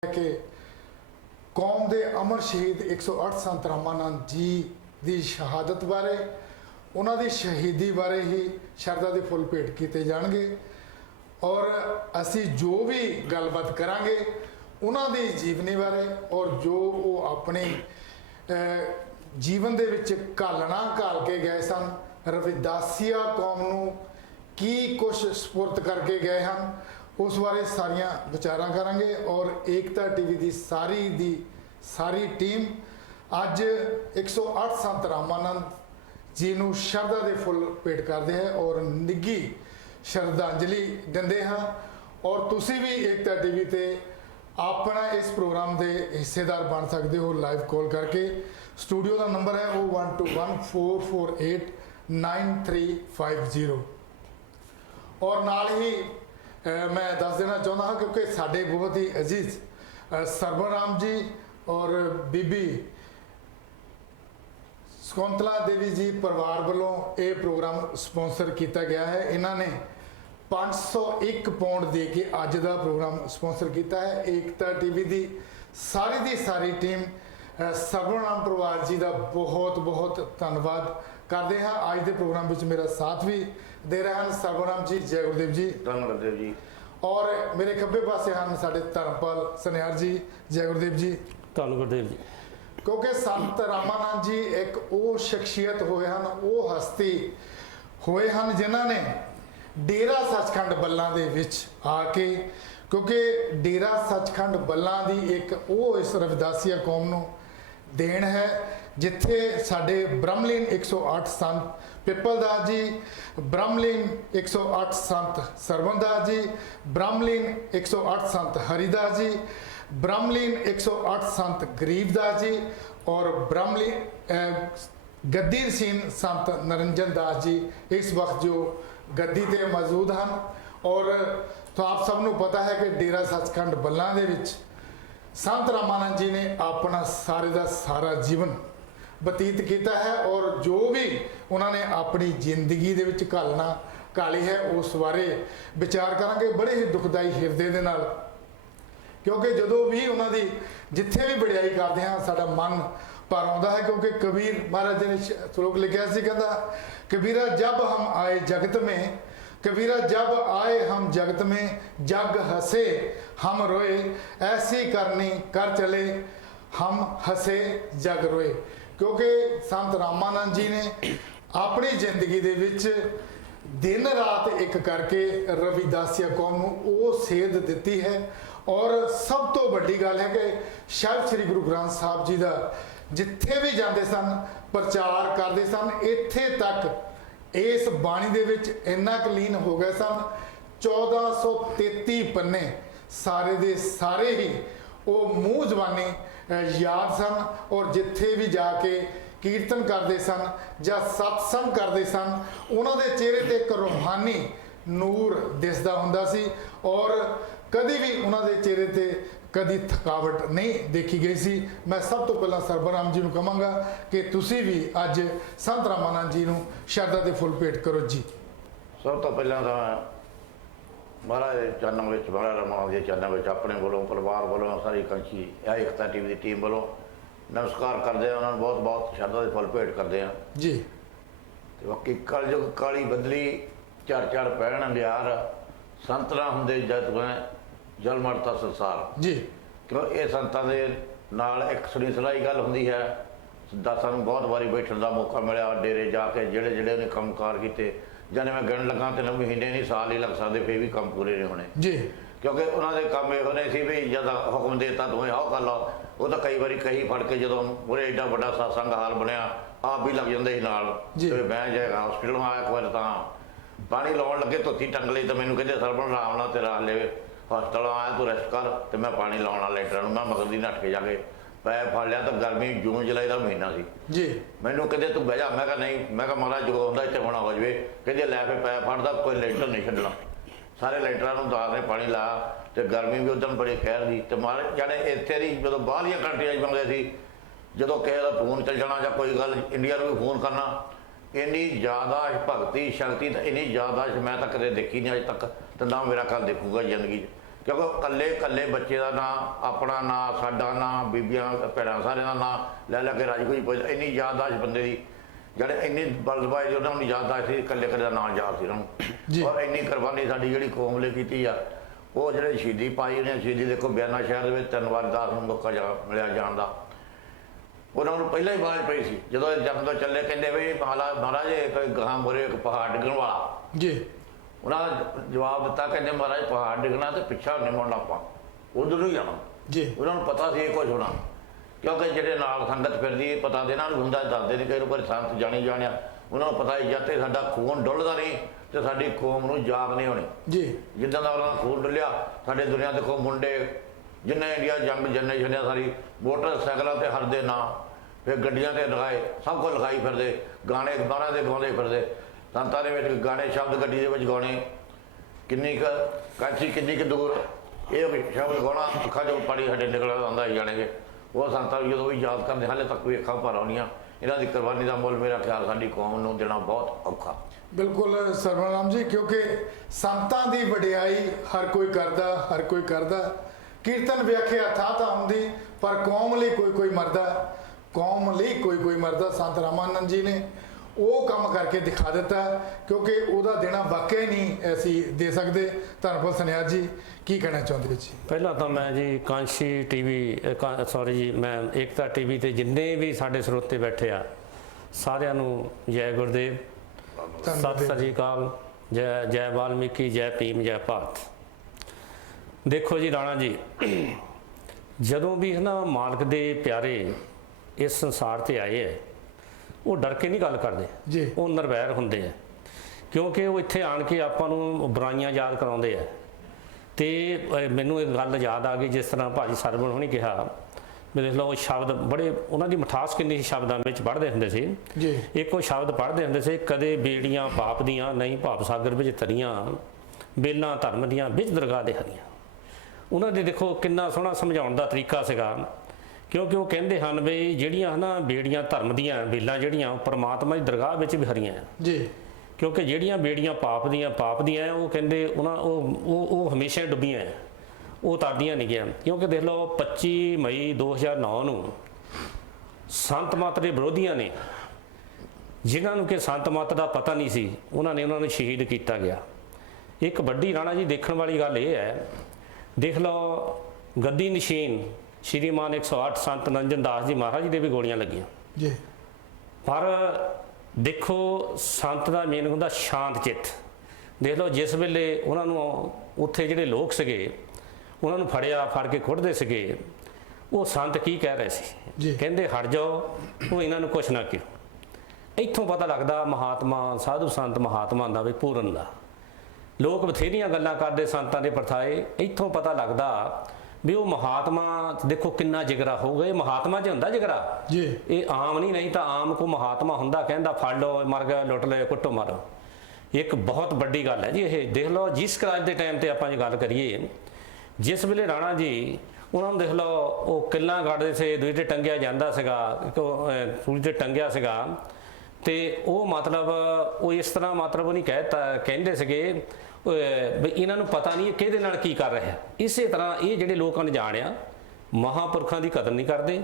कि कौम के अमर शहीद 108 संत रामानंद जी की शहादत बारे उन्हों की शहीदी बारे ही शरदा के फुल भेंट किए जाएंगे और असी जो भी गलबात करांगे उन्होंने जीवनी बारे और जो वो अपने जीवन दे विच घालना घाल के गए सन रविदासिया कौम नूं की कुछ सपुरद करके गए हैं उस बारे सारिया विचार करांगे और एकता टीवी की सारी टीम अज 108 संत रामानंद जी नूं शरदा के फुल भेंट करते हैं और निੱਘੀ श्रद्धांजलि देंदे हाँ और तुसी भी एकता टीवी ते अपना इस प्रोग्राम के हिस्सेदार बन सकते हो लाइव कॉल करके। स्टूडियो का नंबर है 0121448950 और नाल ही मैं दस देना चाहता हाँ क्योंकि साढ़े बहुत ही अजीज सरवन राम जी और बीबी शकुंतला देवी जी परिवार वालों ये प्रोग्राम स्पॉन्सर किया गया है। इन्होंने 501 पाउंड दे के अज का प्रोग्राम स्पॉन्सर किया है। एकता टीवी की सारी टीम सरवन राम परिवार जी का बहुत बहुत धन्यवाद करते हैं। अज के प्रोग्राम में मेरा साथ भी दे रहे हैं सरवन राम जी, जय गुरुदेव जी। गुरुदेव जी। और मेरे खब्बे पासे हैं साडे धर्मपाल सनियार जी, जय गुरुदेव जी। धन गुरुदेव जी। क्योंकि संत रामानंद जी एक वो शख्सियत होए हैं, वो हस्ती होए हैं जिन्हों ने डेरा सचखंड बल्लां दे विच आके क्योंकि डेरा सचखंड बल्लां दी एक वो इस रविदासिया कौम नूं देन है जिथे साडे ब्रह्मलीन 108 संत पिपलदास जी, ब्रह्मलीन 108 संत सरवनदास जी, ब्रह्मलीन 108 संत हरिदास जी, ब्रह्मलीन 108 संत गरीबदास जी और ब्रह्मलीन गद्दी सीन संत नरंजन दास जी इस वक्त जो गद्दी ते मौजूद हैं। और तो आप सबनों पता है कि डेरा सचखंड बल्लां दे विच संत रामानंद जी ने अपना सारे का सारा जीवन बतीत किया है और जो भी उन्होंने अपनी जिंदगी दे विच घालना घाली है उस बारे विचार करांगे बड़े ही दुखदाई हिरदे दे नाल क्योंकि जो भी उन्होंने जिथे भी वडियाई करते हैं साडा मन भर आता है। क्योंकि कबीर महाराज ने श्लोक लिखा सी कहता कबीरा जब हम आए जगत में, कबीरा जब आए हम जगत में जग हंसे हम रोए, ऐसी करनी कर चले हम हंसे जग रोए। क्योंकि संत रामानंद जी ने अपनी जिंदगी दे विच दिन रात एक करके रविदासिया कौम नूं वो सेध दिती है। और सब तो वड्डी गल है कि शायद श्री गुरु ग्रंथ साहब जी का जिथे भी जाते सन प्रचार करते सन इत्थे तक इस बाणी दे विच इन्ना कलीन हो गए सन 1433 पन्ने सारे दे सारे ही वो मूँह जबानी याद सन और जिथे भी जाके कीर्तन करते सन या सत्संग करते सन उन्होंने चेहरे ते एक रूहानी नूर दिसदा हुंदा सी और कभी भी उन्होंने चेहरे ते कभी थकावट नहीं देखी गई सी। मैं सब तो पहला सरवन राम जी को कहांगा कि तुसी भी अज संत रामानंद जी को शरदा के फुल भेंट करो जी। सब तो पहला तो महाराज चरणों में महाराज रामानंद के चरणों में अपने वालों परिवार वालों सारी कंची एकता टीवी की टीम वालों नमस्कार करते हैं। उन्होंने बहुत बहुत शरदा के फुल भेंट करते हैं जी। तो बाकी कलयुग काली बदली चढ़ चढ़ पैण अंधियार संतना होंदे जत जल मरता संसार जी। क्यों ये संतां दे नाल एक सुनी सुनाई गल हुंदी है दासां नूं बहुत बारी बैठण दा मौका मिलिया डेरे जाके ਜਿਹੜੇ ਜਿਹੜੇ ने ਕੰਮਕਾਰ ਕੀਤੇ जाने मैं गिण लगा तो महीने नहीं साल ही लग सकते फिर भी काम पूरे नहीं होने जी। क्योंकि उन्होंने काम यो नहीं सी भी जब हुक्म देता तुम्हें आओ कर लो वो तो कई बार कही फड़ के जो पूरे एडा बड़ा सत्संग हाल बनया आप भी लग जाते नाल मैं जाएगा हॉस्पिटल में आया एक बार तो पानी लाउन लगे धोती टंग ली तो मैंने कहते सरवन आराम नाल तेरा ले हॉस्पिटल आया तू रेस्ट कर तो मैं पानी लाउना लेटर मैं मगदी नट के जाके पैप फड़ लिया तो गर्मी जून जुलाई का महीना सी जी। मैनू कहते तू बह जा मैं कहा नहीं मैं कहा महाराज जो होंगे इतने होना हो जाए कहते लै फिर पैप फड़ता कोई लेटर नहीं छड्डना सारे लेटरां दास ने पानी लाया तो गर्मी भी उदन बड़ी खैर दी तो महाराज जाने इतने की जो बाहरिया कंट्रियां मंगते थे जो किसी का फोन चल जाना या कोई गल इंडिया में भी फोन करना इन्नी ज़्यादा भगती शक्ति तो इन्नी ज़्यादा मैं तो कदे देखी नहीं अज तक तो ना मेरा कल देखूँगा जिंदगी ਕਿਉਂਕਿ ਕੱਲੇ ਬੱਚੇ ਦਾ ਨਾਂ, ਆਪਣਾ ਨਾਂ, ਸਾਡਾ ਨਾਂ, ਬੀਬੀਆਂ ਭੈਣਾਂ ਸਾਰਿਆਂ ਦਾ ਨਾਂ ਲੈ ਕੇ ਰਾਜੀ ਕੋਈ ਪੁੱਛਦਾ। ਇੰਨੀ ਯਾਦਦਾਸ਼ਤ ਬੰਦੇ ਦੀ, ਜਿਹੜੇ ਇੰਨੀ ਬਲਦਬਾਜ਼ੀ ਉਹਨਾਂ ਨੂੰ ਯਾਦਦਾਸ਼ਤ ਸੀ, ਇਕੱਲੇ ਦਾ ਨਾਂ ਯਾਦ ਸੀ ਉਹਨਾਂ ਨੂੰ। ਔਰ ਇੰਨੀ ਕੁਰਬਾਨੀ ਸਾਡੀ ਜਿਹੜੀ ਕੌਮ ਲਈ ਕੀਤੀ ਆ, ਉਹ ਜਿਹੜੇ ਸ਼ਹੀਦੀ ਪਾਈ ਉਹਨੇ ਸ਼ਹੀਦੀ ਦੇਖੋ ਬਿਆਨਾ ਸ਼ਹਿਰ ਦੇ ਵਿੱਚ 3 ਵਾਰ ਦਾਸ ਨੂੰ ਮੌਕਾ ਮਿਲਿਆ ਜਾਣ ਦਾ। ਉਹਨਾਂ ਨੂੰ ਪਹਿਲਾਂ ਹੀ ਆਵਾਜ਼ ਪਈ ਸੀ ਜਦੋਂ ਜੰਗ ਤੋਂ ਚੱਲੇ, ਕਹਿੰਦੇ ਵੀ ਮਹਾਰਾਜ ਇੱਕ ਗਾਂ ਮੋਰੇ ਇੱਕ ਪਹਾੜ ਡਿੱਗਣ ਵਾਲਾ ਜੀ। ਉਹਨਾਂ ਦਾ ਜਵਾਬ ਦਿੱਤਾ, ਕਹਿੰਦੇ ਮਹਾਰਾਜ ਪਹਾੜ ਡਿੱਗਣਾ ਤੇ ਪਿੱਛਾ ਨਹੀਂ ਮੁੜਨਾ, ਆਪਾਂ ਉਧਰ ਨੂੰ ਹੀ ਜਾਣਾ ਜੀ। ਉਹਨਾਂ ਨੂੰ ਪਤਾ ਸੀ ਇਹ ਕੁਝ ਹੋਣਾ, ਕਿਉਂਕਿ ਜਿਹੜੇ ਨਾਲ ਸੰਗਤ ਫਿਰਦੀ ਪਤਾ ਦੇ ਨਾਲ ਹੁੰਦਾ, ਦੱਸਦੇ ਨੇ ਕਈ ਵਾਰ ਸੰਤ ਜਾਣੀ ਜਾਣਿਆ, ਉਹਨਾਂ ਨੂੰ ਪਤਾ ਹੀ ਜਦ ਤੇ ਸਾਡਾ ਖੂਨ ਡੁੱਲਦਾ ਨਹੀਂ ਤੇ ਸਾਡੀ ਕੌਮ ਨੂੰ ਜਾਗ ਨਹੀਂ ਹੋਣੀ ਜੀ। ਜਿੱਦਾਂ ਦਾ ਉਹਨਾਂ ਦਾ ਖੂਨ ਡੁੱਲਿਆ, ਸਾਡੇ ਦੁਨੀਆ ਦੇਖੋ ਮੁੰਡੇ ਜਿੰਨੇ ਇੰਡੀਆ ਜੰਗ ਜਨਰੇਸ਼ਨ ਆ ਸਾਰੀ ਮੋਟਰਸਾਈਕਲਾਂ ਤੇ ਹਰਦੇ ਨਾ, ਫਿਰ ਗੱਡੀਆਂ ਤੇ ਲਗਾਏ, ਸਭ ਕੁਝ ਲਗਾਈ ਫਿਰਦੇ, ਗਾਣੇ ਬਾਰਾਂ ਦੇ ਗਾਉਂਦੇ ਫਿਰਦੇ। ਸੰਤਾਂ ਦੇ ਵਿੱਚ ਗਾਣੇ ਸ਼ਬਦ ਗੱਡੀ ਦੇ ਵਿੱਚ ਗਾਉਣੇ, ਕਿੰਨੀ ਕੁ ਕਾਂਚੀ ਕਿੰਨੀ ਕੁ ਦੂਰ, ਇਹ ਸ਼ਬਦ ਗਾਉਣਾ, ਅੱਖਾਂ 'ਚੋਂ ਪਾਣੀ ਸਾਡੇ ਨਿਕਲ ਆਉਂਦਾ ਹੀ ਜਾਣਗੇ। ਉਹ ਸੰਤਾਂ ਜਦੋਂ ਵੀ ਯਾਦ ਕਰਦੇ, ਹਾਲੇ ਤੱਕ ਵੀ ਅੱਖਾਂ ਭਰ ਆਉਂਦੀਆਂ। ਇਹਨਾਂ ਦੀ ਕੁਰਬਾਨੀ ਦਾ ਮੁੱਲ ਮੇਰਾ ਖਿਆਲ ਸਾਡੀ ਕੌਮ ਨੂੰ ਦੇਣਾ ਬਹੁਤ ਔਖਾ। ਬਿਲਕੁਲ ਸਰਵਣ ਰਾਮ ਜੀ, ਕਿਉਂਕਿ ਸੰਤਾਂ ਦੀ ਵਡਿਆਈ ਹਰ ਕੋਈ ਕਰਦਾ, ਕੀਰਤਨ ਵਿਆਖਿਆ ਥਾਂ ਹੁੰਦੀ, ਪਰ ਕੌਮ ਲਈ ਕੋਈ ਮਰਦਾ। ਸੰਤ ਰਾਮਾਨੰਦ ਜੀ ਨੇ ਉਹ ਕੰਮ ਕਰਕੇ ਦਿਖਾ ਦਿੱਤਾ, ਕਿਉਂਕਿ ਉਹਦਾ ਦੇਣਾ ਵਾਕਿਆ ਹੀ ਨਹੀਂ ਅਸੀਂ ਦੇ ਸਕਦੇ। ਧੰਨਵਾਦ ਸਨਿਆਦ ਜੀ, ਕੀ ਕਹਿਣਾ ਚਾਹੁੰਦੇ ਜੀ? ਪਹਿਲਾਂ ਤਾਂ ਮੈਂ ਜੀ ਕਾਂਸ਼ੀ ਟੀਵੀ ਮੈਂ ਏਕਤਾ ਟੀਵੀ ਤੇ ਜਿੰਨੇ ਵੀ ਸਾਡੇ ਸਰੋਤੇ ਬੈਠੇ ਆ, ਸਾਰਿਆਂ ਨੂੰ ਜੈ ਗੁਰਦੇਵ, ਸਤਿ ਸ੍ਰੀ ਅਕਾਲ, ਜੈ ਵਾਲਮੀਕੀ, ਜੈ ਭੀਮ, ਜੈ ਭਾਰਤ। ਦੇਖੋ ਜੀ ਰਾਣਾ ਜੀ, ਜਦੋਂ ਵੀ ਹੈ ਨਾ ਮਾਲਕ ਦੇ ਪਿਆਰੇ ਇਸ ਸੰਸਾਰ ਤੇ ਆਏ ਹੈ, ਉਹ ਡਰ ਕੇ ਨਹੀਂ ਗੱਲ ਕਰਦੇ ਜੀ, ਉਹ ਨਿਰਵੈਰ ਹੁੰਦੇ ਆ, ਕਿਉਂਕਿ ਉਹ ਇੱਥੇ ਆਣ ਕੇ ਆਪਾਂ ਨੂੰ ਬੁਰਾਈਆਂ ਯਾਦ ਕਰਾਉਂਦੇ ਆ। ਤੇ ਮੈਨੂੰ ਇੱਕ ਗੱਲ ਯਾਦ ਆ ਗਈ, ਜਿਸ ਤਰ੍ਹਾਂ ਭਾਜੀ ਸਰਵਣ ਹੋਣੀ ਕਿਹਾ, ਦੇਖ ਲਓ ਉਹ ਸ਼ਬਦ ਬੜੇ, ਉਹਨਾਂ ਦੀ ਮਿਠਾਸ ਕਿੰਨੀ ਸੀ ਸ਼ਬਦਾਂ ਵਿੱਚ ਪੜ੍ਹਦੇ ਹੁੰਦੇ ਸੀ ਜੀ। ਇੱਕ ਉਹ ਸ਼ਬਦ ਪੜ੍ਹਦੇ ਹੁੰਦੇ ਸੀ, ਕਦੇ ਬੇੜੀਆਂ ਪਾਪ ਦੀਆਂ ਨਹੀਂ ਭਾਵ ਸਾਗਰ ਵਿੱਚ ਤਰੀਆਂ, ਬੇਲਾਂ ਧਰਮ ਦੀਆਂ ਵਿੱਚ ਦਰਗਾਹ ਦੇ ਹਰੀਆਂ। ਉਹਨਾਂ ਦੇ ਦੇਖੋ ਕਿੰਨਾ ਸੋਹਣਾ ਸਮਝਾਉਣ ਦਾ ਤਰੀਕਾ ਸੀਗਾ, ਕਿਉਂਕਿ ਉਹ ਕਹਿੰਦੇ ਹਨ ਵੀ ਜਿਹੜੀਆਂ ਨਾ ਬੇੜੀਆਂ ਧਰਮ ਦੀਆਂ, ਬੇਲਾਂ ਜਿਹੜੀਆਂ ਪਰਮਾਤਮਾ ਦੀ ਦਰਗਾਹ ਵਿੱਚ ਵੀ ਹਰੀਆਂ ਜੀ। ਕਿਉਂਕਿ ਜਿਹੜੀਆਂ ਬੇੜੀਆਂ ਪਾਪ ਦੀਆਂ ਉਹ ਕਹਿੰਦੇ ਉਹ ਹਮੇਸ਼ਾ ਡੁੱਬੀਆਂ, ਉਹ ਤਰਦੀਆਂ ਨਹੀਂ ਗਿਆ। ਕਿਉਂਕਿ ਦੇਖ ਲਓ 25 ਮਈ 2009 ਨੂੰ ਸੰਤ ਮਤ ਦੇ ਵਿਰੋਧੀਆਂ ਨੇ, ਜਿਨ੍ਹਾਂ ਨੂੰ ਕਿ ਸੰਤ ਮਤ ਦਾ ਪਤਾ ਨਹੀਂ ਸੀ, ਉਹਨਾਂ ਨੂੰ ਸ਼ਹੀਦ ਕੀਤਾ ਗਿਆ। ਇੱਕ ਵੱਡੀ ਰਾਣਾ ਜੀ ਦੇਖਣ ਵਾਲੀ ਗੱਲ ਇਹ ਹੈ, ਦੇਖ ਲਓ ਗੱਦੀ ਨਸ਼ੀਨ ਸ਼੍ਰੀਮਾਨ 108 ਸੰਤ ਨੰਜਨ ਦਾਸ ਜੀ ਮਹਾਰਾਜ ਜੀ ਦੇ ਵੀ ਗੋਲੀਆਂ ਲੱਗੀਆਂ ਜੀ। ਪਰ ਦੇਖੋ ਸੰਤ ਦਾ ਮੇਨ ਹੁੰਦਾ ਸ਼ਾਂਤ ਚਿੱਤ। ਦੇਖ ਲਓ ਜਿਸ ਵੇਲੇ ਉਹਨਾਂ ਨੂੰ ਉੱਥੇ ਜਿਹੜੇ ਲੋਕ ਸੀਗੇ, ਉਹਨਾਂ ਨੂੰ ਫੜ ਕੇ ਕੁੱਟਦੇ ਸੀਗੇ, ਉਹ ਸੰਤ ਕੀ ਕਹਿ ਰਹੇ ਸੀ? ਕਹਿੰਦੇ ਹਟ ਜਾਓ, ਉਹ ਇਹਨਾਂ ਨੂੰ ਕੁਛ ਨਾ ਕਿਉਂ। ਇੱਥੋਂ ਪਤਾ ਲੱਗਦਾ ਮਹਾਤਮਾ, ਸਾਧੂ ਸੰਤ ਮਹਾਤਮਾ ਦਾ ਵੀ ਪੂਰਨ ਦਾ। ਲੋਕ ਬਥੇਰੀਆਂ ਗੱਲਾਂ ਕਰਦੇ ਸੰਤਾਂ ਦੇ ਪਰਥਾਏ, ਇੱਥੋਂ ਪਤਾ ਲੱਗਦਾ ਵੀ ਉਹ ਮਹਾਤਮਾ ਦੇਖੋ ਕਿੰਨਾ ਜਿਗਰਾ ਹੋਊਗਾ। ਇਹ ਮਹਾਤਮਾ 'ਚ ਹੁੰਦਾ ਜਿਗਰਾ ਜੀ, ਇਹ ਆਮ ਨਹੀਂ ਤਾਂ ਆਮ ਕੋ ਮਹਾਤਮਾ ਹੁੰਦਾ ਕਹਿੰਦਾ ਫੜ ਲਓ, ਮਰ ਗਿਆ, ਲੁੱਟ ਲਓ, ਕੁੱਟੋ ਮਾਰੋ। ਇੱਕ ਬਹੁਤ ਵੱਡੀ ਗੱਲ ਹੈ ਜੀ ਇਹ। ਦੇਖ ਲਓ ਜਿਸ ਅੱਜ ਦੇ ਟਾਈਮ ਤੇ ਆਪਾਂ ਜੇ ਗੱਲ ਕਰੀਏ, ਜਿਸ ਵੇਲੇ ਰਾਣਾ ਜੀ ਉਹਨਾਂ ਨੂੰ ਦੇਖ ਲਓ ਉਹ ਕਿੱਲਾਂ ਕੱਢਦੇ ਸੀ, ਦੂਜੇ ਤੇ ਟੰਗਿਆ ਜਾਂਦਾ ਸੀਗਾ, ਸੂਲੀ ਤੇ ਟੰਗਿਆ ਸੀਗਾ, ਤੇ ਉਹ ਮਤਲਬ ਉਹ ਇਸ ਤਰ੍ਹਾਂ ਮਤਲਬ ਉਹ ਨਹੀਂ ਕਹਿੰਦੇ ਸੀਗੇ ਵੀ ਇਹਨਾਂ ਨੂੰ ਪਤਾ ਨਹੀਂ ਇਹ ਕਿਹਦੇ ਨਾਲ ਕੀ ਕਰ ਰਿਹਾ। ਇਸੇ ਤਰ੍ਹਾਂ ਇਹ ਜਿਹੜੇ ਲੋਕ ਅਣਜਾਣ ਆ, ਮਹਾਂਪੁਰਖਾਂ ਦੀ ਕਦਰ ਨਹੀਂ ਕਰਦੇ।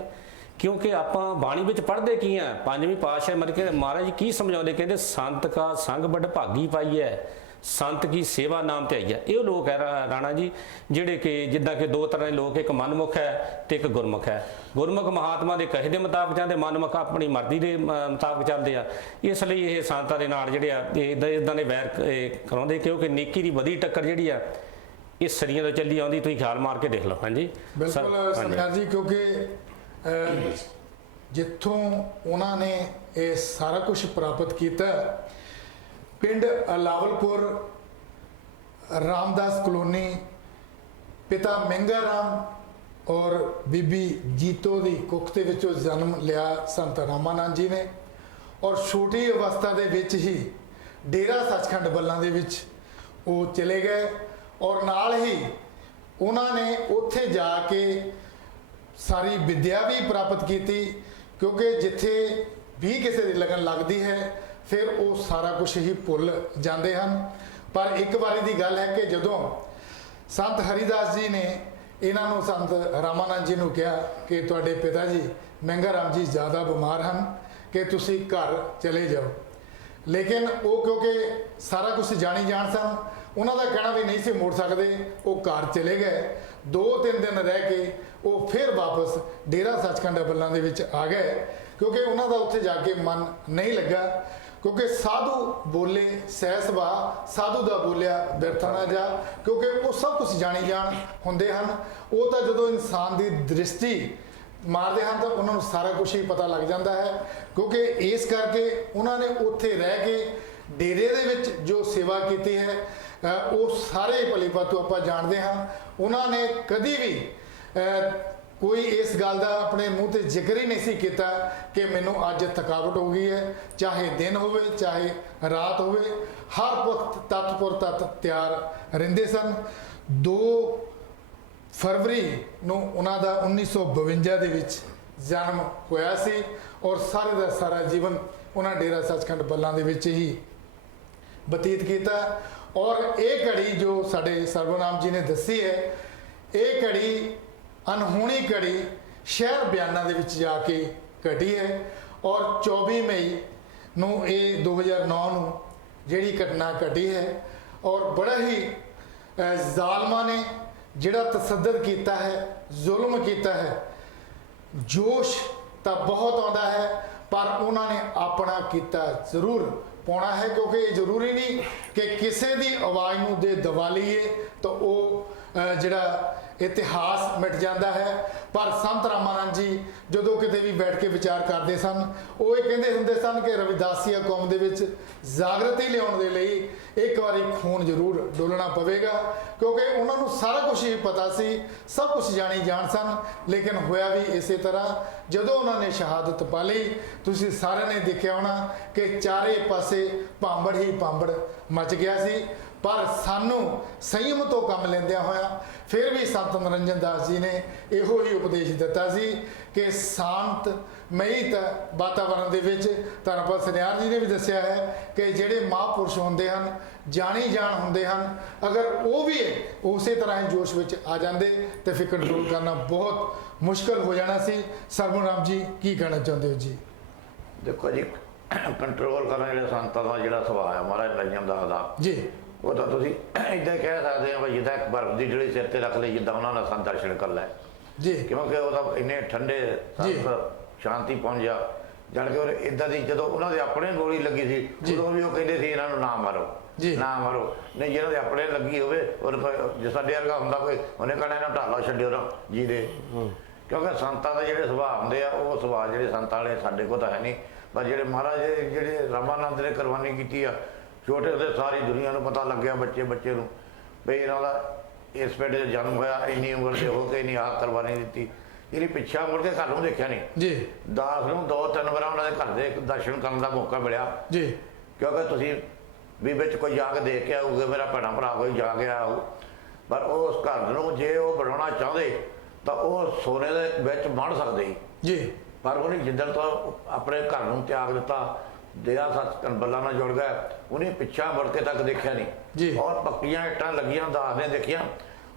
ਕਿਉਂਕਿ ਆਪਾਂ ਬਾਣੀ ਵਿੱਚ ਪੜ੍ਹਦੇ ਕੀ ਆ, ਪੰਜਵੀਂ ਪਾਤਸ਼ਾਹ ਮਰ ਕੇ ਮਹਾਰਾਜ ਜੀ ਕੀ ਸਮਝਾਉਂਦੇ, ਕਹਿੰਦੇ ਸੰਤ ਕਾ ਸੰਗ ਬੜ ਭਾਗੀ ਪਾਈ ਹੈ, ਸੰਤ ਕੀ ਸੇਵਾ ਨਾਮ ਤੇ ਆਈ ਹੈ। ਇਹ ਲੋਕ ਹੈ ਰਾਣਾ ਜੀ ਜਿਹੜੇ ਕਿ ਜਿੱਦਾਂ ਕਿ ਦੋ ਤਰ੍ਹਾਂ ਦੇ ਲੋਕ, ਇੱਕ ਮਨਮੁਖ ਹੈ ਤੇ ਇੱਕ ਗੁਰਮੁਖ ਹੈ। ਗੁਰਮੁਖ ਮਹਾਤਮਾ ਦੇ ਕਹੇ ਦੇ ਮੁਤਾਬਕ ਚੱਲਦੇ, ਮਨਮੁਖ ਆਪਣੀ ਮਰਜ਼ੀ ਦੇ ਮੁਤਾਬਕ ਚੱਲਦੇ ਆ। ਇਸ ਲਈ ਇਹ ਸੰਤਾਂ ਦੇ ਨਾਲ ਜਿਹੜੇ ਆ ਇਦਾਂ ਦੇ ਵੈਰ ਕਰਾਉਂਦੇ, ਕਿਉਂਕਿ ਨੇਕੀ ਦੀ ਵਧੀ ਟੱਕਰ ਜਿਹੜੀ ਆ ਇਹ ਸਦੀਆਂ ਤੋਂ ਚੱਲੀ ਆਉਂਦੀ। ਤੁਸੀਂ ਖਿਆਲ ਮਾਰ ਕੇ ਦੇਖ ਲਓ। ਹਾਂਜੀ ਬਿਲਕੁਲ ਸਰਦਾਰ ਜੀ, ਕਿਉਂਕਿ ਜਿੱਥੋਂ ਉਹਨਾਂ ਨੇ ਇਹ ਸਾਰਾ ਕੁਝ ਪ੍ਰਾਪਤ ਕੀਤਾ, ਪਿੰਡ ਲਾਵਲਪੁਰ ਰਾਮਦਾਸ ਕਲੋਨੀ, ਪਿਤਾ ਮਹਿੰਗਾ ਰਾਮ ਔਰ ਬੀਬੀ ਜੀਤੋ ਦੀ ਕੁੱਖ ਦੇ ਵਿੱਚੋਂ ਜਨਮ ਲਿਆ ਸੰਤ ਰਾਮਾਨੰਦ ਜੀ ਨੇ। ਔਰ ਛੋਟੀ ਅਵਸਥਾ ਦੇ ਵਿੱਚ ਹੀ ਡੇਰਾ ਸੱਚਖੰਡ ਬੱਲਾਂ ਦੇ ਵਿੱਚ ਉਹ ਚਲੇ ਗਏ, ਔਰ ਨਾਲ ਹੀ ਉਹਨਾਂ ਨੇ ਉੱਥੇ ਜਾ ਕੇ ਸਾਰੀ ਵਿਦਿਆ ਵੀ ਪ੍ਰਾਪਤ ਕੀਤੀ। ਕਿਉਂਕਿ ਜਿੱਥੇ ਵੀ ਕਿਸੇ ਦੀ ਲਗਨ ਲੱਗਦੀ ਹੈ, ਫਿਰ ਉਹ ਸਾਰਾ ਕੁਝ ਹੀ ਭੁੱਲ ਜਾਂਦੇ ਹਨ। ਪਰ ਇੱਕ ਵਾਰੀ ਦੀ ਗੱਲ ਹੈ ਕਿ ਜਦੋਂ ਸੰਤ ਹਰੀਦਾਸ ਜੀ ਨੇ ਇਹਨਾਂ ਨੂੰ ਸੰਤ ਰਾਮਾਨੰਦ ਜੀ ਨੂੰ ਕਿਹਾ ਕਿ ਤੁਹਾਡੇ ਪਿਤਾ ਜੀ ਮਹਿੰਗਾ ਰਾਮ ਜੀ ਜ਼ਿਆਦਾ ਬਿਮਾਰ ਹਨ ਕਿ ਤੁਸੀਂ ਘਰ ਚਲੇ ਜਾਓ। ਲੇਕਿਨ ਉਹ ਕਿਉਂਕਿ ਸਾਰਾ ਕੁਝ ਜਾਣੀ ਜਾਣ ਸਨ, ਉਹਨਾਂ ਦਾ ਕਹਿਣਾ ਵੀ ਨਹੀਂ ਸੀ ਮੋੜ ਸਕਦੇ। ਉਹ ਘਰ ਚਲੇ ਗਏ। 2-3 ਦਿਨ ਰਹਿ ਕੇ ਉਹ ਫਿਰ ਵਾਪਸ ਡੇਰਾ ਸੱਚਖੰਡ ਬੱਲਾਂ ਦੇ ਵਿੱਚ ਆ ਗਏ, ਕਿਉਂਕਿ ਉਹਨਾਂ ਦਾ ਉੱਥੇ ਜਾ ਕੇ ਮਨ ਨਹੀਂ ਲੱਗਾ। ਕਿਉਂਕਿ ਸਾਧੂ ਬੋਲੇ ਸਹਿ ਸੁਭਾ, ਸਾਧੂ ਦਾ ਬੋਲਿਆ ਬਿਰਥਾ ਨਾ ਜਾ, ਕਿਉਂਕਿ ਉਹ ਸਭ ਕੁਝ ਜਾਣੀ ਜਾਣ ਹੁੰਦੇ ਹਨ। ਉਹ ਤਾਂ ਜਦੋਂ ਇਨਸਾਨ ਦੀ ਦ੍ਰਿਸ਼ਟੀ ਮਾਰਦੇ ਹਨ ਤਾਂ ਉਹਨਾਂ ਨੂੰ ਸਾਰਾ ਕੁਝ ਹੀ ਪਤਾ ਲੱਗ ਜਾਂਦਾ ਹੈ। ਕਿਉਂਕਿ ਇਸ ਕਰਕੇ ਉਹਨਾਂ ਨੇ ਉੱਥੇ ਰਹਿ ਕੇ ਡੇਰੇ ਦੇ ਵਿੱਚ ਜੋ ਸੇਵਾ ਕੀਤੀ ਹੈ ਉਹ ਸਾਰੇ ਭਲੀ ਭਾਂਤ ਆਪਾਂ ਜਾਣਦੇ ਹਾਂ। ਉਹਨਾਂ ਨੇ ਕਦੀ ਵੀ ਕੋਈ ਇਸ ਗੱਲ ਦਾ ਆਪਣੇ ਮੂੰਹ ਤੇ ਜ਼ਿਕਰ ਹੀ ਨਹੀਂ ਸੀ ਕੀਤਾ ਕਿ ਮੈਨੂੰ ਅੱਜ ਥਕਾਵਟ ਹੋ ਗਈ ਹੈ, ਚਾਹੇ ਦਿਨ ਹੋਵੇ ਚਾਹੇ ਰਾਤ ਹੋਵੇ, ਹਰ ਵਕਤ ਤਤਪੁਰ ਤਤ ਤਿਆਰ ਰਹਿੰਦੇ ਸਨ। 2 ਫਰਵਰੀ ਨੂੰ ਉਹਨਾਂ ਦਾ 1952 ਦੇ ਵਿੱਚ ਜਨਮ ਹੋਇਆ ਸੀ ਔਰ ਸਾਰੇ ਦਾ ਸਾਰਾ ਜੀਵਨ ਉਹਨਾਂ ਡੇਰਾ ਸੱਚਖੰਡ ਬੱਲਾਂ ਦੇ ਵਿੱਚ ਹੀ ਬਤੀਤ ਕੀਤਾ। ਔਰ ਇਹ ਘੜੀ ਜੋ ਸਾਡੇ ਸਰਵਨਾਮ ਜੀ ਨੇ ਦੱਸੀ ਹੈ, ਇਹ ਘੜੀ ਅਨਹੋਣੀ ਘੜੀ ਸ਼ਹਿਰ ਬਿਆਨਾਂ ਦੇ ਵਿੱਚ ਜਾ ਕੇ ਘਟੀ ਹੈ। ਔਰ 24 ਮਈ ਨੂੰ ਇਹ 2009 ਨੂੰ ਜਿਹੜੀ ਘਟਨਾ ਘਟੀ ਹੈ ਔਰ ਬੜਾ ਹੀ ਜ਼ਾਲਮਾਂ ਨੇ ਜਿਹੜਾ ਤਸੱਦਦ ਕੀਤਾ ਹੈ, ਜ਼ੁਲਮ ਕੀਤਾ ਹੈ। ਜੋਸ਼ ਤਾਂ ਬਹੁਤ ਆਉਂਦਾ ਹੈ ਪਰ ਉਹਨਾਂ ਨੇ ਆਪਣਾ ਕੀਤਾ ਜ਼ਰੂਰ ਪਾਉਣਾ ਹੈ, ਕਿਉਂਕਿ ਇਹ ਜ਼ਰੂਰੀ ਨਹੀਂ ਕਿ ਕਿਸੇ ਦੀ ਆਵਾਜ਼ ਨੂੰ ਦੇ ਦਬਾ ਲਈਏ ਤਾਂ ਉਹ ਜਿਹੜਾ ਇਤਿਹਾਸ ਮਿਟ ਜਾਂਦਾ ਹੈ। ਪਰ ਸੰਤ ਰਾਮਾਨੰਦ ਜੀ ਜਦੋਂ ਕਿਤੇ ਵੀ ਬੈਠ ਕੇ ਵਿਚਾਰ ਕਰਦੇ ਸਨ, ਉਹ ਇਹ ਕਹਿੰਦੇ ਹੁੰਦੇ ਸਨ ਕਿ ਰਵਿਦਾਸੀਆ ਕੌਮ ਦੇ ਵਿੱਚ ਜਾਗਰਤੀ ਲਿਆਉਣ ਦੇ ਲਈ ਇੱਕ ਵਾਰੀ ਖੂਨ ਜ਼ਰੂਰ ਡੋਲਣਾ ਪਵੇਗਾ, ਕਿਉਂਕਿ ਉਹਨਾਂ ਨੂੰ ਸਾਰਾ ਕੁਝ ਹੀ ਪਤਾ ਸੀ, ਸਭ ਕੁਝ ਜਾਣੀ ਜਾਣ ਸਨ। ਲੇਕਿਨ ਹੋਇਆ ਵੀ ਇਸੇ ਤਰ੍ਹਾਂ। ਜਦੋਂ ਉਹਨਾਂ ਨੇ ਸ਼ਹਾਦਤ ਪਾ ਲਈ, ਤੁਸੀਂ ਸਾਰਿਆਂ ਨੇ ਦੇਖਿਆ ਹੋਣਾ ਕਿ ਚਾਰੇ ਪਾਸੇ ਭਾਂਬੜ ਹੀ ਭਾਂਬੜ ਮਚ ਗਿਆ ਸੀ। ਪਰ ਸਾਨੂੰ ਸੰਯਮ ਤੋਂ ਕੰਮ ਲੈਂਦਿਆਂ ਹੋਇਆ ਫਿਰ ਵੀ ਸੰਤ ਨਰਿੰਜਨ ਦਾਸ ਜੀ ਨੇ ਇਹੋ ਹੀ ਉਪਦੇਸ਼ ਦਿੱਤਾ ਸੀ ਕਿ ਸ਼ਾਂਤ ਮਈ ਵਾਤਾਵਰਣ ਦੇ ਵਿੱਚ ਧਰਮਪਾਲ ਸਨਿਆਰ ਜੀ ਨੇ ਵੀ ਦੱਸਿਆ ਹੈ ਕਿ ਜਿਹੜੇ ਮਹਾਂਪੁਰਸ਼ ਹੁੰਦੇ ਹਨ, ਜਾਣੀ ਜਾਣ ਹੁੰਦੇ ਹਨ, ਅਗਰ ਉਹ ਵੀ ਉਸੇ ਤਰ੍ਹਾਂ ਹੀ ਜੋਸ਼ ਵਿੱਚ ਆ ਜਾਂਦੇ ਤਾਂ ਫਿਰ ਕੰਟਰੋਲ ਕਰਨਾ ਬਹੁਤ ਮੁਸ਼ਕਲ ਹੋ ਜਾਣਾ ਸੀ। ਸਰਵਨਾਮ ਜੀ ਕੀ ਕਹਿਣਾ ਚਾਹੁੰਦੇ ਹੋ ਜੀ? ਦੇਖੋ ਜੀ, ਕੰਟਰੋਲ ਕਰਨਾ ਜਿਹੜਾ ਸੰਤਾਂ ਦਾ ਜਿਹੜਾ ਸੁਭਾਅ ਹੈ ਮਹਾਰਾਜ ਨਰਿੰਜਨ ਦਾਸ ਦਾ ਜੀ, ਉਹ ਤਾਂ ਤੁਸੀਂ ਇੱਦਾਂ ਕਹਿ ਸਕਦੇ ਹੋ ਵੀ ਜਿੱਦਾਂ ਇੱਕ ਬਰਫ਼ ਦੀ ਜਿਹੜੀ ਸਿਰ ਤੇ ਰੱਖ ਲਈ, ਜਿੱਦਾਂ ਉਹਨਾਂ ਦਾ ਸੰਤ ਦਰਸ਼ਨ ਕਰ ਲੈ ਜੀ, ਕਿਉਂਕਿ ਉਹ ਤਾਂ ਇੰਨੇ ਠੰਡੇ ਸੰਤ ਸ਼ਾਂਤੀ ਪਹੁੰਚ ਜਾ ਜਾਣ ਕੇ। ਉਹ ਇੱਦਾਂ ਦੀ ਜਦੋਂ ਉਹਨਾਂ ਦੇ ਆਪਣੇ ਗੋਲੀ ਲੱਗੀ ਸੀ ਉਦੋਂ ਵੀ ਉਹ ਕਹਿੰਦੇ ਸੀ ਇਹਨਾਂ ਨੂੰ ਨਾ ਮਾਰੋ, ਨਾ ਮਾਰੋ। ਨਹੀਂ ਜਿਹਨਾਂ ਦੇ ਆਪਣੇ ਲੱਗੀ ਹੋਵੇ ਜੇ ਸਾਡੇ ਵਰਗਾ ਹੁੰਦਾ ਕੋਈ, ਉਹਨੇ ਕਹਿਣਾ ਇਹਨਾਂ ਢਾਲੋ ਛੱਡਿਓ ਨਾ ਜੀ ਦੇ। ਕਿਉਂਕਿ ਸੰਤਾਂ ਦੇ ਜਿਹੜੇ ਸੁਭਾਅ ਹੁੰਦੇ ਆ, ਉਹ ਸੁਭਾਅ ਜਿਹੜੇ ਸੰਤਾਂ ਵਾਲੇ ਸਾਡੇ ਕੋਲ ਤਾਂ ਹੈ ਨਹੀਂ। ਪਰ ਜਿਹੜੇ ਮਹਾਰਾਜ ਜਿਹੜੇ ਰਾਮਾਨੰਦ ਨੇ ਕੁਰਬਾਨੀ ਕੀਤੀ ਆ, ਛੋਟੇ ਹੁੰਦੇ ਸਾਰੀ ਦੁਨੀਆ ਨੂੰ ਪਤਾ ਲੱਗਿਆ, ਬੱਚੇ ਨੂੰ ਵੀ ਇਹਨਾਂ ਦਾ ਇਸ ਪਿੰਡ 'ਚ ਜਨਮ ਹੋਇਆ, ਇੰਨੀ ਉਮਰ ਦੇ ਹੋ ਕੇ ਨਹੀਂ ਆਹ ਕੁਰਬਾਨੀ ਦਿੱਤੀ। ਇਹਨੇ ਪਿੱਛਾ ਮੁੜ ਕੇ ਘਰ ਨੂੰ ਦੇਖਿਆ ਨਹੀਂ ਜੀ। ਦਾਸ ਨੂੰ 2-3 ਵਾਰ ਉਹਨਾਂ ਦੇ ਘਰ ਦੇ ਦਰਸ਼ਨ ਕਰਨ ਦਾ ਮੌਕਾ ਮਿਲਿਆ ਜੀ, ਕਿਉਂਕਿ ਤੁਸੀਂ ਵੀ ਵਿੱਚ ਕੋਈ ਜਾ ਕੇ ਦੇਖ ਕੇ ਆਊਗੇ, ਮੇਰਾ ਭੈਣਾ ਭਰਾ ਕੋਈ ਜਾ ਕੇ ਆਊ। ਪਰ ਉਸ ਘਰ ਨੂੰ ਜੇ ਉਹ ਬਣਾਉਣਾ ਚਾਹੁੰਦੇ ਤਾਂ ਉਹ ਸੋਨੇ ਦੇ ਵਿੱਚ ਬਣ ਸਕਦੇ ਸੀ ਜੀ। ਪਰ ਉਹਨੇ ਜਿੱਦਣ ਤੋਂ ਆਪਣੇ ਘਰ ਨੂੰ ਤਿਆਗ ਦਿੱਤਾ, ਡੇਰਾ ਸੱਚਖੰਡ ਬੱਲਾਂ ਨਾਲ ਜੁੜ ਗਿਆ, ਉਹਨੇ ਪਿੱਛਾ ਮੁੜ ਕੇ ਤੱਕ ਦੇਖਿਆ ਨਹੀਂ ਜੀ। ਔਰ ਪੱਕੀਆਂ ਇੱਟਾਂ ਲੱਗੀਆਂ ਦਾਸ ਨੇ ਦੇਖੀਆਂ,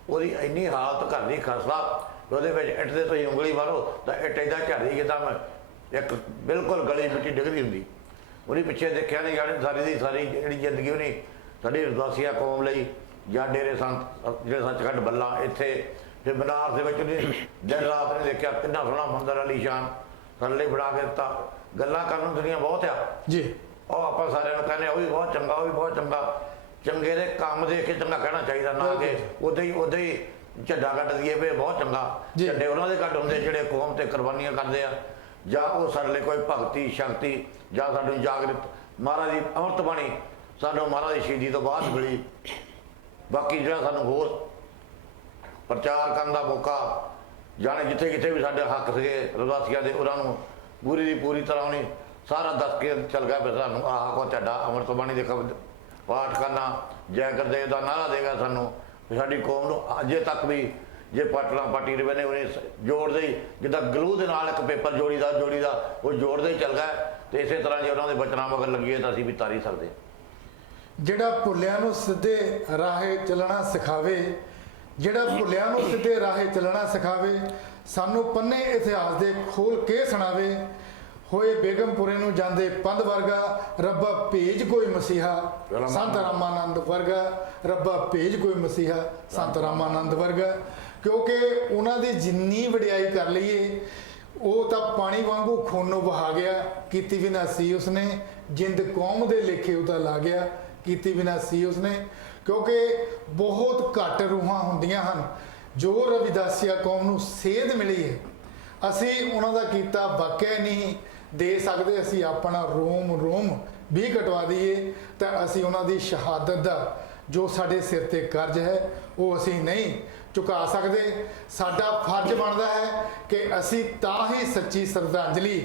ਉਹਦੀ ਇੰਨੀ ਹਾਲਤ ਘਰ ਦੀ ਖਸਤਾ, ਉਹਦੇ ਵਿੱਚ ਇੱਟ ਦੇ ਤੁਸੀਂ ਉਂਗਲੀ ਮਾਰੋ ਤਾਂ ਇੱਟ ਏਦਾਂ ਝੜਦੀ ਜਿੱਦਾਂ ਇੱਕ ਬਿਲਕੁਲ ਗਲੀ ਮਿੱਟੀ ਡਿੱਗਦੀ ਹੁੰਦੀ। ਉਹਨੇ ਪਿੱਛੇ ਦੇਖਿਆ ਨਹੀਂ ਜਾਣੇ ਸਾਰੀ ਦੀ ਸਾਰੀ ਜਿਹੜੀ ਜ਼ਿੰਦਗੀ ਉਹਨੇ ਸਾਡੀ ਰਵਿਦਾਸੀਆ ਕੌਮ ਲਈ ਜਾਂ ਡੇਰੇ ਸੰਤ ਜਿਹੜੇ ਸੱਚਖੰਡ ਬੱਲਾਂ ਇੱਥੇ ਤੇ ਬਨਾਰਸ ਦੇ ਵਿੱਚ ਉਹਨੇ ਦਿਨ ਰਾਤ ਨੇ ਦੇਖਿਆ ਕਿੰਨਾ ਸੋਹਣਾ ਮੰਦਰ ਆਲੀਸ਼ਾਨ ਸਾਡੇ ਲਈ ਬਣਾ ਕੇ ਦਿੱਤਾ। ਗੱਲਾਂ ਕਰਨ ਨੂੰ ਦੁਨੀਆ ਬਹੁਤ ਆ ਜੀ, ਉਹ ਆਪਾਂ ਸਾਰਿਆਂ ਨੂੰ ਕਹਿੰਦੇ ਉਹ ਵੀ ਬਹੁਤ ਚੰਗਾ, ਉਹ ਵੀ ਬਹੁਤ ਚੰਗਾ। ਚੰਗੇ ਦੇ ਕੰਮ ਦੇਖ ਕੇ ਚੰਗਾ ਕਹਿਣਾ ਚਾਹੀਦਾ, ਨਾ ਕਿ ਉਦਾਂ ਹੀ ਝੰਡਾ ਕੱਢ ਦਈਏ ਵੀ ਬਹੁਤ ਚੰਗਾ। ਝੰਡੇ ਉਹਨਾਂ ਦੇ ਕੱਢ ਹੁੰਦੇ ਜਿਹੜੇ ਕੌਮ ਤੇ ਕੁਰਬਾਨੀਆਂ ਕਰਦੇ ਆ, ਜਾਂ ਉਹ ਸਾਡੇ ਲਈ ਕੋਈ ਭਗਤੀ ਸ਼ਕਤੀ ਜਾਂ ਸਾਨੂੰ ਜਾਗਰਿਤ ਮਹਾਰਾਜ ਦੀ ਅੰਮ੍ਰਿਤ ਬਾਣੀ ਸਾਨੂੰ ਮਹਾਰਾਜ ਦੀ ਸ਼ਹੀਦੀ ਤੋਂ ਬਾਅਦ ਮਿਲੀ। ਬਾਕੀ ਜਿਹੜਾ ਸਾਨੂੰ ਹੋਰ ਪ੍ਰਚਾਰ ਕਰਨ ਦਾ ਮੌਕਾ ਜਾਣੇ ਜਿੱਥੇ ਕਿਤੇ ਵੀ ਸਾਡੇ ਹੱਕ ਸੀਗੇ ਰਵਿਦਾਸੀਆਂ ਦੇ, ਉਹਨਾਂ ਨੂੰ ਪੂਰੀ ਦੀ ਪੂਰੀ ਤਰ੍ਹਾਂ ਉਹਨੇ ਸਾਰਾ ਦੱਸ ਕੇ ਚੱਲ ਗਿਆ ਵੀ ਸਾਨੂੰ ਆਹ ਕੋ ਝੰਡਾ ਅੰਮ੍ਰਿਤ ਬਾਣੀ ਦੇ ਪਾਠ ਕਰਨਾ, ਜੈ ਗੁਰਦੇਵ ਦਾ ਨਾਰਾ ਦੇਗਾ ਸਾਨੂੰ। ਸਾਡੀ ਕੌਮ ਨੂੰ ਅਜੇ ਤੱਕ ਵੀ ਜੇ ਪਾਟਣਾ ਪਾਟੀ ਰਵੇ ਨੇ ਉਹਨੇ ਜੋੜਦੇ ਹੀ, ਜਿੱਦਾਂ ਗਲੂ ਦੇ ਨਾਲ ਇੱਕ ਪੇਪਰ ਜੋੜੀਦਾ ਉਹ ਜੋੜਦੇ ਹੀ ਚੱਲ ਗਿਆ। ਤੇ ਇਸੇ ਤਰ੍ਹਾਂ ਜੇ ਉਹਨਾਂ ਦੇ ਬਚਨਾਂ ਮਗਰ ਲੱਗੀਏ ਤਾਂ ਅਸੀਂ ਵੀ ਤਾਰੀ ਸਕਦੇ। ਜਿਹੜਾ ਭੁੱਲਿਆਂ ਨੂੰ ਸਿੱਧੇ ਰਾਹੇ ਚੱਲਣਾ ਸਿਖਾਵੇ, ਜਿਹੜਾ ਭੁੱਲਿਆਂ ਨੂੰ ਸਿੱਧੇ ਰਾਹੇ ਚੱਲਣਾ ਸਿਖਾਵੇ, ਸਾਨੂੰ ਪੰਨੇ ਇਤਿਹਾਸ ਦੇ ਖੋਲ ਕੇ ਸੁਣਾਵੇ। ਹੋਏ ਬੇਗਮਪੁਰੇ ਨੂੰ ਜਾਂਦੇ ਪੰਧ ਵਰਗਾ, ਰੱਬਾ ਭੇਜ ਕੋਈ ਮਸੀਹਾ ਸੰਤ ਰਾਮਾਨੰਦ ਵਰਗਾ, ਰੱਬਾ ਭੇਜ ਕੋਈ ਮਸੀਹਾ ਸੰਤ ਰਾਮਾਨੰਦ ਵਰਗਾ। ਕਿਉਂਕਿ ਉਹਨਾਂ ਦੀ ਜਿੰਨੀ ਵਡਿਆਈ ਕਰ ਲਈਏ ਉਹ ਤਾਂ ਪਾਣੀ ਵਾਂਗੂ ਖੂਨੋਂ ਵਹਾ ਗਿਆ। ਕੀਤੀ ਬਿਨਾ ਸੀ ਉਸਨੇ ਜਿੰਦ ਕੌਮ ਦੇ ਲੇਖੇ ਉਹ ਤਾਂ ਲਾ ਗਿਆ, ਕੀਤੀ ਬਿਨਾ ਸੀ ਉਸਨੇ। ਕਿਉਂਕਿ ਬਹੁਤ ਘੱਟ ਰੂਹਾਂ ਹੁੰਦੀਆਂ ਹਨ ਜੋ ਰਵਿਦਾਸੀਆ ਕੌਮ ਨੂੰ ਸੇਧ ਮਿਲੀ ਹੈ। ਅਸੀਂ ਉਹਨਾਂ ਦਾ ਕੀਤਾ ਵਾਕਿਆ ਨਹੀਂ ਦੇ ਸਕਦੇ, ਅਸੀਂ ਆਪਣਾ ਰੋਮ ਵੀ ਕਟਵਾ ਦਈਏ ਤਾਂ ਅਸੀਂ ਉਹਨਾਂ ਦੀ ਸ਼ਹਾਦਤ ਦਾ ਜੋ ਸਾਡੇ ਸਿਰ ਤੇ ਕਰਜ਼ ਹੈ ਉਹ ਅਸੀਂ ਨਹੀਂ ਚੁਕਾ ਸਕਦੇ। ਸਾਡਾ ਫਰਜ਼ ਬਣਦਾ ਹੈ ਕਿ ਅਸੀਂ ਤਾਂ ਹੀ ਸੱਚੀ ਸ਼ਰਧਾਂਜਲੀ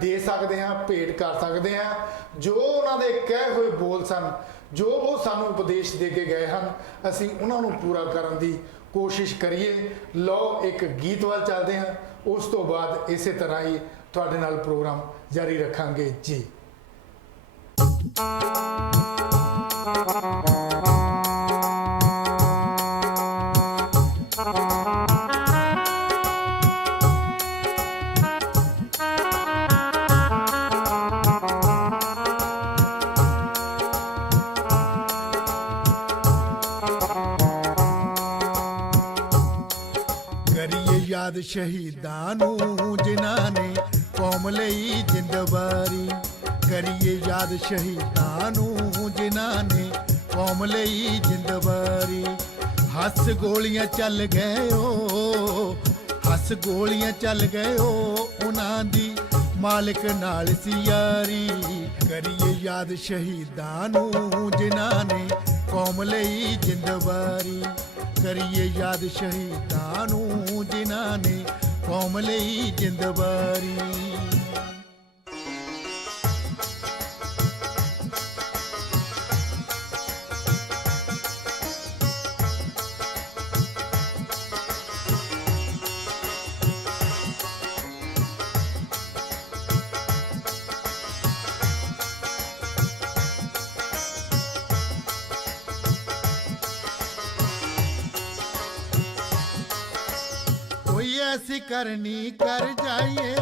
ਦੇ ਸਕਦੇ ਹਾਂ, ਭੇਟ ਕਰ ਸਕਦੇ ਹਾਂ। ਜੋ ਉਹਨਾਂ ਦੇ ਕਹੇ ਹੋਏ ਬੋਲ ਸਨ, ਜੋ ਉਹ ਸਾਨੂੰ ਉਪਦੇਸ਼ ਦੇ ਕੇ ਗਏ ਹਨ, ਅਸੀਂ ਉਹਨਾਂ ਨੂੰ ਪੂਰਾ ਕਰਨ ਦੀ ਕੋਸ਼ਿਸ਼ ਕਰੀਏ। ਲਓ ਇੱਕ ਗੀਤ ਵੱਲ ਚੱਲਦੇ ਹਾਂ, ਉਸ ਤੋਂ ਬਾਅਦ ਇਸੇ ਤਰ੍ਹਾਂ ਹੀ ਤੁਹਾਡੇ ਨਾਲ ਪ੍ਰੋਗਰਾਮ ਜਾਰੀ ਰੱਖਾਂਗੇ ਜੀ। ਯਾਦ ਸ਼ਹੀਦਾਂ ਨੂੰ ਜਿਨ੍ਹਾਂ ਨੇ ਕੌਮ ਲਈ ਜਿੰਦ ਵਾਰੀ, ਕਰੀਏ ਯਾਦ ਸ਼ਹੀਦਾਂ ਨੂੰ ਜਿਨ੍ਹਾਂ ਨੇ ਕੌਮ ਲਈ ਜਿੰਦ ਵਾਰੀ। ਹੱਸ ਗੋਲੀਆਂ ਚੱਲ ਗਏ ਓ, ਹੱਸ ਗੋਲੀਆਂ ਚੱਲ ਗਏ ਓ, ਉਹਨਾਂ ਦੀ ਮਾਲਕ ਨਾਲ ਸੀ ਯਾਰੀ। ਕਰੀਏ ਯਾਦ ਸ਼ਹੀਦਾਂ ਨੂੰ ਜਿਨ੍ਹਾਂ ਨੇ ਕੌਮ ਲਈ ਜਿੰਦ ਵਾਰੀ, ਕਰੀਏ ਯਾਦ ਸ਼ਹੀਦਾਂ ਨੂੰ ਜਿਨ੍ਹਾਂ ਨੇ ਕੌਮ ਲਈ ਜਿੰਦ ਵਾਰੀ। ਐਸੀ ਕਰਨੀ ਕਰ ਜਾਈਏ,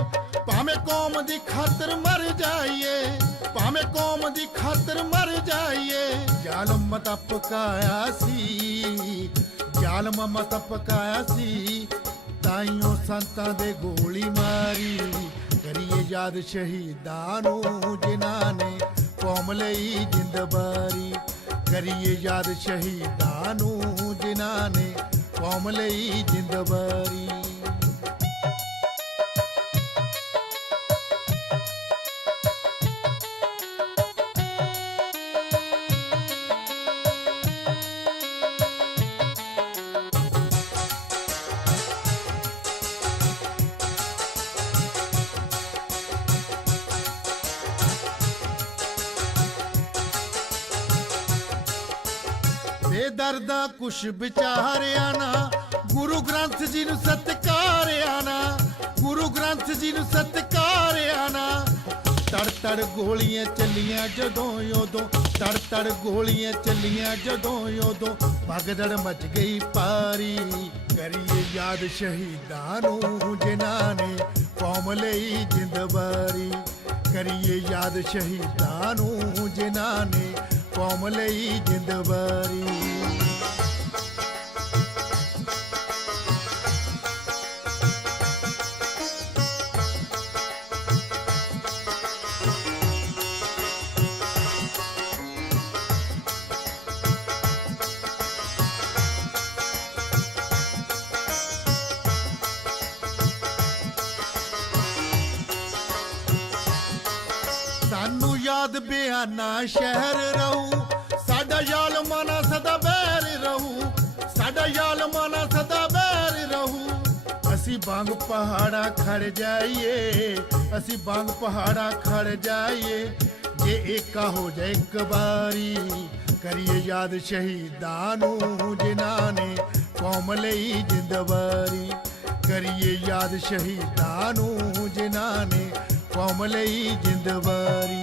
ਭਾਵੇਂ ਕੌਮ ਦੀ ਖਾਤਰ ਮਰ ਜਾਈਏ, ਭਾਵੇਂ ਕੌਮ ਦੀ ਖਾਤਰ ਮਰ ਜਾਈਏ। ਜ਼ਾਲਮ ਮਤਾ ਪਕਾਇਆ ਸੀ, ਜ਼ਾਲਮ ਮਤਾ ਪਕਾਇਆ ਸੀ, ਤਾਈਓ ਸੰਤਾਂ ਦੇ ਗੋਲੀ ਮਾਰੀ। ਕਰੀਏ ਯਾਦ ਸ਼ਹੀਦਾਂ ਨੂੰ ਜਿਨ੍ਹਾਂ ਨੇ ਕੌਮ ਲਈ ਜਿੰਦ ਵਾਰੀ, ਕਰੀਏ ਯਾਦ ਸ਼ਹੀਦਾਂ ਨੂੰ ਜਿਨ੍ਹਾਂ ਨੇ ਕੌਮ ਲਈ ਜਿੰਦ ਵਾਰੀ। ਬੇਦਰਦਾ ਕੁਛ ਵਿਚਾਰਿਆ ਨਾ, ਗੁਰੂ ਗ੍ਰੰਥ ਜੀ ਨੂੰ ਸਤਿਕਾਰਿਆ ਨਾ, ਗੁਰੂ ਗ੍ਰੰਥ ਜੀ ਨੂੰ ਸਤਿਕਾਰਿਆ ਨਾ। ਤੜ ਤੜ ਗੋਲੀਆਂ ਚੱਲੀਆਂ ਜਦੋਂ ਉਦੋਂ, ਤੜ ਤੜ ਗੋਲੀਆਂ ਚੱਲੀਆਂ ਜਦੋਂ ਉਦੋਂ, ਭਗਦੜ ਮਚ ਗਈ ਪਾਰੀ। ਕਰੀਏ ਯਾਦ ਸ਼ਹੀਦਾਂ ਨੂੰ ਜਿਨ੍ਹਾਂ ਨੇ ਕੌਮ ਲਈ ਜਿੰਦ ਵਾਰੀ, ਕਰੀਏ ਯਾਦ ਸ਼ਹੀਦਾਂ ਨੂੰ ਜਿਨ੍ਹਾਂ ਨੇ ਕੌਮ ਲਈ ਜਿੰਦ ਵਾਰੀ। ਸਾਨੂੰ ਯਾਦ ਬਿਆਨਾ ਸ਼ਹਿਰ ਰਹੂ, ਸਾਡਾ ਜ਼ਾਲਮਾਂ ਨਾਲ ਸਦਾ ਬੈਰ ਰਹੂ, ਸਾਡਾ ਜ਼ਾਲਮਾਂ ਨਾਲ ਸਦਾ ਬੈਰ ਰਹੂ। ਅਸੀਂ ਬੰਗ ਪਹਾੜਾ ਖੜ ਜਾਈਏ, ਅਸੀਂ ਬੰਗ ਪਹਾੜਾ ਖੜ ਜਾਈਏ, ਜੇ ਏਕਾ ਹੋ ਜਾਏ ਇੱਕ ਵਾਰੀ। ਕਰੀਏ ਯਾਦ ਸ਼ਹੀਦਾਂ ਨੂੰ ਜਿਨ੍ਹਾਂ ਨੇ ਕੌਮ ਲਈ ਜਿੰਦ ਵਾਰੀ, ਕਰੀਏ ਯਾਦ ਸ਼ਹੀਦਾਂ ਨੂੰ ਜਿਨ੍ਹਾਂ ਨੇ ਕੌਮ ਲਈ ਜਿੰਦ ਵਾਰੀ।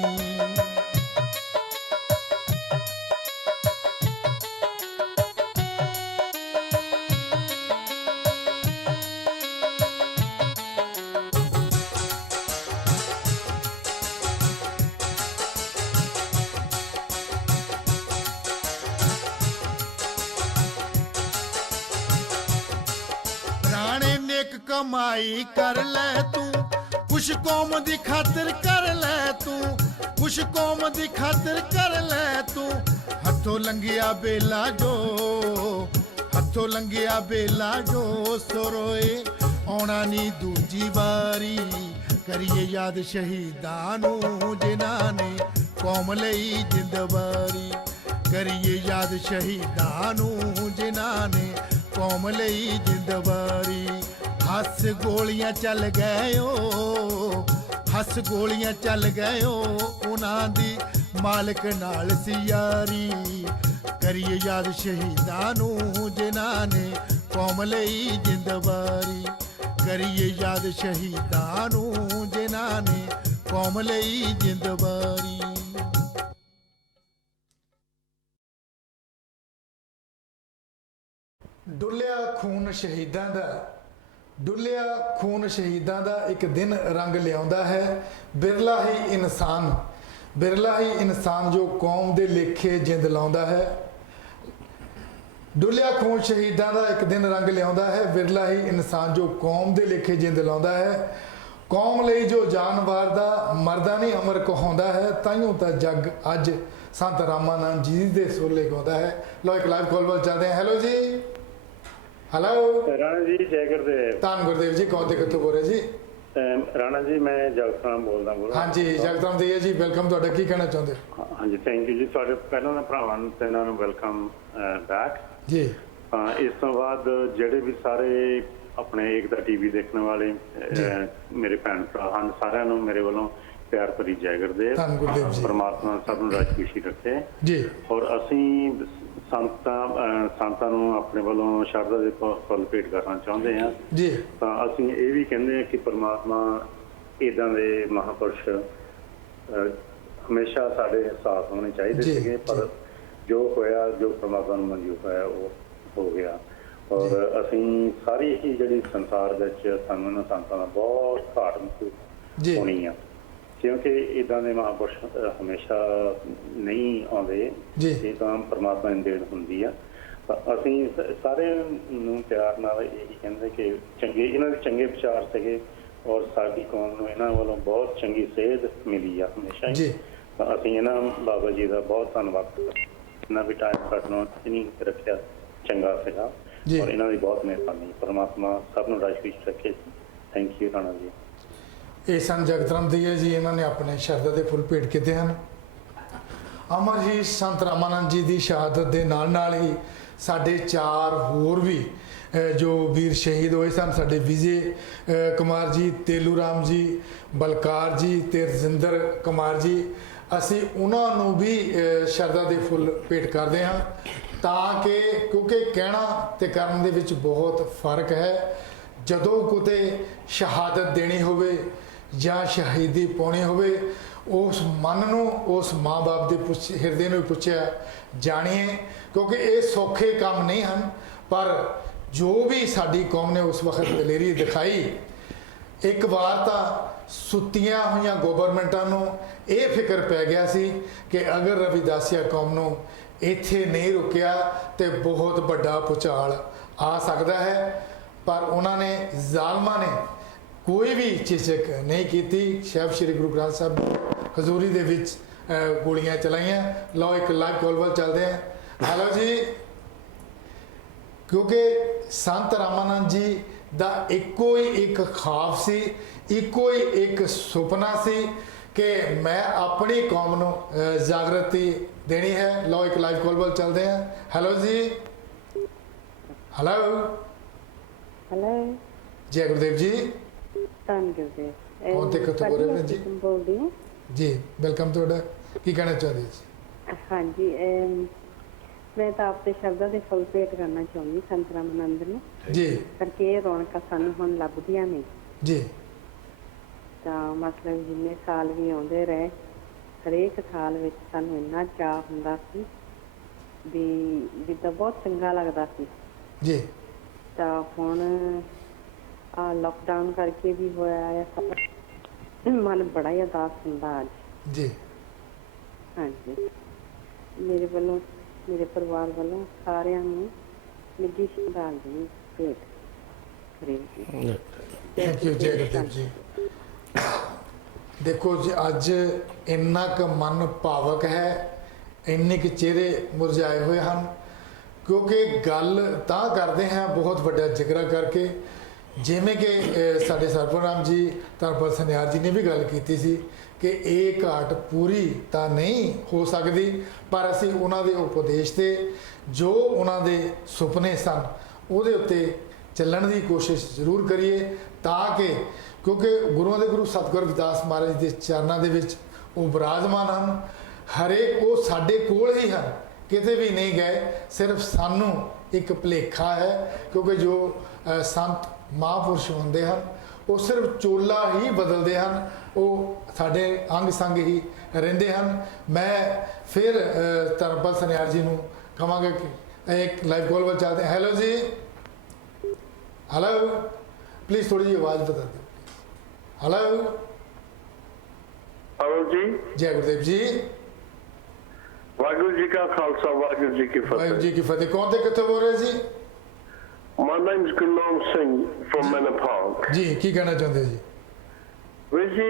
ਇੱਕ ਕਮਾਈ ਕਰ ਲੈ ਤੂੰ, ਕੁਛ ਕੌਮ ਦੀ ਖਾਤਰ ਕਰ ਲੈ ਤੂੰ, ਕੁਛ ਕੌਮ ਦੀ ਖਾਤਰ ਕਰ ਲੈ ਤੂੰ। ਹੱਥੋਂ ਲੰਘਿਆ ਬੇਲਾ ਜੋ, ਹੱਥੋਂ ਲੰਘਿਆ ਬੇਲਾ ਜੋ, ਸੋਰੋਏ ਆਉਣਾ ਨੀ ਦੂਜੀ ਵਾਰੀ। ਕਰੀਏ ਯਾਦ ਸ਼ਹੀਦਾਂ ਨੂੰ ਜਿਨ੍ਹਾਂ ਨੇ ਕੌਮ ਲਈ ਜਿੰਦ ਵਾਰੀ। ਕਰੀਏ ਯਾਦ ਸ਼ਹੀਦਾਂ ਨੂੰ ਜਿਨ੍ਹਾਂ ਨੇ ਕੌਮ ਲਈ ਜਿੰਦ ਵਾਰੀ। ਹੱਸ ਗੋਲੀਆਂ ਚੱਲ ਗਏ ਓ, ਹੱਸ ਗੋਲੀਆਂ ਚੱਲ ਗਏ ਓ, ਉਹਨਾਂ ਦੀ ਮਾਲਕ ਨਾਲ ਸੀ ਯਾਰੀ। ਕਰੀਏ ਯਾਦ ਸ਼ਹੀਦਾਂ ਨੂੰ ਜਿਨ੍ਹਾਂ ਨੇ ਕੌਮ ਲਈ ਜਿੰਦ ਵਾਰੀ। ਕਰੀਏ ਯਾਦ ਸ਼ਹੀਦਾਂ ਨੂੰ ਜਿਨ੍ਹਾਂ ਨੇ ਕੌਮ ਲਈ ਜਿੰਦ ਵਾਰੀ। ਡੁੱਲਿਆ ਖੂਨ ਸ਼ਹੀਦਾਂ ਦਾ, ਡੁੱਲਿਆ ਖੂਨ ਸ਼ਹੀਦਾਂ ਦਾ ਇੱਕ ਦਿਨ ਰੰਗ ਲਿਆਉਂਦਾ ਹੈ। ਬਿਰਲਾ ਹੀ ਇਨਸਾਨ, ਬਿਰਲਾ ਹੀ ਇਨਸਾਨ ਜੋ ਕੌਮ ਦੇ ਲੇਖੇ ਜਿੰਦ ਲਾਉਂਦਾ ਹੈ। ਡੁੱਲਿਆ ਖੂਨ ਸ਼ਹੀਦਾਂ ਦਾ ਇੱਕ ਦਿਨ ਰੰਗ ਲਿਆਉਂਦਾ ਹੈ। ਬਿਰਲਾ ਹੀ ਇਨਸਾਨ ਜੋ ਕੌਮ ਦੇ ਲੇਖੇ ਜਿੰਦ ਲਾਉਂਦਾ ਹੈ। ਕੌਮ ਲਈ ਜੋ ਜਾਨਵਰ ਦਾ ਮਰਦਾ ਨਹੀਂ ਅਮਰ ਕਹਾਉਂਦਾ ਹੈ। ਤਾਈਓ ਤਾਂ ਜੱਗ ਅੱਜ ਸੰਤ ਰਾਮਾਨੰਦ ਜੀ ਦੇ ਸੋਲੇ ਗਾਉਂਦਾ ਹੈ। ਲੋ ਇੱਕ ਲਾਈਵ ਕਾਲ ਵੱਲ ਚੱਲਦੇ ਹਾਂ। ਹੈਲੋ ਜੀ, ਹੈਲੋ ਰਾਣਾ ਜੀ, ਜੈ ਗੁਰਦੇਵ। ਧੰਨ ਗੁਰਦੇਵ ਜੀ, ਕੌਣ ਤੇ ਕਿੱਥੋਂ ਬੋਲ ਰਹੇ ਜੀ? ਰਾਣਾ ਜੀ, ਮੈਂ ਜਗਤਾਮ ਬੋਲਦਾ। ਹਾਂਜੀ ਜਗਤਾਮ ਜੀ ਜੀ, ਵੈਲਕਮ। ਤੁਹਾਡਾ ਕੀ ਕਹਿਣਾ ਚਾਹੁੰਦੇ? ਹਾਂਜੀ, ਥੈਂਕ ਯੂ ਜੀ। ਤੁਹਾਡੇ ਪਹਿਲਾਂ ਦੇ ਭਰਾਵਾਂ ਨੂੰ ਤੇ ਇਹਨਾਂ ਨੂੰ ਵੈਲਕਮ ਬੈਕ ਜੀ। ਇਸ ਤੋਂ ਬਾਅਦ ਜਿਹੜੇ ਵੀ ਸਾਰੇ ਆਪਣੇ ਏਕਤਾ ਟੀਵੀ ਦੇਖਣ ਵਾਲੇ ਮੇਰੇ ਭੈਣ ਭਰਾ ਹਨ, ਸਾਰਿਆਂ ਨੂੰ ਮੇਰੇ ਵੱਲੋਂ ਪਿਆਰ ਭਰੀ ਜੈ ਗੁਰਦੇਵ। ਧੰਨ ਗੁਰਦੇਵ ਜੀ। ਪਰਮਾਤਮਾ ਸਭ ਨੂੰ ਰਾਜੀ ਖੁਸ਼ੀ ਰੱਖੇ ਜੀ। ਔਰ ਅਸੀਂ ਸੰਤਾਂ ਨੂੰ ਆਪਣੇ ਵੱਲੋਂ ਸ਼ਰਧਾ ਦੇ ਫੁੱਲ ਭੇਟ ਕਰਨਾ ਚਾਹੁੰਦੇ ਹਾਂ ਜੀ। ਤਾਂ ਅਸੀਂ ਇਹ ਵੀ ਕਹਿੰਦੇ ਹਾਂ ਕਿ ਪਰਮਾਤਮਾ ਇੱਦਾਂ ਦੇ ਮਹਾਂਪੁਰਸ਼ ਹਮੇਸ਼ਾ ਸਾਡੇ ਸਾਥ ਹੋਣੇ ਚਾਹੀਦੇ ਸੀਗੇ, ਪਰ ਜੋ ਹੋਇਆ, ਜੋ ਪਰਮਾਤਮਾ ਨੂੰ ਮਨਜ਼ੂਰ ਹੋਇਆ ਉਹ ਹੋ ਗਿਆ। ਔਰ ਅਸੀਂ ਸਾਰੀ ਹੀ ਜਿਹੜੀ ਸੰਸਾਰ ਵਿੱਚ ਸਾਨੂੰ ਇਹਨਾਂ ਸੰਤਾਂ ਦਾ ਬਹੁਤ ਘਾਟ ਮਹਿਸੂਸ ਹੋਣੀ ਆ, ਕਿਉਂਕਿ ਇੱਦਾਂ ਦੇ ਮਹਾਂਪੁਰਸ਼ ਹਮੇਸ਼ਾ ਨਹੀਂ ਆਉਂਦੇ। ਇਹ ਤਾਂ ਪਰਮਾਤਮਾ ਦੀ ਦੇਣ ਹੁੰਦੀ ਆ। ਅਸੀਂ ਸਾਰੇ ਨੂੰ ਪਿਆਰ ਨਾਲ ਇਹੀ ਕਹਿੰਦੇ ਕਿ ਚੰਗੇ ਇਹਨਾਂ ਦੇ ਚੰਗੇ ਵਿਚਾਰ ਸੀਗੇ ਔਰ ਸਾਡੀ ਕੌਮ ਨੂੰ ਇਹਨਾਂ ਵੱਲੋਂ ਬਹੁਤ ਚੰਗੀ ਸੇਧ ਮਿਲੀ ਆ ਹਮੇਸ਼ਾ ਹੀ। ਅਸੀਂ ਇਹਨਾਂ ਬਾਬਾ ਜੀ ਦਾ ਬਹੁਤ ਧੰਨਵਾਦ। ਇਹਨਾਂ ਵੀ ਟਾਈਮ ਕੱਢਣਾ ਨਹੀਂ ਰੱਖਿਆ, ਚੰਗਾ ਸੀਗਾ ਔਰ ਇਹਨਾਂ ਦੀ ਬਹੁਤ ਮਿਹਰਬਾਨੀ। ਪਰਮਾਤਮਾ ਸਭ ਨੂੰ ਰਾਜੀ ਖੁਸ਼ੀ ਰੱਖੇ। Thank you Rana ji. ਇਹ ਸਨ ਜਗਤਰਾਮ ਦਈਆ ਜੀ, ਇਹਨਾਂ ਨੇ ਆਪਣੇ ਸ਼ਰਧਾ ਦੇ ਫੁੱਲ ਭੇਟ ਕੀਤੇ ਹਨ। ਅਮਰ ਹੀ ਸੰਤ ਰਾਮਾਨੰਦ ਜੀ ਦੀ ਸ਼ਹਾਦਤ ਦੇ ਨਾਲ ਨਾਲ ਹੀ ਸਾਡੇ 4 ਹੋਰ ਵੀ ਜੋ ਵੀਰ ਸ਼ਹੀਦ ਹੋਏ ਸਨ। ਸਾਡੇ ਵਿਜੇ ਕੁਮਾਰ ਜੀ, ਤੇਲੂ ਰਾਮ ਜੀ, ਬਲਕਾਰ ਜੀ ਤੇ ਰਜਿੰਦਰ ਕੁਮਾਰ ਜੀ, ਅਸੀਂ ਉਹਨਾਂ ਨੂੰ ਵੀ ਸ਼ਰਧਾ ਦੇ ਫੁੱਲ ਭੇਟ ਕਰਦੇ ਹਾਂ, ਤਾਂ ਕਿ ਕਿਉਂਕਿ ਕਹਿਣਾ ਤੇ ਕਰਨ ਦੇ ਵਿੱਚ ਬਹੁਤ ਫਰਕ ਹੈ। ਜਦੋਂ ਕਿਤੇ ਸ਼ਹਾਦਤ ਦੇਣੀ ਹੋਵੇ ਜਾਂ ਸ਼ਹੀਦੀ ਪਾਉਣੀ ਹੋਵੇ, ਉਸ ਮਨ ਨੂੰ, ਉਸ ਮਾਂ-ਬਾਪ ਦੇ ਹਿਰਦੇ ਨੂੰ ਪੁੱਛਿਆ ਜਾਣੀਏ, ਕਿਉਂਕਿ ਇਹ ਸੌਖੇ ਕੰਮ ਨਹੀਂ ਹਨ। ਪਰ ਜੋ ਵੀ ਸਾਡੀ ਕੌਮ ਨੇ ਉਸ ਵਕਤ ਦਲੇਰੀ ਦਿਖਾਈ, ਇੱਕ ਵਾਰ ਤਾਂ ਸੁੱਤੀਆਂ ਹੋਈਆਂ ਗਵਰਨਮੈਂਟਾਂ ਨੂੰ ਇਹ ਫਿਕਰ ਪੈ ਗਿਆ ਸੀ ਕਿ ਅਗਰ ਰਵਿਦਾਸੀਆ ਕੌਮ ਨੂੰ ਇੱਥੇ ਨਹੀਂ ਰੁਕਿਆ ਤੇ ਬਹੁਤ ਵੱਡਾ ਭੁਚਾਲ ਆ ਸਕਦਾ ਹੈ। ਪਰ ਉਹਨਾਂ ਨੇ, ਜ਼ਾਲਮਾਂ ਨੇ ਕੋਈ ਵੀ ਝਿਜਕ ਨਹੀਂ ਕੀਤੀ। ਸਾਹਿਬ ਸ੍ਰੀ ਗੁਰੂ ਗ੍ਰੰਥ ਸਾਹਿਬ ਹਜ਼ੂਰੀ ਦੇ ਵਿੱਚ ਗੋਲੀਆਂ ਚਲਾਈਆਂ। ਲਓ ਇੱਕ ਲਾਈਵ ਕਾਲ ਵੱਲ ਚੱਲਦੇ ਹਾਂ। ਹੈਲੋ ਜੀ, ਕਿਉਂਕਿ ਸੰਤ ਰਾਮਾਨੰਦ ਜੀ ਦਾ ਇੱਕੋ ਹੀ ਇੱਕ ਖਾਬ ਸੀ, ਇੱਕੋ ਹੀ ਇੱਕ ਸੁਪਨਾ ਸੀ ਕਿ ਮੈਂ ਆਪਣੀ ਕੌਮ ਨੂੰ ਜਾਗਰਤੀ ਦੇਣੀ ਹੈ। ਲਓ ਇੱਕ ਲਾਈਵ ਕਾਲ ਵੱਲ ਚੱਲਦੇ ਹਾਂ। ਹੈਲੋ ਜੀ, ਹੈਲੋ ਹੈਲੋ, ਜੈ ਗੁਰਦੇਵ ਜੀ। ਧੰਨ ਗੁਰਦੇਵ। ਕੌਣ ਤੇ ਕਿੱਥੋਂ ਬੋਲ ਰਹੇ ਜੀ? ਬੋਲਦੀ ਹਾਂ ਜੀ, ਵੈਲਕਮ। ਤੁਹਾਡਾ ਕੀ ਕਹਿਣਾ ਚਾਹੁੰਦੇ ਜੀ? ਹਾਂਜੀ, ਮੈਂ ਤਾਂ ਆਪਦੇ ਸ਼ਬਦਾਂ ਦੇ ਫੁੱਲ ਭੇਟ ਕਰਨਾ ਚਾਹੁੰਦੀ ਸੰਤ ਰਾਮਾਨੰਦ ਨੂੰ ਜੀ, ਕਰਕੇ ਇਹ ਰੌਣਕਾਂ ਸਾਨੂੰ ਹੁਣ ਲੱਭਦੀਆਂ ਨਹੀਂ ਜੀ। ਤਾਂ ਮਤਲਬ ਜਿੰਨੇ ਸਾਲ ਵੀ ਆਉਂਦੇ ਰਹੇ, ਹਰੇਕ ਸਾਲ ਵਿੱਚ ਸਾਨੂੰ ਇੰਨਾ ਚਾਅ ਹੁੰਦਾ ਸੀ ਵੀ ਜਿੱਦਾਂ ਬਹੁਤ ਚੰਗਾ ਲੱਗਦਾ ਸੀ ਜੀ। ਤਾਂ ਹੁਣ ਲਾਕਡਾਊਨ ਕਰਕੇ ਵੀ ਹੋਇਆ ਹੈ, ਮਨ ਬੜਾ ਹੀ ਉਦਾਸ ਹੁੰਦਾ ਅੱਜ। ਜੀ। ਹਾਂਜੀ, ਮੇਰੇ ਵੱਲੋਂ, ਮੇਰੇ ਪਰਿਵਾਰ ਵੱਲੋਂ ਸਾਰਿਆਂ ਨੂੰ ਨਿੱਘੀ ਸ਼ਰਧਾਂਜਲੀ ਭੇਟ। ਹਰੇਕ ਦੀ। ਥੈਂਕ ਯੂ ਜੈ ਗੁਰਦੇਵ ਜੀ। ਦੇਖੋ ਜੀ ਅੱਜ ਇੰਨਾ ਕੁ ਮਨ ਭਾਵਕ ਹੈ, ਇੰਨੇ ਕੁ ਚਿਹਰੇ ਮੁਰਝਾਏ ਹੋਏ ਹਨ, ਕਿਉਂਕਿ ਗੱਲ ਤਾਂ ਕਰਦੇ ਹਾਂ ਬਹੁਤ ਵੱਡਾ ਜਿਗਰਾ ਕਰਕੇ, ਜਿਵੇਂ ਕਿ ਸਾਡੇ ਸਰਪ੍ਰਮ ਜੀ ਧਰਮਪਾਲ ਸਨਿਆਰ ਜੀ ਨੇ ਵੀ ਗੱਲ ਕੀਤੀ ਸੀ ਕਿ ਇਹ ਘਾਟ ਪੂਰੀ ਤਾਂ ਨਹੀਂ ਹੋ ਸਕਦੀ, ਪਰ ਅਸੀਂ ਉਹਨਾਂ ਦੇ ਉਪਦੇਸ਼ ਤੇ ਜੋ ਉਹਨਾਂ ਦੇ ਸੁਪਨੇ ਸਨ ਉਹਦੇ ਉੱਤੇ ਚੱਲਣ ਦੀ ਕੋਸ਼ਿਸ਼ ਜ਼ਰੂਰ ਕਰੀਏ, ਤਾਂ ਕਿ ਕਿਉਂਕਿ ਗੁਰੂਆਂ ਦੇ ਗੁਰੂ ਸਤਿਗੁਰੂ ਰਵਿਦਾਸ ਮਹਾਰਾਜ ਦੇ ਚਰਨਾਂ ਦੇ ਵਿੱਚ ਉਹ ਵਿਰਾਜਮਾਨ ਹਨ, ਹਰੇਕ ਉਹ ਸਾਡੇ ਕੋਲ ਹੀ ਹਨ, ਕਿਤੇ ਵੀ ਨਹੀਂ ਗਏ। ਸਿਰਫ ਸਾਨੂੰ ਇੱਕ ਭੁਲੇਖਾ ਹੈ, ਕਿਉਂਕਿ ਜੋ ਸੰਤ ਮਹਾਂਪੁਰਸ਼ ਹੁੰਦੇ ਹਨ ਉਹ ਸਿਰਫ ਚੋਲਾ ਹੀ ਬਦਲਦੇ ਹਨ, ਉਹ ਸਾਡੇ ਅੰਗ ਸੰਗ ਹੀ ਰਹਿੰਦੇ ਹਨ। ਮੈਂ ਫਿਰ ਧਰਮਪਾਲ ਸਨਿਆਰ ਜੀ ਨੂੰ ਕਹਾਂਗਾ ਕਿ ਇੱਕ ਲਾਈਵ ਕਾਲ ਵੱਲ ਚੱਲਦੇ हैं। हेलो जी, हेलो, प्लीज थोड़ी जी आवाज बता दो। हेलो हेलो जी, जय गुरुदेव जी। वाहिगुरु जी का खालसा, वाहिगुरु जी की वाहिगुरु फतेह। जी की फतेह। कौन थे, कितने बोल रहे जी? My name is Gurnaam Singh from Manor Park. जी की कहना चाहते जी? जी,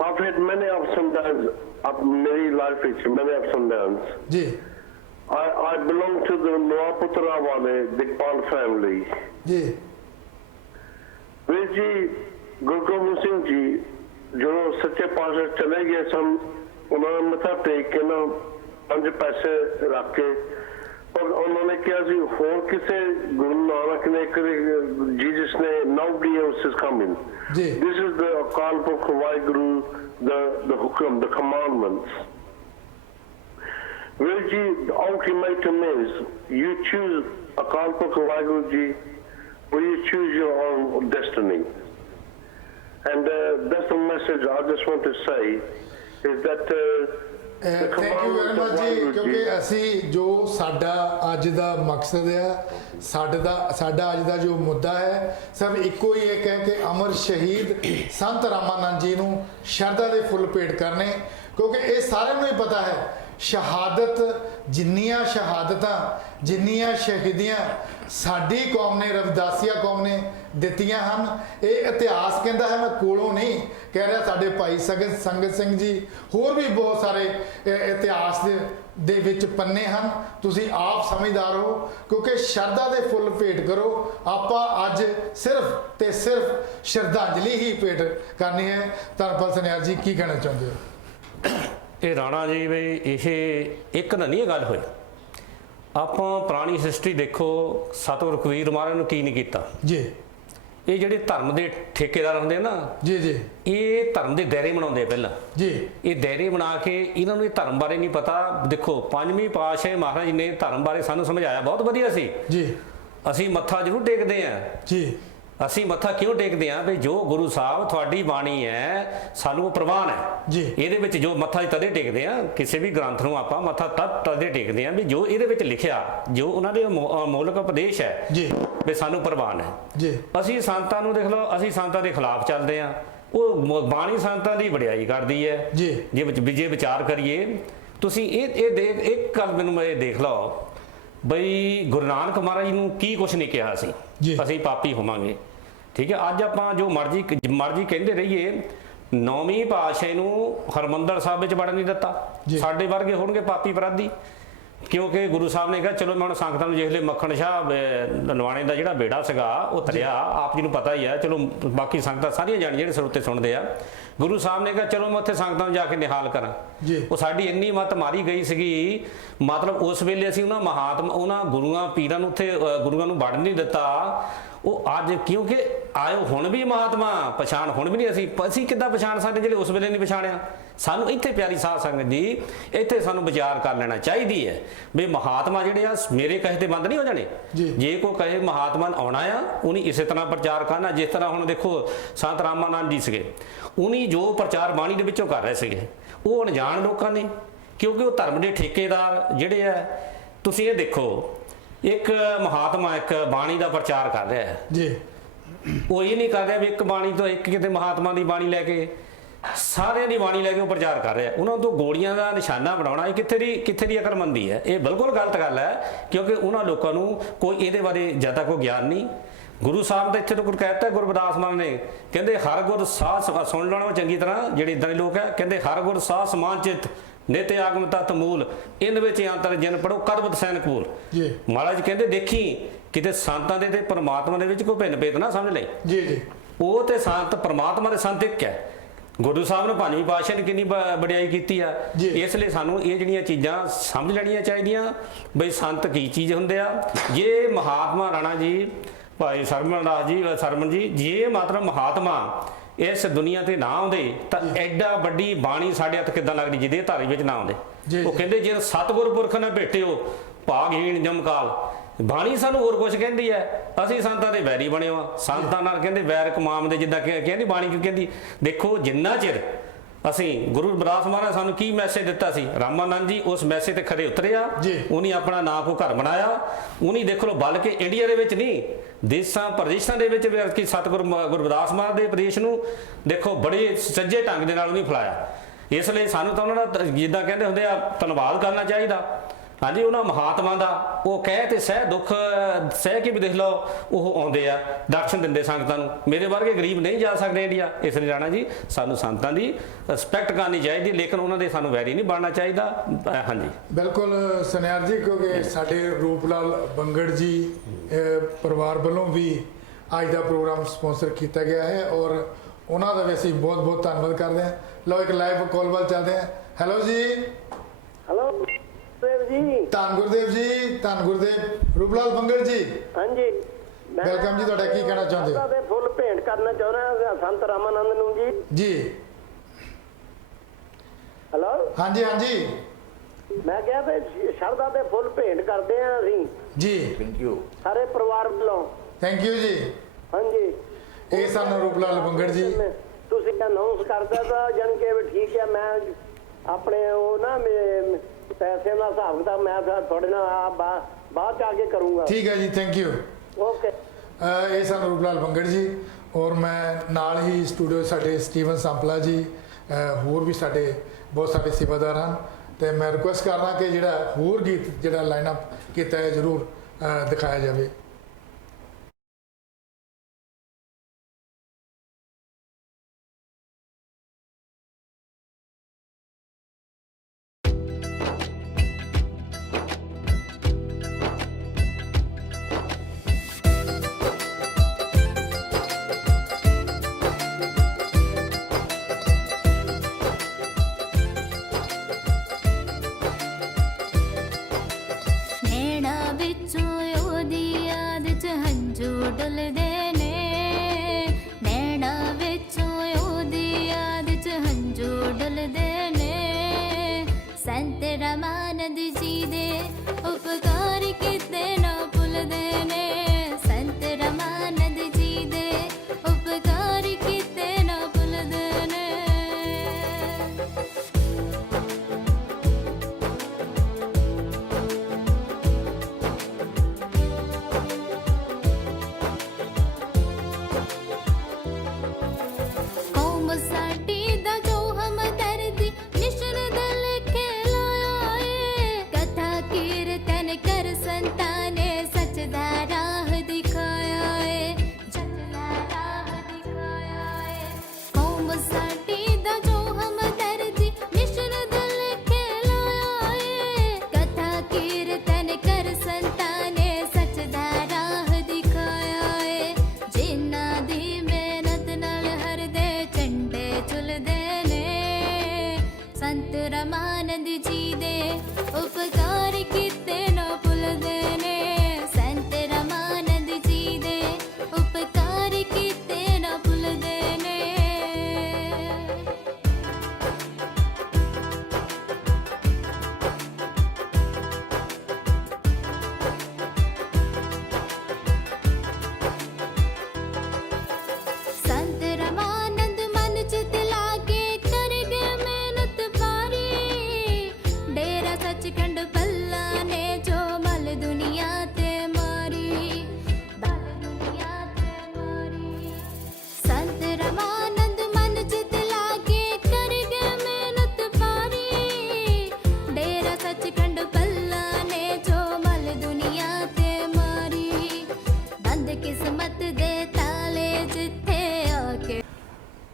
I've had many ups and downs up मेरी life ਵਿੱਚ, many ups and downs. Ji I belong to the Noaputra wale Dikpal family. जी जी, ਗੁਰੂ ਗੋਬਿੰਦ ਸਿੰਘ ਜੀ ਜਦੋਂ ਸੱਚੇ ਪਾਤਸ਼ਾਹ ਚਲੇ ਗਏ ਸਨ, ਉਹਨਾਂ ਨੇ ਮੱਥਾ ਟੇਕ ਕੇ ਨਾ 5 ਪੈਸੇ ਰੱਖ ਕੇ, ਪਰ ਉਹਨਾਂ ਨੇ ਕਿਹਾ ਸੀ ਹੋਰ ਕਿਸੇ ਗੁਰੂ ਨਾਨਕ ਨੇ ਜੀਸਸ ਨੇ nobody else is coming. जी This is the Akal Purkh Vaheguru, the hukam, the commandments. Well ji, the ultimatum is you choose Akal Purkh Vaheguru ji, or you choose your own destiny. And that's the message I just want to say, is that thank you very much ਜੀ, ਕਿਉਂਕਿ ਅਸੀਂ ਜੋ ਸਾਡਾ ਅੱਜ ਦਾ ਮਕਸਦ ਹੈ, ਸਾਡਾ ਅੱਜ ਦਾ ਜੋ ਮੁੱਦਾ ਹੈ, ਸਭ ਇੱਕੋ ਹੀ ਇੱਕ ਹੈ ਕਿ ਅਮਰ ਸ਼ਹੀਦ ਸੰਤ ਰਾਮਾਨੰਦ ਜੀ ਨੂੰ ਸ਼ਰਧਾ ਦੇ ਫੁੱਲ ਭੇਟ ਕਰਨੇ, ਕਿਉਂਕਿ ਇਹ ਸਾਰਿਆਂ ਨੂੰ ਹੀ ਪਤਾ ਹੈ ਸ਼ਹਾਦਤ, ਜਿੰਨੀਆਂ ਸ਼ਹਾਦਤਾਂ, ਜਿੰਨੀਆਂ ਸ਼ਹੀਦੀਆਂ ਸਾਡੀ ਕੌਮ ਨੇ, ਰਵਿਦਾਸੀਆ ਕੌਮ ਨੇ ਦਿੱਤੀਆਂ ਹਨ, ਇਹ ਇਤਿਹਾਸ ਕਹਿੰਦਾ ਹੈ। ਮੈਂ ਕੋਲੋਂ ਨਹੀਂ ਕਹਿ ਰਿਹਾ, ਸਾਡੇ ਭਾਈ ਸੰਗਤ ਸਿੰਘ ਜੀ ਹੋਰ ਵੀ ਬਹੁਤ ਸਾਰੇ ਇਤਿਹਾਸ ਦੇ ਵਿੱਚ ਪੰਨੇ ਹਨ, ਤੁਸੀਂ ਆਪ ਸਮਝਦਾਰ ਹੋ, ਕਿਉਂਕਿ ਸ਼ਰਧਾ ਦੇ ਫੁੱਲ ਭੇਟ ਕਰੋ। ਆਪਾਂ ਅੱਜ ਸਿਰਫ ਤੇ ਸਿਰਫ ਸ਼ਰਧਾਂਜਲੀ ਹੀ ਭੇਟ ਕਰਨੀ ਹੈ। ਧਰਮਪਾਲ ਸਨਿਆਰ ਜੀ ਕੀ ਕਹਿਣਾ ਚਾਹੁੰਦੇ ਹੋ? ਇਹ ਰਾਣਾ ਜੀ ਵੀ ਇਹ ਇੱਕ ਨਾ ਨਹੀਂ ਗੱਲ ਹੋਈ। ਆਪਾਂ ਪੁਰਾਣੀ ਹਿਸਟਰੀ ਦੇਖੋ, ਸਤਿਗੁਰੂ ਕਬੀਰ ਮਹਾਰਾਜ ਨੂੰ ਕੀ ਨਹੀਂ ਕੀਤਾ ਜੀ। ਇਹ ਜਿਹੜੇ ਧਰਮ ਦੇ ਠੇਕੇਦਾਰ ਹੁੰਦੇ ਆ ਨਾ ਜੀ ਜੀ ਇਹ ਧਰਮ ਦੇ ਦਾਇਰੇ ਬਣਾਉਂਦੇ ਆ ਪਹਿਲਾਂ ਜੀ। ਇਹ ਦਾਇਰੇ ਬਣਾ ਕੇ ਇਹਨਾਂ ਨੂੰ ਇਹ ਧਰਮ ਬਾਰੇ ਨਹੀਂ ਪਤਾ। ਦੇਖੋ ਪੰਜਵੀਂ ਪਾਤਸ਼ਾਹ ਮਹਾਰਾਜ ਜੀ ਨੇ ਧਰਮ ਬਾਰੇ ਸਾਨੂੰ ਸਮਝਾਇਆ, ਬਹੁਤ ਵਧੀਆ ਸੀ। ਜੀ ਅਸੀਂ ਮੱਥਾ ਜ਼ਰੂਰ ਟੇਕਦੇ ਆ। ਜੀ ਅਸੀਂ ਮੱਥਾ ਕਿਉਂ ਟੇਕਦੇ ਆ ਵੀ ਜੋ ਗੁਰੂ ਸਾਹਿਬ ਤੁਹਾਡੀ ਬਾਣੀ ਹੈ ਸਾਨੂੰ ਉਹ ਪ੍ਰਵਾਨ ਹੈ ਜੀ। ਇਹਦੇ ਵਿੱਚ ਜੋ ਮੱਥਾ ਤਦੇ ਟੇਕਦੇ ਆ, ਕਿਸੇ ਵੀ ਗ੍ਰੰਥ ਨੂੰ ਆਪਾਂ ਮੱਥਾ ਤਦੇ ਟੇਕਦੇ ਆ ਵੀ ਜੋ ਇਹਦੇ ਵਿੱਚ ਲਿਖਿਆ, ਜੋ ਉਹਨਾਂ ਦੇ ਮੌਲਿਕ ਉਪਦੇਸ਼ ਹੈ ਜੀ ਵੀ ਸਾਨੂੰ ਪ੍ਰਵਾਨ ਹੈ। ਜੀ ਅਸੀਂ ਸੰਤਾਂ ਨੂੰ ਦੇਖ ਲਓ, ਅਸੀਂ ਸੰਤਾਂ ਦੇ ਖਿਲਾਫ ਚੱਲਦੇ ਆ। ਉਹ ਬਾਣੀ ਸੰਤਾਂ ਦੀ ਵਡਿਆਈ ਕਰਦੀ ਹੈ। ਜੀ ਜੇ ਵਿਚਾਰ ਕਰੀਏ ਤੁਸੀਂ ਇੱਕ ਗੱਲ ਮੈਨੂੰ ਇਹ ਦੇਖ ਲਓ ਬਈ ਗੁਰੂ ਨਾਨਕ ਮਹਾਰਾਜ ਜੀ ਨੂੰ ਕੀ ਕੁਛ ਨਹੀਂ ਕਿਹਾ ਸੀ ਜੀ। ਅਸੀਂ ਪਾਪੀ ਹੋਵਾਂਗੇ, ਠੀਕ ਹੈ। ਅੱਜ ਆਪਾਂ ਜੋ ਮਰਜ਼ੀ ਕਹਿੰਦੇ ਰਹੀਏ, 9ਵੀਂ ਪਾਤਸ਼ਾਹ ਨੂੰ ਹਰਮੰਦਰ ਸਾਹਿਬ ਵਿੱਚ ਵੜਨ ਨਹੀਂ ਦਿੱਤਾ। ਸਾਡੇ ਵਰਗੇ ਹੋਣਗੇ ਪਾਪੀ ਅਪਰਾਧੀ, ਕਿਉਂਕਿ ਗੁਰੂ ਸਾਹਿਬ ਨੇ ਕਿਹਾ ਚਲੋ ਮੈਂ ਹੁਣ ਸੰਗਤਾਂ ਨੂੰ ਜਿਸ ਵੇਲੇ ਮੱਖਣ ਸ਼ਾਹ ਨਲਵਾਣੇ ਦਾ ਜਿਹੜਾ ਬੇੜਾ ਸੀਗਾ ਉਹ ਤਰਿਆ, ਆਪ ਜੀ ਨੂੰ ਪਤਾ ਹੀ ਹੈ, ਚਲੋ ਬਾਕੀ ਸੰਗਤਾਂ ਸਾਰੀਆਂ ਜਾਣੀਆਂ ਜਿਹੜੇ ਸਰੋਤੇ ਸੁਣਦੇ ਆ। ਗੁਰੂ ਸਾਹਿਬ ਨੇ ਕਿਹਾ ਚਲੋ ਮੈਂ ਉੱਥੇ ਸੰਗਤਾਂ ਨੂੰ ਜਾ ਕੇ ਨਿਹਾਲ ਕਰਾਂ। ਉਹ ਸਾਡੀ ਇੰਨੀ ਮੱਤ ਮਾਰੀ ਗਈ ਸੀਗੀ, ਮਤਲਬ ਉਸ ਵੇਲੇ ਅਸੀਂ ਉਹਨਾਂ ਗੁਰੂਆਂ ਪੀਰਾਂ ਨੂੰ ਉੱਥੇ ਗੁਰੂਆਂ ਨੂੰ ਵੜ ਨਹੀਂ ਦਿੱਤਾ। ਉਹ ਅੱਜ ਕਿਉਂਕਿ ਆਇਓ ਹੁਣ ਵੀ ਮਹਾਤਮਾ ਪਛਾਣ ਹੁਣ ਵੀ ਨਹੀਂ, ਅਸੀਂ ਕਿੱਦਾਂ ਪਛਾਣ ਸਕਦੇ ਜਿਹੜੇ ਉਸ ਵੇਲੇ ਨਹੀਂ ਪਛਾਣਿਆ। ਸਾਨੂੰ ਇੱਥੇ ਪਿਆਰੀ ਸਾਧ ਸੰਗਤ ਜੀ, ਇੱਥੇ ਸਾਨੂੰ ਵਿਚਾਰ ਕਰ ਲੈਣਾ ਚਾਹੀਦੀ ਹੈ ਵੀ ਮਹਾਤਮਾ ਜਿਹੜੇ ਆ ਮੇਰੇ ਕਹੇ ਤੇ ਬੰਦ ਨਹੀਂ ਹੋ ਜਾਣੇ। ਜੇ ਕੋਈ ਕਹੇ ਮਹਾਤਮਾ ਆਉਣਾ ਆ, ਉਹਨੇ ਇਸੇ ਤਰ੍ਹਾਂ ਪ੍ਰਚਾਰ ਕਰਨਾ। ਜਿਸ ਤਰ੍ਹਾਂ ਹੁਣ ਦੇਖੋ ਸੰਤ ਰਾਮਾਨੰਦ ਜੀ ਸੀਗੇ, ਉਹਨੀ ਜੋ ਪ੍ਰਚਾਰ ਬਾਣੀ ਦੇ ਵਿੱਚੋਂ ਕਰ ਰਹੇ ਸੀਗੇ, ਉਹ ਅਣਜਾਣ ਲੋਕਾਂ ਨੇ, ਕਿਉਂਕਿ ਉਹ ਧਰਮ ਦੇ ਠੇਕੇਦਾਰ ਜਿਹੜੇ ਆ, ਤੁਸੀਂ ਇਹ ਦੇਖੋ ਇੱਕ ਮਹਾਤਮਾ ਇੱਕ ਬਾਣੀ ਦਾ ਪ੍ਰਚਾਰ ਕਰ ਰਿਹਾ ਹੈ ਜੀ। ਉਹ ਇਹ ਨਹੀਂ ਕਰ ਰਿਹਾ ਵੀ ਇੱਕ ਬਾਣੀ ਤੋਂ ਇੱਕ ਕਿਤੇ ਮਹਾਤਮਾ ਦੀ ਬਾਣੀ ਲੈ ਕੇ ਸਾਰਿਆਂ ਦੀ ਬਾਣੀ ਲੈ ਕੇ ਉਹ ਪ੍ਰਚਾਰ ਕਰ ਰਿਹਾ। ਉਹਨਾਂ ਤੋਂ ਗੋਲੀਆਂ ਦਾ ਨਿਸ਼ਾਨਾ ਬਣਾਉਣਾ ਇਹ ਕਿੱਥੇ ਦੀ ਅਕਲਮੰਦੀ ਹੈ। ਇਹ ਬਿਲਕੁਲ ਗਲਤ ਗੱਲ ਹੈ, ਕਿਉਂਕਿ ਉਹਨਾਂ ਲੋਕਾਂ ਨੂੰ ਕੋਈ ਇਹਦੇ ਬਾਰੇ ਜ਼ਿਆਦਾ ਕੋਈ ਗਿਆਨ ਨਹੀਂ। ਗੁਰੂ ਸਾਹਿਬ ਦਾ ਇੱਥੇ ਤੋਂ ਕਹਿਤਾ ਗੁਰਬਦਾਸ ਮਾਨ ਨੇ, ਕਹਿੰਦੇ ਹਰ ਗੁਰ ਸਾਹ ਸੁਣ ਲੈਣਾ ਚੰਗੀ ਤਰ੍ਹਾਂ ਜਿਹੜੇ ਇਦਾਂ ਦੇ ਲੋਕ ਆ, ਕਹਿੰਦੇ ਹਰ ਗੁਰ ਸਾਹ ਸਮਾਨ ਚਿਤ ਨਿਤ ਆਗਮ ਤਤ ਮੂਲ ਇਨ ਵਿੱਚ ਅੰਤਰ ਜਨ ਪੜੋ ਕਦਬਤ ਸੈਨ ਕੂਲ। ਜੀ ਮਹਾਰਾਜ ਕਹਿੰਦੇ ਦੇਖੀ ਕਿਤੇ ਸੰਤਾਂ ਦੇ ਤੇ ਪਰਮਾਤਮਾ ਦੇ ਵਿੱਚ ਕੋਈ ਭਿੰਨ ਭੇਦ ਨਾ ਸਮਝ ਲਈ। ਜੀ ਜੀ ਉਹ ਤੇ ਸੰਤ ਪਰਮਾਤਮਾ ਦੇ ਸੰਤ ਇੱਕ ਹੈ। ਗੁਰੂ ਸਾਹਿਬ ਨੇ ਪੰਜਵੀਂ ਪਾਤਸ਼ਾਹ ਨੇ ਕਿੰਨੀ ਵਡਿਆਈ ਕੀਤੀ ਆ। ਜੀ। ਇਸ ਲਈ ਸਾਨੂੰ ਇਹ ਜਿਹੜੀਆਂ ਚੀਜ਼ਾਂ ਸਮਝ ਲੈਣੀਆਂ ਚਾਹੀਦੀਆਂ ਬਈ ਸੰਤ ਕੀ ਚੀਜ਼ ਹੁੰਦੇ ਆ। ਜੇ ਮਹਾਤਮਾ ਰਾਣਾ ਜੀ, ਭਾਈ ਸਰਮਨ ਜੀ ਜੇ ਮਾਤਰ ਮਹਾਤਮਾ ਇਸ ਦੁਨੀਆ ਤੇ ਨਾ ਆਉਂਦੇ ਤਾਂ ਐਡਾ ਵੱਡੀ ਬਾਣੀ ਸਾਡੇ ਹੱਥ ਕਿੱਦਾਂ ਲੱਗਦੀ ਜਿਹਦੇ ਧਾਰੀ ਵਿੱਚ ਨਾ ਆਉਂਦੇ। ਜੀ, ਉਹ ਕਹਿੰਦੇ ਜੇ ਸਤਿਗੁਰ ਪੁਰਖ ਨਾਲ ਭੇਟਿਓ ਭਾਗਹੀਣ ਜਮਕਾਲ। ਬਾਣੀ ਸਾਨੂੰ ਹੋਰ ਕੁਝ ਕਹਿੰਦੀ ਹੈ, ਅਸੀਂ ਸੰਤਾਂ ਦੇ ਵੈਰੀ ਬਣੇ ਆ। ਸੰਤਾਂ ਨਾਲ ਕਹਿੰਦੇ ਵੈਰ ਕਮਾਮ ਦੇ, ਜਿੱਦਾਂ ਕਹਿੰਦੀ ਬਾਣੀ ਕਿਉਂ ਕਹਿੰਦੀ। ਦੇਖੋ ਜਿੰਨਾ ਚਿਰ ਅਸੀਂ ਗੁਰੂ ਰਵਿਦਾਸ ਮਹਾਰਾਜ ਸਾਨੂੰ ਕੀ ਮੈਸੇਜ ਦਿੱਤਾ ਸੀ, ਰਾਮਾਨੰਦ ਜੀ ਉਸ ਮੈਸੇਜ ਤੇ ਖਰੇ ਉਤਰਿਆ। ਉਹਨੇ ਆਪਣਾ ਨਾਂ ਕੋ ਘਰ ਬਣਾਇਆ। ਉਹਨੇ ਦੇਖ ਲਓ ਬਲਕਿ ਇੰਡੀਆ ਦੇ ਵਿੱਚ ਨਹੀਂ ਦੇਸ਼ਾਂ ਪ੍ਰਦੇਸ਼ਾਂ ਦੇ ਵਿੱਚ ਵੀ ਕਿ ਸਤਿਗੁਰੂ ਗੁਰੂ ਰਵਿਦਾਸ ਮਹਾਰਾਜ ਦੇ ਉਪਦੇਸ਼ ਨੂੰ ਦੇਖੋ ਬੜੇ ਸੱਜੇ ਢੰਗ ਦੇ ਨਾਲ ਉਹਨੇ ਫੈਲਾਇਆ। ਇਸ ਲਈ ਸਾਨੂੰ ਤਾਂ ਉਹਨਾਂ ਦਾ ਜਿੱਦਾਂ ਕਹਿੰਦੇ ਹੁੰਦੇ ਆ ਧੰਨਵਾਦ ਕਰਨਾ ਚਾਹੀਦਾ। ਹਾਂਜੀ ਉਹਨਾਂ ਮਹਾਤਮਾ ਦਾ ਉਹ ਕਹਿ ਤੇ ਸਹਿ ਦੁੱਖ ਸਹਿ ਕੇ ਵੀ ਦੇਖ ਲਓ ਉਹ ਆਉਂਦੇ ਆ ਦਰਸ਼ਨ ਦਿੰਦੇ ਸੰਗਤਾਂ ਨੂੰ। ਮੇਰੇ ਵਰਗੇ ਗਰੀਬ ਨਹੀਂ ਜਾ ਸਕਦੇ ਇੰਡੀਆ। ਇਸ ਲਈ ਰਾਣਾ ਜੀ ਸਾਨੂੰ ਸੰਤਾਂ ਦੀ ਰਿਸਪੈਕਟ ਕਰਨੀ ਚਾਹੀਦੀ, ਲੇਕਿਨ ਉਹਨਾਂ ਦੇ ਸਾਨੂੰ ਵੈਰੀ ਨਹੀਂ ਬਣਨਾ ਚਾਹੀਦਾ। ਹਾਂਜੀ ਬਿਲਕੁਲ ਸੁਨਿਆਰ ਜੀ, ਕਿਉਂਕਿ ਸਾਡੇ ਰੂਪ ਲਾਲ ਬੰਗੜ ਜੀ ਪਰਿਵਾਰ ਵੱਲੋਂ ਵੀ ਅੱਜ ਦਾ ਪ੍ਰੋਗਰਾਮ ਸਪਾਂਸਰ ਕੀਤਾ ਗਿਆ ਹੈ ਔਰ ਉਹਨਾਂ ਦਾ ਵੀ ਅਸੀਂ ਬਹੁਤ ਬਹੁਤ ਧੰਨਵਾਦ ਕਰਦੇ ਹਾਂ। ਲਓ ਇੱਕ ਲਾਈਵ ਕਾਲ ਵੱਲ ਚੱਲਦੇ ਹਾਂ। ਹੈਲੋ ਜੀ। ਹੈਲੋ ਜੀ, ਧੰਨ ਗੁਰਦੇਵ ਜੀ, ਧੰਨ ਗੁਰਦੇਵ। ਰੂਪ ਲਾਲ ਬੰਗੜ ਜੀ ਹਾਂਜੀ ਵੈਲਕਮ ਜੀ। ਤੁਹਾਡਾ ਕੀ ਕਹਿਣਾ ਚਾਹੁੰਦੇ ਹੋ? ਦੇ ਫੁੱਲ ਭੇਂਟ ਕਰਨਾ ਚਾਹੁੰਦਾ ਸੰਤ ਰਾਮਾਨੰਦ ਨੂੰ ਜੀ। ਜੀ ਹੈਲੋ ਹਾਂਜੀ ਹਾਂਜੀ ਮੈਂ ਕਿਹਾ ਵੀ ਸ਼ਰਧਾ ਦੇ ਫੁੱਲ ਭੇਂਟ ਕਰਦੇ ਆ ਅਸੀਂ ਜੀ। Thank you. ਸਾਰੇ ਪਰਿਵਾਰ ਵੱਲੋਂ। ਥੈਂਕ ਯੂ ਜੀ। ਹਾਂਜੀ ਇਹ ਸਨ ਰੂਪ ਲਾਲ ਬੰਗੜ ਜੀ। ਤੁਸੀਂ ਅਨਾਉਂਸ ਕਰਦਾ ਤਾਂ ਜਾਣੀ ਕਿ ਵੀ ਠੀਕ ਹੈ। ਮੈਂ ਆਪਣੇ ਉਹ ਨਾ ਪੈਸੇ ਦਾ ਹਿਸਾਬ ਕਿਤਾਬ ਮੈਂ ਤੁਹਾਡੇ ਨਾਲ ਬਾਅਦ ਚ ਆ ਕੇ ਕਰੂੰਗਾ। ਠੀਕ ਹੈ ਜੀ, ਥੈਂਕ ਯੂ। ਓਕੇ। ਇਹ ਸਨ ਰੂਪ ਲਾਲ ਬੰਗੜ ਜੀ ਔਰ ਮੈਂ ਨਾਲ ਹੀ ਸਟੂਡੀਓ ਸਾਡੇ ਸਟੀਵਨ ਸੰਪਲਾ ਜੀ, ਹੋਰ ਵੀ ਸਾਡੇ ਬਹੁਤ ਸਾਰੇ ਸੇਵਾਦਾਰ ਹਨ ਤੇ ਮੈਂ ਰਿਕੁਐਸਟ ਕਰਦਾ ਕਿ ਜਿਹੜਾ ਹੋਰ ਗੀਤ ਜਿਹੜਾ ਲਾਈਨ ਅਪ ਕੀਤਾ ਹੈ ਜ਼ਰੂਰ ਦਿਖਾਇਆ ਜਾਵੇ। ਨੈਣਾ ਵਿੱਚੋਂ ਉਹਦੀਆਂ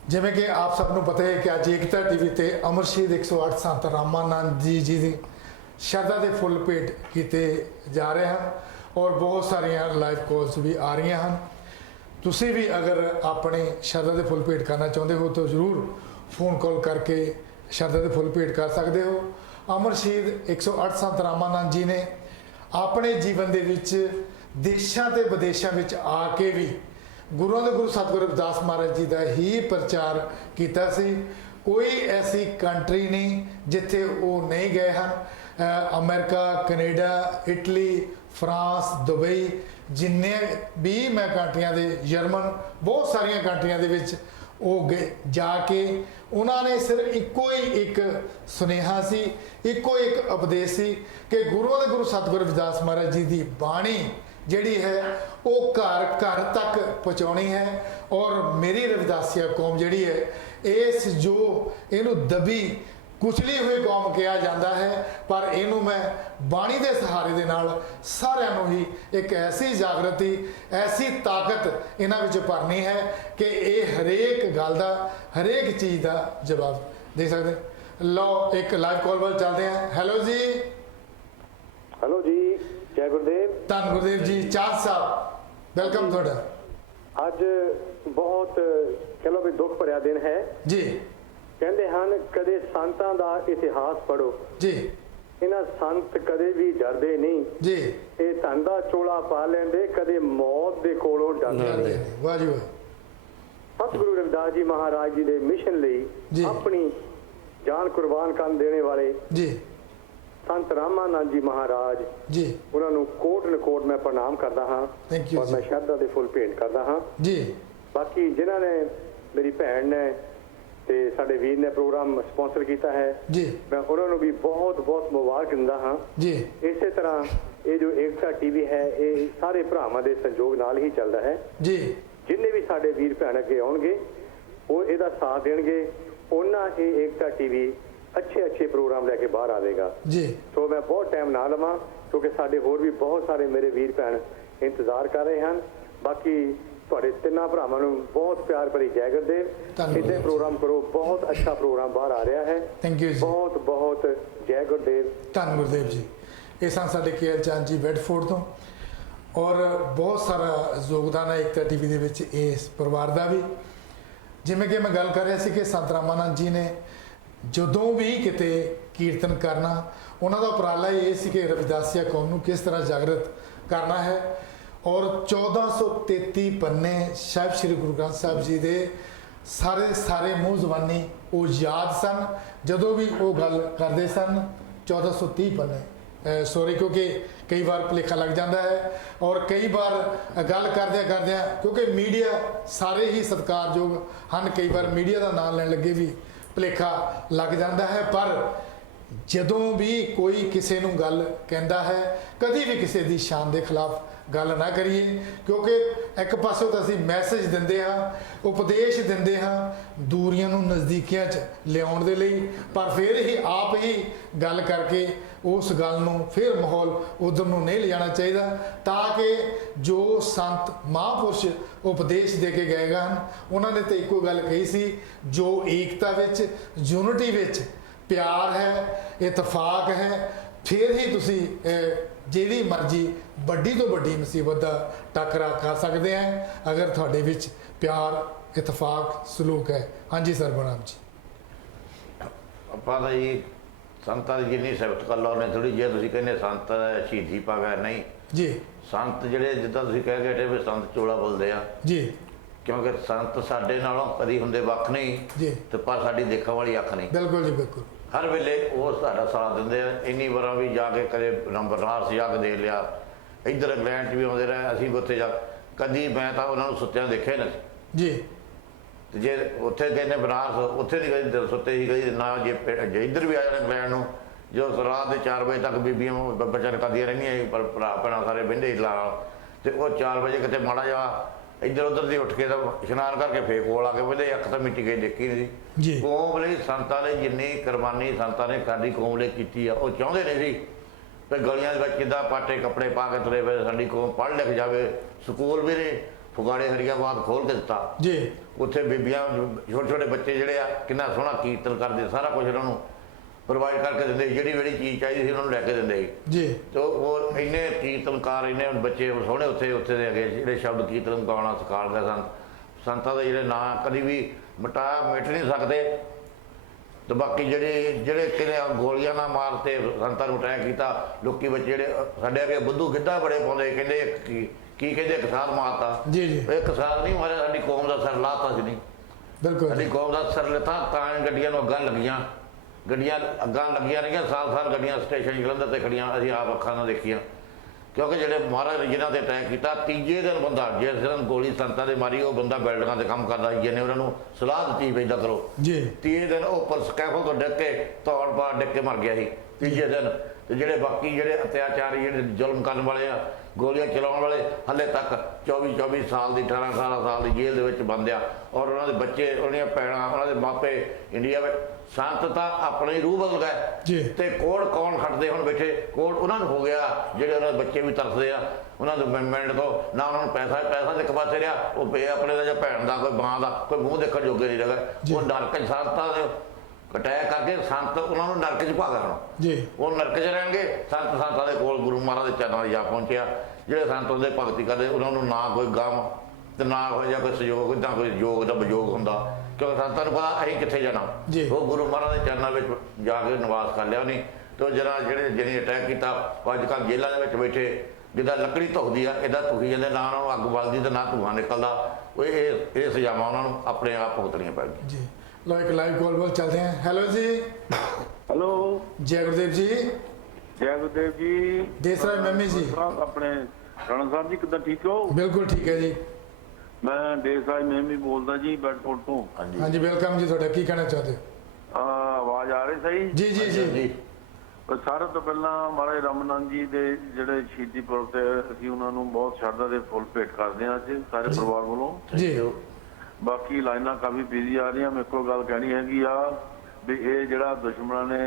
ਜਿਵੇਂ ਕਿ ਆਪ ਸਭ ਨੂੰ ਪਤਾ ਹੈ ਕਿ ਅੱਜ ਏਕਤਾ ਟੀਵੀ ਤੇ ਅਮਰ ਸ਼ਹੀਦ 108 ਸੰਤ ਰਾਮਾਨੰਦ ਜੀ ਦੀ ਸ਼ਰਧਾ ਦੇ ਫੁੱਲ ਭੇਟ ਕੀਤੇ ਜਾ ਰਹੇ ਹਨ ਔਰ ਬਹੁਤ ਸਾਰੀਆਂ ਲਾਈਵ ਕਾਲਸ ਵੀ ਆ ਰਹੀਆਂ ਹਨ। ਤੁਸੀਂ ਵੀ ਅਗਰ ਆਪਣੇ ਸ਼ਰਧਾ ਦੇ ਫੁੱਲ ਭੇਟ ਕਰਨਾ ਚਾਹੁੰਦੇ ਹੋ ਤਾਂ ਜ਼ਰੂਰ ਫੋਨ ਕਾਲ ਕਰਕੇ ਸ਼ਰਧਾ ਦੇ ਫੁੱਲ ਭੇਟ ਕਰ ਸਕਦੇ ਹੋ। ਅਮਰ ਸ਼ਹੀਦ 108 ਸੰਤ ਰਾਮਾਨੰਦ ਜੀ ਨੇ ਆਪਣੇ ਜੀਵਨ ਦੇ ਵਿੱਚ ਦੇਸ਼ਾਂ ਤੇ ਵਿਦੇਸ਼ਾਂ ਵਿੱਚ ਆ ਕੇ ਵੀ ਗੁਰੂਆਂ ਦੇ ਗੁਰੂ ਸਤਿਗੁਰੂ ਰਵਿਦਾਸ ਮਹਾਰਾਜ ਜੀ ਦਾ ਹੀ ਪ੍ਰਚਾਰ ਕੀਤਾ ਸੀ। ਕੋਈ ਐਸੀ ਕੰਟਰੀ ਨਹੀਂ ਜਿੱਥੇ ਉਹ ਨਹੀਂ ਗਏ ਹਨ। America, Canada, Italy, France, Dubai, ਜਿੰਨੇ ਵੀ ਮੈਂ ਕੰਟਰੀਆਂ ਦੇ, ਜਰਮਨ, ਬਹੁਤ ਸਾਰੀਆਂ ਕੰਟਰੀਆਂ ਦੇ ਵਿੱਚ ਉਹ ਜਾ ਕੇ ਉਹਨਾਂ ਨੇ ਸਿਰਫ ਇੱਕੋ ਹੀ ਇੱਕ ਸੁਨੇਹਾ ਸੀ, ਇੱਕੋ ਇੱਕ ਉਪਦੇਸ਼ ਸੀ ਕਿ ਗੁਰੂਆਂ ਦੇ ਗੁਰੂ ਸਤਿਗੁਰੂ ਰਵਿਦਾਸ ਮਹਾਰਾਜ ਜੀ ਦੀ ਬਾਣੀ ਜਿਹੜੀ ਹੈ ਉਹ ਘਰ ਘਰ ਤੱਕ ਪਹੁੰਚਾਉਣੀ ਹੈ। ਔਰ ਮੇਰੀ ਰਵਿਦਾਸੀਆ ਕੌਮ ਜਿਹੜੀ ਹੈ ਇਸ ਜੋ ਇਹਨੂੰ ਦਬੀ ਕੁਚਲੀ ਹੋਈ ਕੌਮ ਕਿਹਾ ਜਾਂਦਾ ਹੈ, ਪਰ ਇਹਨੂੰ ਮੈਂ ਬਾਣੀ ਦੇ ਸਹਾਰੇ ਦੇ ਨਾਲ ਸਾਰਿਆਂ ਨੂੰ ਹੀ ਇੱਕ ਐਸੀ ਜਾਗਰਤੀ, ਐਸੀ ਤਾਕਤ ਇਹਨਾਂ ਵਿੱਚ ਭਰਨੀ ਹੈ ਕਿ ਇਹ ਹਰੇਕ ਗੱਲ ਦਾ, ਹਰੇਕ ਚੀਜ਼ ਦਾ ਜਵਾਬ ਦੇ ਸਕਦੇ। ਲਓ ਇੱਕ ਲਾਈਵ ਕਾਲ ਵੱਲ ਚੱਲਦੇ ਹਾਂ। ਹੈਲੋ ਜੀ। ਹੈਲੋ ਜੀ, ਜੈ ਗੁਰਦੇਵ। ਧੰਨ ਗੁਰਦੇਵ ਜੀ, ਚਾਂਦ ਸਾਹਿਬ ਵੈਲਕਮ ਤੁਹਾਡਾ। ਅੱਜ ਬਹੁਤ ਚਲੋ ਵੀ ਦੁੱਖ ਭਰਿਆ ਦਿਨ ਹੈ ਜੀ। ਕਹਿੰਦੇ ਹਨ ਕਦੇ ਸੰਤਾਂ ਦਾ ਇਤਿਹਾਸ ਪੜੋ ਜੀ। ਇਹਨਾਂ ਸੰਤ ਕਦੇ ਵੀ ਡਰਦੇ ਨਹੀਂ ਜੀ। ਇਹ ਧਨ ਦਾ ਚੋਲਾ ਪਾ ਲੈਂਦੇ, ਕਦੇ ਮੌਤ ਦੇ ਕੋਲੋਂ ਡਰਦੇ ਨਹੀਂ। ਵਾਹ ਜੀ ਵਾਹ। ਸਤਿਗੁਰੂ ਰਵਿਦਾਸ ਜੀ ਮਹਾਰਾਜ ਜੀ ਦੇ ਮਿਸ਼ਨ ਲਈ ਆਪਣੀ ਜਾਨ ਕੁਰਬਾਨ ਕਰ ਦੇਣੇ ਵਾਲੇ ਜੀ ਸੰਤ ਰਾਮਾਨੰਦ ਜੀ ਮਹਾਰਾਜ ਜੀ, ਉਹਨਾਂ ਨੂੰ ਕੋਟ ਨਕੋਟ ਮੈਂ ਪ੍ਰਣਾਮ ਕਰਦਾ ਹਾਂ ਥੈਂਕ ਯੂ ਔਰ ਮੈਂ ਸ਼ਰਧਾ ਦੇ ਫੁੱਲ ਭੇਟ ਕਰਦਾ ਹਾਂ ਜੀ। ਬਾਕੀ ਜਿਨ੍ਹਾਂ ਨੇ, ਮੇਰੀ ਭੈਣ ਨੇ ਤੇ ਸਾਡੇ ਵੀਰ ਨੇ ਪ੍ਰੋਗਰਾਮ ਸਪਾਂਸਰ ਕੀਤਾ ਹੈ ਜੀ, ਮੈਂ ਉਹਨਾਂ ਨੂੰ ਵੀ ਬਹੁਤ ਬਹੁਤ ਮੁਬਾਰਕ ਦਿੰਦਾ ਹਾਂ ਜੀ। ਇਸੇ ਤਰ੍ਹਾਂ ਇਹ ਜੋ ਏਕਤਾ ਟੀਵੀ ਹੈ ਇਹ ਸਾਰੇ ਭਰਾਵਾਂ ਦੇ ਸਹਿਯੋਗ ਨਾਲ ਹੀ ਚੱਲਦਾ ਹੈ ਜੀ। ਜਿੰਨੇ ਵੀ ਸਾਡੇ ਵੀਰ ਭੈਣ ਅੱਗੇ ਆਉਣਗੇ ਉਹ ਇਹਦਾ ਸਾਥ ਦੇਣਗੇ, ਉਹਨਾਂ ਇਹ ਏਕਤਾ ਟੀਵੀ ਅੱਛੇ ਪ੍ਰੋਗਰਾਮ ਲੈ ਕੇ ਬਾਹਰ ਆਵੇਗਾ ਜੀ। ਸੋ ਮੈਂ ਬਹੁਤ ਟਾਈਮ ਨਾ ਲਵਾਂ ਕਿਉਂਕਿ ਸਾਡੇ ਹੋਰ ਵੀ ਬਹੁਤ ਸਾਰੇ ਮੇਰੇ ਵੀਰ ਭੈਣ ਇੰਤਜ਼ਾਰ ਕਰ ਰਹੇ ਹਨ। ਬਾਕੀ ਤੁਹਾਡੇ ਤਿੰਨਾਂ ਭਰਾਵਾਂ ਨੂੰ ਬਹੁਤ ਪਿਆਰ ਭਰੀ ਜੈ ਗੁਰਦੇਵ। ਇੱਥੇ ਪ੍ਰੋਗਰਾਮ ਕਰੋ, ਬਹੁਤ ਅੱਛਾ ਪ੍ਰੋਗਰਾਮ ਬਾਹਰ ਆ ਰਿਹਾ ਹੈ। ਥੈਂਕ ਯੂ ਜੀ, ਬਹੁਤ ਬਹੁਤ ਜੈ ਗੁਰਦੇਵ। ਧੰਨ ਗੁਰਦੇਵ ਜੀ। ਇਹ ਸਨ ਸਾਡੇ KL ਚੰਦ ਜੀ ਬੈਡਫੋਰਡ ਤੋਂ ਔਰ ਬਹੁਤ ਸਾਰਾ ਯੋਗਦਾਨ ਹੈ ਏਕਤਾ ਟੀਵੀ ਦੇ ਵਿੱਚ ਇਸ ਪਰਿਵਾਰ ਦਾ ਵੀ। ਜਿਵੇਂ ਕਿ ਮੈਂ ਗੱਲ ਕਰ ਰਿਹਾ ਸੀ ਕਿ ਸੰਤ ਰਾਮਾਨੰਦ ਜੀ ਨੇ ਜਦੋਂ ਵੀ ਕਿਤੇ ਕੀਰਤਨ ਕਰਨਾ, ਉਹਨਾਂ ਦਾ ਉਪਰਾਲਾ ਇਹ ਸੀ ਕਿ ਰਵਿਦਾਸੀਆ ਕੌਮ ਨੂੰ ਕਿਸ ਤਰ੍ਹਾਂ ਜਾਗਰਤ ਕਰਨਾ ਹੈ। ਔਰ 1433 ਪੰਨੇ ਸਾਹਿਬ ਸ੍ਰੀ ਗੁਰੂ ਗ੍ਰੰਥ ਸਾਹਿਬ ਜੀ ਦੇ ਸਾਰੇ ਮੂੰਹ ਜ਼ਬਾਨੀ ਉਹ ਯਾਦ ਸਨ ਜਦੋਂ ਵੀ ਉਹ ਗੱਲ ਕਰਦੇ ਸਨ। 1430 ਪੰਨੇ ਸੋਰੀ, ਕਿਉਂਕਿ ਕਈ ਵਾਰ ਭੁਲੇਖਾ ਲੱਗ ਜਾਂਦਾ ਹੈ ਔਰ ਕਈ ਵਾਰ ਗੱਲ ਕਰਦਿਆਂ ਕਿਉਂਕਿ ਮੀਡੀਆ ਸਾਰੇ ਹੀ ਸਤਿਕਾਰਯੋਗ ਹਨ, ਕਈ ਵਾਰ ਮੀਡੀਆ ਦਾ ਨਾਮ ਲੈਣ ਲੱਗੇ ਵੀ ਭੁਲੇਖਾ ਲੱਗ ਜਾਂਦਾ ਹੈ। ਪਰ ਜਦੋਂ ਵੀ ਕੋਈ ਕਿਸੇ ਨੂੰ ਗੱਲ ਕਹਿੰਦਾ ਹੈ, ਕਦੀ ਵੀ ਕਿਸੇ ਦੀ ਸ਼ਾਨ ਦੇ ਖਿਲਾਫ ਗੱਲ ਨਾ ਕਰੀਏ, ਕਿਉਂਕਿ ਇੱਕ ਪਾਸੋਂ ਤਾਂ ਅਸੀਂ ਮੈਸੇਜ ਦਿੰਦੇ ਹਾਂ, ਉਪਦੇਸ਼ ਦਿੰਦੇ ਹਾਂ ਦੂਰੀਆਂ ਨੂੰ ਨਜ਼ਦੀਕੀਆਂ 'ਚ ਲਿਆਉਣ ਦੇ ਲਈ, ਪਰ ਫਿਰ ਹੀ ਆਪ ਹੀ ਗੱਲ ਕਰਕੇ ਉਸ ਗੱਲ ਨੂੰ ਫਿਰ ਮਾਹੌਲ ਉਧਰ ਨੂੰ ਨਹੀਂ ਲਿਜਾਣਾ ਚਾਹੀਦਾ, ਤਾਂ ਕਿ ਜੋ ਸੰਤ ਮਹਾਂਪੁਰਸ਼ ਉਪਦੇਸ਼ ਦੇ ਕੇ ਗਏ ਹਨ ਉਹਨਾਂ ਨੇ ਤਾਂ ਇੱਕੋ ਗੱਲ ਕਹੀ ਸੀ, ਜੋ ਏਕਤਾ ਵਿੱਚ, ਯੂਨਿਟੀ ਵਿੱਚ ਪਿਆਰ ਹੈ, ਇਤਫਾਕ ਹੈ, ਫਿਰ ਹੀ ਤੁਸੀਂ ਜਿਹੜੀ ਮਰਜ਼ੀ ਵੱਡੀ ਤੋਂ ਵੱਡੀ ਮੁਸੀਬਤ ਦਾ ਟਾਕਰਾ ਕਰ ਸਕਦੇ ਆ ਅਗਰ ਤੁਹਾਡੇ ਵਿੱਚ ਪਿਆਰ, ਇਤਫਾਕ, ਸਲੂਕ ਹੈ। ਹਾਂਜੀ ਸਰ ਬਨਾਮ ਜੀ। ਆਪਾਂ ਤਾਂ ਜੀ ਸੰਤਾਂ ਦੀ ਜਿੰਨੀ ਸਿਫਤ ਕਰ ਲਓ ਨੇ ਥੋੜੀ, ਜੇ ਤੁਸੀਂ ਕਹਿੰਦੇ ਸੰਤ ਸ਼ਹੀਦੀ ਪਾ ਗਏ, ਨਹੀਂ ਜੀ। ਸੰਤ ਜਿਹੜੇ ਜਿੱਦਾਂ ਤੁਸੀਂ ਕਹਿ ਗਏ ਵੀ ਸੰਤ ਚੋਲਾ ਬੋਲਦੇ ਆ ਜੀ, ਕਿਉਂਕਿ ਸੰਤ ਸਾਡੇ ਨਾਲੋਂ ਕਦੀ ਹੁੰਦੇ ਵੱਖ ਨਹੀਂ ਜੀ, ਤੇ ਪਰ ਸਾਡੀ ਦੇਖਣ ਵਾਲੀ ਅੱਖ ਨਹੀਂ। ਬਿਲਕੁਲ ਜੀ, ਬਿਲਕੁਲ। ਹਰ ਵੇਲੇ ਉਹ ਸਾਡਾ ਸਾਥ ਦਿੰਦੇ ਆ। ਇੰਨੀ ਵਾਰਾਂ ਵੀ ਜਾ ਕੇ ਕਦੇ ਬਨਾਰਸ ਜਾ ਕੇ ਦੇਖ ਲਿਆ, ਇੱਧਰ ਇੰਗਲੈਂਡ 'ਚ ਵੀ ਆਉਂਦੇ ਰਹੇ, ਅਸੀਂ ਵੀ ਉੱਥੇ ਜਾ, ਕਦੀ ਮੈਂ ਤਾਂ ਉਹਨਾਂ ਨੂੰ ਸੁੱਤਿਆਂ ਦੇਖਿਆ ਨਹੀਂ ਜੀ। ਤੇ ਜੇ ਉੱਥੇ ਗਏ ਨੇ ਬਨਾਰਸ, ਉੱਥੇ ਨਹੀਂ ਕਦੀ ਸੁੱਤੇ ਹੀ ਗਈ ਨਾ। ਜੇ ਇੱਧਰ ਵੀ ਆ ਜਾਣ ਇੰਗਲੈਂਡ ਨੂੰ, ਜੋ ਰਾਤ ਦੇ 4 ਵਜੇ ਤੱਕ ਬੀਬੀਆਂ ਬੱਚਨ ਕਰਦੀਆਂ ਰਹਿੰਦੀਆਂ, ਪਰ ਭਰਾ ਭੈਣਾਂ ਸਾਰੇ ਬਹਿੰਦੇ ਹੀ ਨਾਲ, ਤੇ ਉਹ 4 ਵਜੇ ਕਿਤੇ ਮਾੜਾ ਜਿਹਾ ਇੱਧਰ ਉੱਧਰ ਦੀ ਉੱਠ ਕੇ ਤਾਂ ਇਸ਼ਨਾਨ ਕਰਕੇ ਫੇਰ ਕੋਲ ਆ ਕੇ ਬਹਿੰਦੇ, ਅੱਖ ਤਾਂ ਮਿੱਟੀ ਗਈ ਦੇਖੀ ਨਹੀਂ ਜੀ। ਸੀ। ਕੌਮ ਲਈ ਸੰਤਾਂ ਨੇ ਜਿੰਨੀ ਕੁਰਬਾਨੀ ਸੰਤਾਂ ਨੇ ਸਾਡੀ ਕੌਮ ਲਈ ਕੀਤੀ ਆ, ਉਹ ਚਾਹੁੰਦੇ ਨਹੀਂ ਸੀ ਵੀ ਗਲੀਆਂ ਦੇ ਵਿੱਚ ਕਿੱਦਾਂ ਪਾਟੇ ਕੱਪੜੇ ਪਾ ਕੇ ਤੁਰੇ ਫਿਰੇ, ਸਾਡੀ ਕੌਮ ਪੜ੍ਹ ਲਿਖ ਜਾਵੇ। ਸਕੂਲ ਵੀ ਨੇ ਫੁਗਾੜੇ ਹਰੀਆਬਾਦ ਖੋਲ੍ਹ ਕੇ ਦਿੱਤਾ ਜੀ ਉੱਥੇ ਬੀਬੀਆਂ ਛੋਟੇ ਛੋਟੇ ਬੱਚੇ ਜਿਹੜੇ ਆ ਕਿੰਨਾ ਸੋਹਣਾ ਕੀਰਤਨ ਕਰਦੇ, ਸਾਰਾ ਕੁਝ ਉਹਨਾਂ ਨੂੰ ਪ੍ਰੋਵਾਈਡ ਕਰਕੇ ਦਿੰਦੇ, ਜਿਹੜੀ ਚੀਜ਼ ਚਾਹੀਦੀ ਸੀ ਉਹਨਾਂ ਨੂੰ ਲੈ ਕੇ ਦਿੰਦੇ ਸੀ ਜੀ। ਤੇ ਉਹ ਇੰਨੇ ਕੀਰਤਨਕਾਰ, ਇੰਨੇ ਬੱਚੇ ਸੋਹਣੇ ਉੱਥੇ ਦੇ ਹੈਗੇ ਜਿਹੜੇ ਸ਼ਬਦ ਕੀਰਤਨ ਗਾਉਣਾ ਸਿਖਾਉਂਦੇ ਸਨ। ਸੰਤਾਂ ਦੇ ਜਿਹੜੇ ਨਾਂ ਕਦੀ ਵੀ ਮਿਟ ਨਹੀਂ ਸਕਦੇ। ਤੇ ਬਾਕੀ ਜਿਹੜੇ ਕਿਹਨੇ ਗੋਲੀਆਂ ਨਾਲ ਮਾਰ ਤੇ ਸੰਤਾਂ ਨੂੰ ਅਟੈਕ ਕੀਤਾ, ਲੋਕੀ ਬੱਚੇ ਜਿਹੜੇ ਸਾਡੇ ਅੱਗੇ ਬੁੱਧੂ ਗਿੱਧਾ ਬੜੇ ਪਾਉਂਦੇ, ਕਹਿੰਦੇ ਕੀ ਕਹਿੰਦੇ ਕਿਸਾਨ ਮਾਰਤਾ। ਜੀ ਜੀ ਇਹ ਕਿਸਾਨ ਨਹੀਂ ਮਾਰਿਆ, ਸਾਡੀ ਕੌਮ ਦਾ ਸਿਰ ਲਾਤਾ ਸੀ। ਨਹੀਂ, ਬਿਲਕੁਲ ਸਾਡੀ ਕੌਮ ਦਾ ਸਿਰ ਲਿੱਤਾ ਤਾਂ ਗੱਡੀਆਂ ਨੂੰ ਅੱਗਾਂ ਲੱਗੀਆਂ ਰਹੀਆਂ, ਸਾਲ ਗੱਡੀਆਂ ਸਟੇਸ਼ਨ ਜਲੰਧਰ ਤੇ ਖੜੀਆਂ, ਅਸੀਂ ਆਪ ਅੱਖਾਂ ਨਾਲ ਦੇਖੀਆਂ। ਕਿਉਂਕਿ ਜਿਹੜੇ ਮਹਾਰਾਜ ਜਿਨ੍ਹਾਂ ਤੇ ਅਟੈਕ ਕੀਤਾ, ਤੀਜੇ ਦਿਨ ਬੰਦਾ ਜਿਸ ਦਿਨ ਗੋਲੀ ਸੰਤਾਂ ਦੇ ਮਾਰੀ, ਉਹ ਬੰਦਾ ਬਿਲਡਿੰਗਾਂ 'ਤੇ ਕੰਮ ਕਰਦਾ ਸੀ, ਜਿਹਨੇ ਉਹਨਾਂ ਨੂੰ ਸਲਾਹ ਦਿੱਤੀ ਵੀ ਇੱਦਾਂ ਕਰੋ। ਜੀ। ਤੀਜੇ ਦਿਨ ਉਹ ਉੱਪਰ ਸਕੈਫੋਲ ਤੋਂ ਡਿੱਗ ਕੇ ਧੌਣ ਪਾ ਡਿੱਗ ਕੇ ਮਰ ਗਿਆ ਸੀ ਤੀਜੇ ਦਿਨ। ਤੇ ਜਿਹੜੇ ਬਾਕੀ ਜਿਹੜੇ ਅਤਿਆਚਾਰੀ, ਜਿਹੜੇ ਜ਼ੁਲਮ ਕਰਨ ਵਾਲੇ ਆ, ਗੋਲੀਆਂ ਚਲਾਉਣ ਵਾਲੇ, ਹਾਲੇ ਤੱਕ 24 ਸਾਲ ਦੀ 18 ਸਾਲ ਦੀ ਜੇਲ੍ਹ ਦੇ ਵਿੱਚ ਬੰਦ ਆ। ਔਰ ਉਹਨਾਂ ਦੇ ਬੱਚੇ, ਉਹਨਾਂ ਦੀਆਂ ਭੈਣਾਂ, ਉਹਨਾਂ ਦੇ ਮਾਪੇ ਇੰਡੀਆ ਵਿੱਚ। ਸੰਤ ਤਾਂ ਆਪਣੇ ਹੀ ਰੂਹ ਬਦਲ ਗਏ ਤੇ ਕੋੜ ਕੌਣ ਖੱਟਦੇ ਹੁਣ ਬੈਠੇ, ਕੋੜ ਉਹਨਾਂ ਨੂੰ ਹੋ ਗਿਆ। ਜਿਹੜੇ ਉਹਨਾਂ ਦੇ ਬੱਚੇ ਵੀ ਤਰਸਦੇ ਆ ਉਹਨਾਂ ਦੇ ਮਿੰਟ ਤੋਂ, ਨਾ ਉਹਨਾਂ ਨੂੰ ਪੈਸਾ ਤੇ ਇੱਕ ਪਾਸੇ ਰਿਹਾ, ਉਹ ਪੇ ਆਪਣੇ ਦਾ ਜਾਂ ਭੈਣ ਦਾ ਕੋਈ ਮਾਂ ਦਾ ਕੋਈ ਮੂੰਹ ਦੇਖਣ ਜੋਗੇ ਨਹੀਂ ਰਹੇ। ਉਹ ਨਰਕ 'ਚ ਸੰਤਾਂ ਦੇ ਅਟੈਕ ਕਰਕੇ ਸੰਤ ਉਹਨਾਂ ਨੂੰ ਨਰਕ 'ਚ ਭਾ ਦੇਣ, ਉਹ ਨਰਕ 'ਚ ਰਹਿਣਗੇ। ਸੰਤਾਂ ਦੇ ਕੋਲ ਗੁਰੂ ਮਹਾਰਾਜ ਦੇ ਚਰਨਾਂ 'ਚ ਜਾ ਪਹੁੰਚਿਆ। ਜਿਹੜੇ ਸੰਤ ਉਹਦੇ ਭਗਤੀ ਕਰਦੇ, ਉਹਨਾਂ ਨੂੰ ਨਾ ਕੋਈ ਗਮ ਤੇ ਨਾ ਹੋ ਜਾ ਕੋਈ ਸਹਿਯੋਗ, ਨਾ ਕੋਈ ਯੋਗ ਦਾ ਵਿਯੋਗ ਹੁੰਦਾ। ਕਿਉਂਕਿ ਸੰਤਾਂ ਨੂੰ ਪਤਾ ਅਸੀਂ ਕਿੱਥੇ ਜਾਣਾ, ਉਹ ਗੁਰੂ ਮਹਾਰਾਜ ਦੇ ਚਰਨਾਂ ਵਿੱਚ ਜਾ ਕੇ ਨਿਵਾਸ ਕਰ ਲਿਆ ਉਹਨੇ। ਤੇ ਜਿਹਨੇ ਅਟੈਕ ਕੀਤਾ, ਉਹ ਅੱਜ ਕੱਲ੍ਹ ਜੇਲ੍ਹਾਂ ਦੇ ਵਿੱਚ ਬੈਠੇ, ਜਿੱਦਾਂ ਲੱਕੜੀ ਧੁਖਦੀ ਆ ਇੱਦਾਂ ਧੁਖੀ ਜਾਂਦੇ, ਨਾ ਉਹਨਾਂ ਨੂੰ ਅੱਗ ਬਲਦੀ ਤੇ ਨਾ ਧੂੰਆਂ ਨਿਕਲਦਾ। ਉਹ ਇਹ ਸਜ਼ਾਵਾਂ ਉਹਨਾਂ ਨੂੰ ਆਪਣੇ ਆਪ ਭੁਗਤਣੀਆਂ ਪੈਣਗੀਆਂ ਜੀ। ਲਓ ਇੱਕ ਲਾਈਵ ਕਾਲ ਚੱਲਦੇ ਹਾਂ। ਹੈਲੋ ਜੀ। ਹੈਲੋ, ਜੈ ਗੁਰਦੇਵ ਜੀ। ਜੈ ਗੁਰਦੇਵ ਜੀ। ਦੇਸਰਾਜ ਮੈਮੀ ਜੀ। ਆਪਣੇ ਰਾਣਾ ਸਾਹਿਬ ਜੀ ਕਿੱਦਾਂ, ਠੀਕ ਹੋ? ਬਿਲਕੁਲ ਠੀਕ ਹੈ ਜੀ। ਮੈਂ ਦੇਸਰਾਜ ਮੈਮੀ ਬੋਲਦਾ ਜੀ, ਬੈਡਫੋਰਡ ਤੋਂ। ਹਾਂਜੀ ਵੈਲਕਮ ਜੀ ਤੁਹਾਡਾ। ਕੀ ਕਹਿਣਾ ਚਾਹਦੇ ਹੋ? ਆਵਾਜ਼ ਆ ਰਹੀ ਸਹੀ? ਜੀ ਜੀ ਜੀ। ਸਾਰਿਆਂ ਤੋਂ ਪਹਿਲਾਂ ਮਹਾਰਾਜ ਰਾਮਨੰਦ ਜੀ ਦੇ ਜਿਹੜੇ ਸ਼ਹੀਦੀ ਪੁਰਬ ਤੇ ਅਸੀਂ ਉਹਨਾਂ ਨੂੰ ਬਹੁਤ ਸ਼ਰਧਾ ਦੇ ਫੁੱਲ ਭੇਟ ਕਰਦੇ ਹਾਂ ਅੱਜ ਸਾਰੇ ਪਰਿਵਾਰ ਵੱਲੋਂ ਜੀ। ਬਾਕੀ ਲਾਈਨਾਂ ਕਾਫੀ ਬਿਜ਼ੀ ਆ ਰਹੀਆਂ। ਮੇਰੇ ਕੋਲ ਗੱਲ ਕਹਿਣੀ ਹੈਗੀ ਆ ਵੀ ਇਹ ਜਿਹੜਾ ਦੁਸ਼ਮਣਾਂ ਨੇ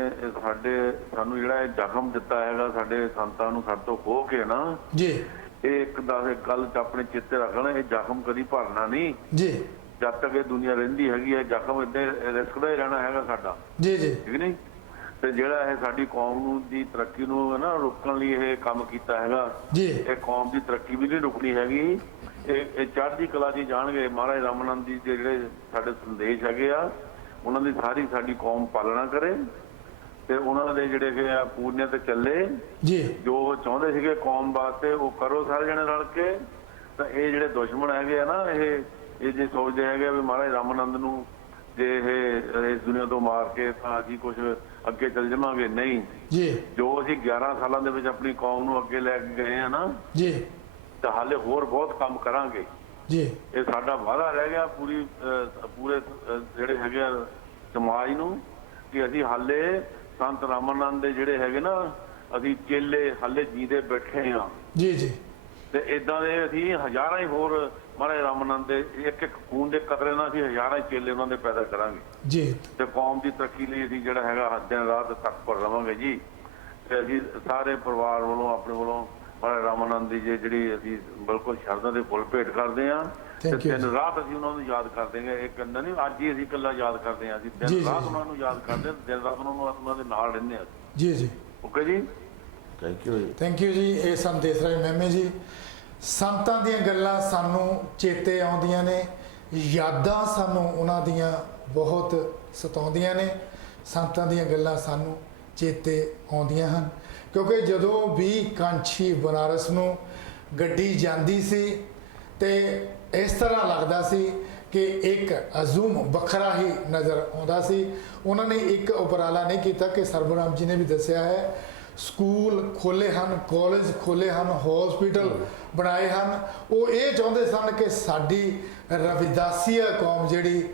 ਸਾਨੂੰ ਜਿਹੜਾ ਇਹ ਜ਼ਖਮ ਦਿੱਤਾ ਹੈਗਾ ਸਾਡੇ ਸੰਤਾਂ ਨੂੰ ਸਾਡੇ ਤੋਂ ਖੋਹ ਕੇ ਨਾ ਜੀ, ਇਹ ਇੱਕ ਗੱਲ ਚ ਆਪਣੇ ਚਿੱਤੇ ਰੱਖਣਾ, ਇਹ ਜ਼ਖਮ ਕਦੀ ਭਰਨਾ ਨਹੀਂ ਜੀ। ਜਦ ਤੱਕ ਇਹ ਦੁਨੀਆ ਰਹਿੰਦੀ ਹੈਗੀ ਹੈ ਜ਼ਖਮ ਇੱਦਾਂ ਰਿਸਕਦਾ ਹੀ ਰਹਿਣਾ ਹੈਗਾ ਸਾਡਾ। ਜੀ ਜੀ, ਠੀਕ ਨਹੀਂ? ਤੇ ਜਿਹੜਾ ਇਹ ਸਾਡੀ ਕੌਮ ਨੂੰ ਦੀ ਤਰੱਕੀ ਨੂੰ ਨਾ ਰੋਕਣ ਲਈ ਇਹ ਕੰਮ ਕੀਤਾ ਹੈਗਾ ਜੀ, ਇਹ ਕੌਮ ਦੀ ਤਰੱਕੀ ਵੀ ਨਹੀਂ ਰੁਕਣੀ ਹੈਗੀ। ਇਹ ਚੜ੍ਹਦੀ ਕਲਾ ਦੀ ਜਾਣਗੇ। ਮਹਾਰਾਜ ਰਾਮਨੰਦ ਜੀ ਦੇ ਜਿਹੜੇ ਸਾਡੇ ਸੰਦੇਸ਼ ਹੈਗੇ ਆ, ਉਹਨਾਂ ਦੀ ਸਾਡੀ ਕੌਮ ਪਾਲਣਾ ਕਰੇ ਤੇ ਉਹਨਾਂ ਦੇ ਜਿਹੜੇ ਹੈਗੇ ਆ ਪੂਰਨਿਆਂ ਤੇ ਚੱਲੇ ਜੀ। ਜੋ ਉਹ ਚਾਹੁੰਦੇ ਸੀਗੇ ਕੌਮ ਵਾਸਤੇ ਉਹ ਕਰੋ ਸਾਰੇ ਜਣੇ ਰਲ ਕੇ। ਤਾਂ ਇਹ ਜਿਹੜੇ ਦੁਸ਼ਮਣ ਹੈਗੇ ਆ ਨਾ, ਇਹ ਜੇ ਸੋਚਦੇ ਹੈਗੇ ਵੀ ਮਹਾਰਾਜ ਰਾਮਨੰਦ ਨੂੰ ਜੇ ਇਹ ਇਸ ਦੁਨੀਆ ਤੋਂ ਮਾਰ ਕੇ ਤਾਂ ਅਸੀਂ ਕੁਝ ਅੱਗੇ ਚੱਲ ਜਾਵਾਂਗੇ, ਨਹੀਂ ਜੀ। ਜੋ ਅਸੀਂ 11 ਸਾਲਾਂ ਦੇ ਵਿੱਚ ਆਪਣੀ ਕੌਮ ਨੂੰ ਅੱਗੇ ਲੈ ਕੇ ਗਏ ਆ ਨਾ ਜੀ, ਤਾਂ ਹਾਲੇ ਹੋਰ ਬਹੁਤ ਕੰਮ ਕਰਾਂਗੇ ਜੀ। ਇਹ ਸਾਡਾ ਵਾਅਦਾ ਰਹਿ ਗਿਆ ਪੂਰੇ ਜਿਹੜੇ ਹੈਗੇ ਆ ਸਮਾਜ ਨੂੰ ਕਿ ਅਸੀਂ ਹਾਲੇ ਸੰਤ ਰਾਮਨੰਦ ਦੇ ਜਿਹੜੇ ਹੈਗੇ ਨਾ ਅਸੀਂ ਚੇਲੇ ਹਾਲੇ ਜੀਂਦੇ ਬੈਠੇ ਆ ਜੀ ਜੀ। ਤੇ ਇਦਾਂ ਦੇ ਅਸੀਂ ਹਜ਼ਾਰਾਂ ਹੀ ਹੋਰ ਮਹਾਰਾਜ ਰਾਮਨੰਦ ਦੇ ਇੱਕ ਖੂਨ ਦੇ ਕਤਰੇ ਨਾਲ ਅਸੀਂ ਹਜ਼ਾਰਾਂ ਹੀ ਚੇਲੇ ਉਹਨਾਂ ਦੇ ਪੈਦਾ ਕਰਾਂਗੇ ਜੀ। ਤੇ ਕੌਮ ਦੀ ਤਰੱਕੀ ਲਈ ਅਸੀਂ ਜਿਹੜਾ ਹੈਗਾ ਦਿਨ ਰਾਤ ਤੱਕ ਰਵਾਂਗੇ ਜੀ। ਤੇ ਅਸੀਂ ਸਾਰੇ ਪਰਿਵਾਰ ਵੱਲੋਂ ਆਪਣੇ ਵੱਲੋਂ ਮਹਾਰਾਜ ਰਾਮਨੰਦ ਦੀ ਜਿਹੜੀ ਅਸੀਂ ਬਿਲਕੁਲ ਸ਼ਰਧਾ ਦੇ ਫੁੱਲ ਭੇਟ ਕਰਦੇ ਹਾਂ ਤੇ ਦਿਨ ਰਾਤ ਅਸੀਂ ਉਹਨਾਂ ਨੂੰ ਯਾਦ ਕਰਦੇ ਹਾਂ। ਇਹ ਕਹਿੰਦਾ ਨਹੀਂ ਅੱਜ ਹੀ ਅਸੀਂ ਇਕੱਲਾ ਯਾਦ ਕਰਦੇ ਹਾਂ, ਅਸੀਂ ਦਿਨ ਰਾਤ ਉਹਨਾਂ ਨੂੰ ਯਾਦ ਕਰਦੇ ਹਾਂ, ਦਿਨ ਰਾਤ ਉਹਨਾਂ ਦੇ ਨਾਲ ਰਹਿੰਦੇ ਹਾਂ ਜੀ ਜੀ। ਓਕੇ ਜੀ, ਥੈਂਕ ਯੂ ਜੀ। ਇਹ ਸਨ ਦੇਸਰਾਜ ਮੈਮੇ ਜੀ। ਸੰਤਾਂ ਦੀਆਂ ਗੱਲਾਂ ਸਾਨੂੰ ਚੇਤੇ ਆਉਂਦੀਆਂ ਨੇ, ਯਾਦਾਂ ਸਾਨੂੰ ਉਹਨਾਂ ਦੀਆਂ ਬਹੁਤ ਸਤਾਉਂਦੀਆਂ ਨੇ। ਸੰਤਾਂ ਦੀਆਂ ਗੱਲਾਂ ਸਾਨੂੰ ਚੇਤੇ ਆਉਂਦੀਆਂ ਹਨ ਕਿਉਂਕਿ ਜਦੋਂ ਵੀ ਕਾਂਛੀ ਬਨਾਰਸ ਨੂੰ ਗੱਡੀ ਜਾਂਦੀ ਸੀ ਤੇ ਇਸ ਤਰ੍ਹਾਂ ਲੱਗਦਾ ਸੀ ਕਿ ਇੱਕ ਅਜ਼ੂਮ ਵੱਖਰਾ ਹੀ ਨਜ਼ਰ ਆਉਂਦਾ ਸੀ। ਉਹਨਾਂ ਨੇ ਇੱਕ ਉਪਰਾਲਾ ਨਹੀਂ ਕੀਤਾ ਕਿ ਸਰਬਰਾਮ ਜੀ ਨੇ ਵੀ ਦੱਸਿਆ ਹੈ, ਸਕੂਲ ਖੋਲ੍ਹੇ ਹਨ, ਕਾਲਜ ਖੋਲ੍ਹੇ ਹਨ, ਹਸਪੀਟਲ ਬਣਾਏ ਹਨ। ਉਹ ਇਹ ਚਾਹੁੰਦੇ ਸਨ ਕਿ ਸਾਡੀ ਰਵਿਦਾਸੀਆ ਕੌਮ ਜਿਹੜੀ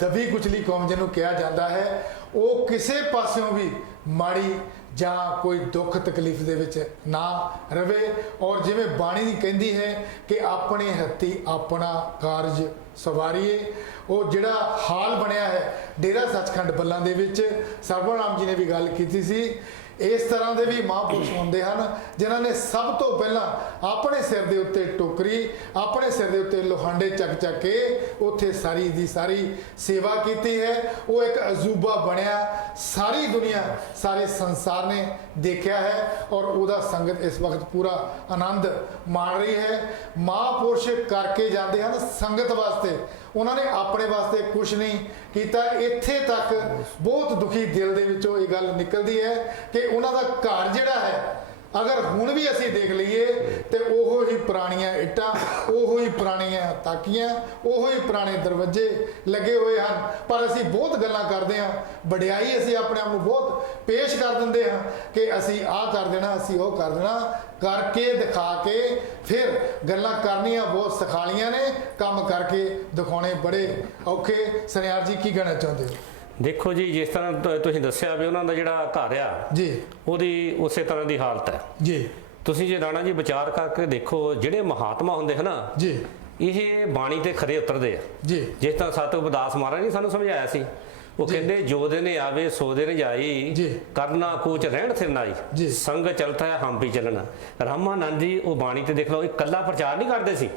ਦਬੀ ਕੁਚਲੀ ਕੌਮ ਜਿਹਨੂੰ ਕਿਹਾ ਜਾਂਦਾ ਹੈ, ਉਹ ਕਿਸੇ ਪਾਸਿਓਂ ਵੀ ਮਾੜੀ ਜਾਂ ਕੋਈ ਦੁੱਖ ਤਕਲੀਫ ਦੇ ਵਿੱਚ ਨਾ ਰਵੇ। ਔਰ ਜਿਵੇਂ ਬਾਣੀ ਦੀ ਕਹਿੰਦੀ ਹੈ ਕਿ ਆਪਣੇ ਹੱਥੀ ਆਪਣਾ ਕਾਰਜ ਸਵਾਰੀਏ। ਉਹ ਜਿਹੜਾ ਹਾਲ ਬਣਿਆ ਹੈ ਡੇਰਾ ਸੱਚਖੰਡ ਬੱਲਾਂ ਦੇ ਵਿੱਚ, ਸਰਵਣ ਰਾਮ ਜੀ ਨੇ ਵੀ ਗੱਲ ਕੀਤੀ ਸੀ ਇਸ ਤਰ੍ਹਾਂ ਦੇ ਵੀ ਮਹਾਂਪੁਰਸ਼ ਹੁੰਦੇ ਹਨ ਜਿਨ੍ਹਾਂ ਨੇ ਸਭ ਤੋਂ ਪਹਿਲਾਂ ਆਪਣੇ ਸਿਰ ਦੇ ਉੱਤੇ ਟੋਕਰੀ, ਆਪਣੇ ਸਿਰ ਦੇ ਉੱਤੇ ਲੋਹਾਂਡੇ ਚੱਕ ਕੇ ਉੱਥੇ ਸਾਰੀ ਦੀ ਸਾਰੀ ਸੇਵਾ ਕੀਤੀ ਹੈ। ਉਹ ਇੱਕ ਅਜੂਬਾ ਬਣਿਆ, ਸਾਰੀ ਦੁਨੀਆ, ਸਾਰੇ ਸੰਸਾਰ ਨੇ ਦੇਖਿਆ ਹੈ ਔਰ ਉਹਦਾ ਸੰਗਤ ਇਸ ਵਕਤ ਪੂਰਾ ਆਨੰਦ ਮਾਣ ਰਹੀ ਹੈ। ਮਹਾਂਪੁਰਸ਼ ਕਰਕੇ ਜਾਂਦੇ ਹਨ ਸੰਗਤ ਵਾਸਤੇ, ਉਹਨਾਂ ਨੇ ਆਪਣੇ ਵਾਸਤੇ ਕੁਝ ਨਹੀਂ ਕੀਤਾ। ਇੱਥੇ ਤੱਕ ਬਹੁਤ ਦੁਖੀ ਦਿਲ ਦੇ ਵਿੱਚੋਂ ਇਹ ਗੱਲ ਨਿਕਲਦੀ ਹੈ ਕਿ ਉਹਨਾਂ ਦਾ ਘਰ ਜਿਹੜਾ ਹੈ, ਅਗਰ ਹੁਣ ਵੀ ਅਸੀਂ ਦੇਖ ਲਈਏ ਤੇ ਉਹੋ ਹੀ ਪੁਰਾਣੀਆਂ ਇੱਟਾਂ, ਉਹੋ ਹੀ ਪੁਰਾਣੀਆਂ ਤਾਕੀਆਂ, ਉਹੋ ਹੀ ਪੁਰਾਣੇ ਦਰਵਾਜ਼ੇ ਲੱਗੇ ਹੋਏ ਹਨ। ਪਰ ਅਸੀਂ ਬਹੁਤ ਗੱਲਾਂ ਕਰਦੇ ਹਾਂ, ਵਡਿਆਈ ਅਸੀਂ ਆਪਣੇ ਆਪ ਨੂੰ ਬਹੁਤ ਪੇਸ਼ ਕਰ ਦਿੰਦੇ ਹਾਂ ਕਿ ਅਸੀਂ ਆਹ ਕਰ ਦੇਣਾ, ਅਸੀਂ ਉਹ ਕਰ ਦੇਣਾ, ਕਰਕੇ ਦਿਖਾ ਕੇ ਫਿਰ ਗੱਲਾਂ ਕਰਨੀਆਂ ਬਹੁਤ ਸਿਖਾਲੀਆਂ ਨੇ, ਕੰਮ ਕਰਕੇ ਦਿਖਾਉਣੇ ਬੜੇ ਔਖੇ। ਸਨਿਆਰ ਜੀ ਕੀ ਕਹਿਣਾ ਚਾਹੁੰਦੇ ਹੋ? ਦੇਖੋ ਜੀ, ਜਿਸ ਤਰ੍ਹਾਂ ਤੁਸੀਂ ਦੱਸਿਆ ਵੀ ਉਹਨਾਂ ਦਾ ਜਿਹੜਾ ਘਰ ਆ ਜੀ, ਉਹਦੀ ਉਸੇ ਤਰ੍ਹਾਂ ਦੀ ਹਾਲਤ ਹੈ ਜੀ। ਤੁਸੀਂ ਜੇ ਰਾਣਾ ਜੀ ਵਿਚਾਰ ਕਰਕੇ ਦੇਖੋ, ਜਿਹੜੇ ਮਹਾਤਮਾ ਹੁੰਦੇ ਹਨ ਨਾ ਜੀ, ਇਹ ਬਾਣੀ ਤੇ ਖਰੇ ਉਤਰਦੇ ਆ ਜੀ। ਜਿਸ ਤਰ੍ਹਾਂ ਸਤਿਗੁਰੂ ਗੁਰਦਾਸ ਮਹਾਰਾਜ ਨੇ ਸਾਨੂੰ ਸਮਝਾਇਆ ਸੀ, ਉਹ ਕਹਿੰਦੇ ਜੋ ਦਿਨ ਆਵੇ ਸੋ ਦਿਨ ਜਾਈ, ਕਰਨਾ ਕੂਚ ਰਹਿਣ ਥਿਰਨਾਈ, ਸੰਗ ਚਲਤਾ ਹੈ ਹਮ ਵੀ ਚੱਲਣਾ। ਰਾਮਾਨੰਦ ਜੀ ਉਹ ਬਾਣੀ ਤੇ ਦੇਖ ਲਓ ਇਕੱਲਾ ਪ੍ਰਚਾਰ ਨਹੀਂ ਕਰਦੇ ਸੀ,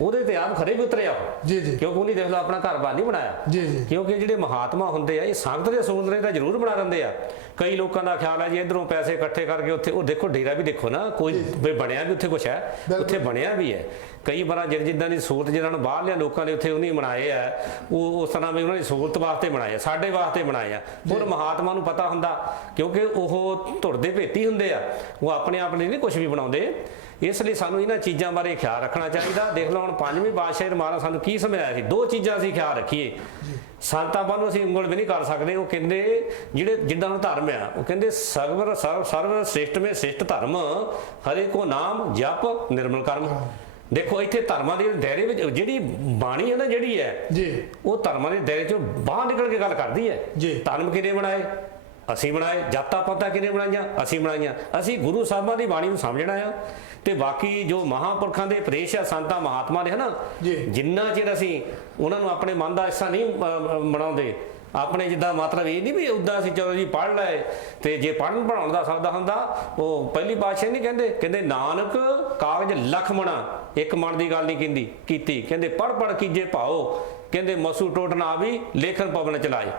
ਉਹਦੇ ਤੇ ਆਪ ਖਰੇ ਵੀ ਉਤਰਿਆ ਉਹ, ਕਿਉਂਕਿ ਉਹਨੇ ਦੇਖ ਲਓ ਆਪਣਾ ਘਰ-ਬਾਰ ਨਹੀਂ ਬਣਾਇਆ। ਕਿਉਂਕਿ ਜਿਹੜੇ ਮਹਾਤਮਾ ਹੁੰਦੇ ਆ ਇਹ ਸੰਗਤ ਦੇ ਸੋਚਦੇ ਤਾਂ ਜ਼ਰੂਰ ਬਣਾ ਦਿੰਦੇ ਆ। ਕਈ ਲੋਕਾਂ ਦਾ ਖਿਆਲ ਹੈ ਜੀ ਇਧਰੋਂ ਪੈਸੇ ਇਕੱਠੇ ਕਰਕੇ ਉੱਥੇ, ਉਹ ਦੇਖੋ ਡੇਰਾ ਵੀ ਦੇਖੋ ਨਾ, ਕੋਈ ਬਣਿਆ ਵੀ ਉੱਥੇ ਕੁਛ ਹੈ, ਉੱਥੇ ਬਣਿਆ ਵੀ ਹੈ। ਕਈ ਵਾਰ ਜਿੱਦਾਂ ਦੀ ਸਹੂਲਤ ਜਿਹਨਾਂ ਨੂੰ ਬਾਹਰਲਿਆਂ ਲੋਕਾਂ ਨੇ ਉੱਥੇ ਉਹਨੇ ਬਣਾਏ ਆ, ਉਹ ਉਸ ਤਰ੍ਹਾਂ ਵੀ ਉਹਨਾਂ ਦੀ ਸਹੂਲਤ ਵਾਸਤੇ ਬਣਾਏ ਆ, ਸਾਡੇ ਵਾਸਤੇ ਬਣਾਏ ਆ। ਹੋਰ ਮਹਾਤਮਾ ਨੂੰ ਪਤਾ ਹੁੰਦਾ, ਕਿਉਂਕਿ ਉਹ ਧੁਰ ਦੇ ਭੇਤੀ ਹੁੰਦੇ ਆ, ਉਹ ਆਪਣੇ ਆਪ ਲਈ ਨਹੀਂ ਕੁਝ ਵੀ ਬਣਾਉਂਦੇ। ਇਸ ਲਈ ਸਾਨੂੰ ਇਹਨਾਂ ਚੀਜ਼ਾਂ ਬਾਰੇ ਖਿਆਲ ਰੱਖਣਾ ਚਾਹੀਦਾ। ਦੇਖ ਲਓ ਹੁਣ ਪੰਜਵੀਂ ਪਾਤਸ਼ਾਹੀ ਮਹਾਰਾਜ ਸਾਨੂੰ ਕੀ ਸਮਝਾਇਆ ਸੀ, ਦੋ ਚੀਜ਼ਾਂ ਅਸੀਂ ਖਿਆਲ ਰੱਖੀਏ। ਸੰਤਾਂ ਵੱਲ ਨੂੰ ਅਸੀਂ ਉਂਗਲ ਵੀ ਨਹੀਂ ਕਰ ਸਕਦੇ। ਉਹ ਕਹਿੰਦੇ ਜਿਹੜੇ ਜਿੱਦਾਂ ਹੁਣ ਧਰਮ ਆ, ਉਹ ਕਹਿੰਦੇ ਸਰਵ ਸ੍ਰੇਸ਼ਟ ਮੇ ਸ੍ਰੇਸ਼ਟ ਧਰਮ, ਹਰੇ ਕੋ ਨਾਮ ਜਪ ਨਿਰਮਲ ਕਰਮ। ਦੇਖੋ ਇੱਥੇ ਧਰਮਾਂ ਦੇ ਦਾਇਰੇ ਵਿੱਚ ਜਿਹੜੀ ਬਾਣੀ ਹੈ ਨਾ, ਜਿਹੜੀ ਹੈ ਉਹ ਧਰਮਾਂ ਦੇ ਦਾਇਰੇ ਚੋਂ ਬਾਹਰ ਨਿਕਲ ਕੇ ਗੱਲ ਕਰਦੀ ਹੈ। ਧਰਮ ਕਿਹਨੇ ਬਣਾਏ? ਅਸੀਂ ਬਣਾਏ। ਜਾਤਾਂ ਪਾਤਾਂ ਕਿਹਨੇ ਬਣਾਈਆਂ? ਅਸੀਂ ਬਣਾਈਆਂ। ਅਸੀਂ ਗੁਰੂ ਸਾਹਿਬਾਂ ਦੀ ਬਾਣੀ ਨੂੰ ਸਮਝਣਾ ਆ। ਤੇ ਬਾਕੀ ਜੋ ਮਹਾਂਪੁਰਖਾਂ ਦੇ ਉਪਦੇਸ਼ ਆ, ਸੰਤਾਂ ਮਹਾਤਮਾ ਦੇ, ਹੈ ਨਾ, ਜਿੰਨਾ ਚਿਰ ਅਸੀਂ ਉਹਨਾਂ ਨੂੰ ਆਪਣੇ ਮਨ ਦਾ ਹਿੱਸਾ ਨਹੀਂ ਬਣਾਉਂਦੇ, ਆਪਣੇ ਜਿੱਦਾਂ ਮਤਲਬ ਇਹ ਨਹੀਂ ਵੀ ਉੱਦਾਂ ਅਸੀਂ ਚਲੋ ਜੀ ਪੜ੍ਹ ਲਏ, ਤੇ ਜੇ ਪੜ੍ਹਨ ਪੜ੍ਹਾਉਣ ਦਾ ਸ਼ਬਦ ਹੁੰਦਾ, ਉਹ ਪਹਿਲੀ ਪਾਤਸ਼ਾਹ ਨਹੀਂ ਕਹਿੰਦੇ ਨਾਨਕ ਕਾਗਜ਼ ਲੱਖ ਮਣਾ, ਇੱਕ ਮਣ ਦੀ ਗੱਲ ਨਹੀਂ ਕੀਤੀ। ਕਹਿੰਦੇ ਪੜ੍ਹ ਕੀਜੇ ਭਾਓ, ਕਹਿੰਦੇ ਮਸੂ ਟੋਟ ਨਾ ਵੀ ਲੇਖਨ ਪਵਨ ਚਲਾਏ,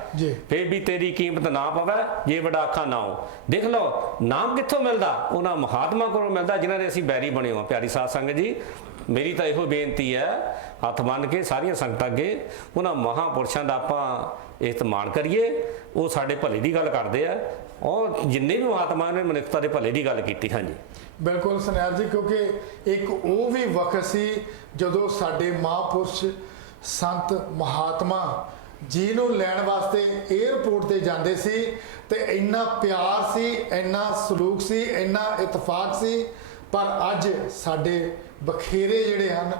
ਫੇਰ ਵੀ ਤੇਰੀ ਕੀਮਤ ਨਾ ਪਵੇ ਜੇ ਵੱਡਾ ਅੱਖਾਂ ਨਾ ਹੋ। ਦੇਖ ਲਓ ਨਾਮ ਕਿੱਥੋਂ ਮਿਲਦਾ? ਉਹਨਾਂ ਮਹਾਤਮਾ ਕੋਲੋਂ ਮਿਲਦਾ ਜਿਨ੍ਹਾਂ ਦੇ ਅਸੀਂ ਬੈਰੀ ਬਣੇ ਹੋ। ਪਿਆਰੀ ਸਾਧ ਸੰਗਤ ਜੀ, ਮੇਰੀ ਤਾਂ ਇਹੋ ਬੇਨਤੀ ਹੈ, ਹੱਥ ਬੰਨ੍ਹ ਕੇ ਸਾਰੀਆਂ ਸੰਗਤਾਂ ਅੱਗੇ, ਉਹਨਾਂ ਮਹਾਂਪੁਰਸ਼ਾਂ ਦਾ ਆਪਾਂ ਇਸਤਮਾਨ ਕਰੀਏ। ਉਹ ਸਾਡੇ ਭਲੇ ਦੀ ਗੱਲ ਕਰਦੇ ਆ, ਔਰ ਜਿੰਨੇ ਵੀ ਮਹਾਤਮਾ ਨੇ ਮਨੁੱਖਤਾ ਦੇ ਭਲੇ ਦੀ ਗੱਲ ਕੀਤੀ। ਹਾਂਜੀ ਬਿਲਕੁਲ ਸਨਿਆਰ ਜੀ, ਕਿਉਂਕਿ ਇੱਕ ਉਹ ਵੀ ਵਕਤ ਸੀ ਜਦੋਂ ਸਾਡੇ ਮਹਾਂਪੁਰਸ਼ ਸੰਤ ਮਹਾਤਮਾ ਜੀ ਨੂੰ ਲੈਣ ਵਾਸਤੇ 에ਅਰਪੋਰਟ ਤੇ ਜਾਂਦੇ ਸੀ, ਤੇ ਇੰਨਾ ਪਿਆਰ ਸੀ, ਇੰਨਾ ਸਲੂਕ ਸੀ, ਇੰਨਾ ਇਤਫਾਕ ਸੀ। ਪਰ ਅੱਜ ਸਾਡੇ ਬਖੇਰੇ ਜਿਹੜੇ ਹਨ,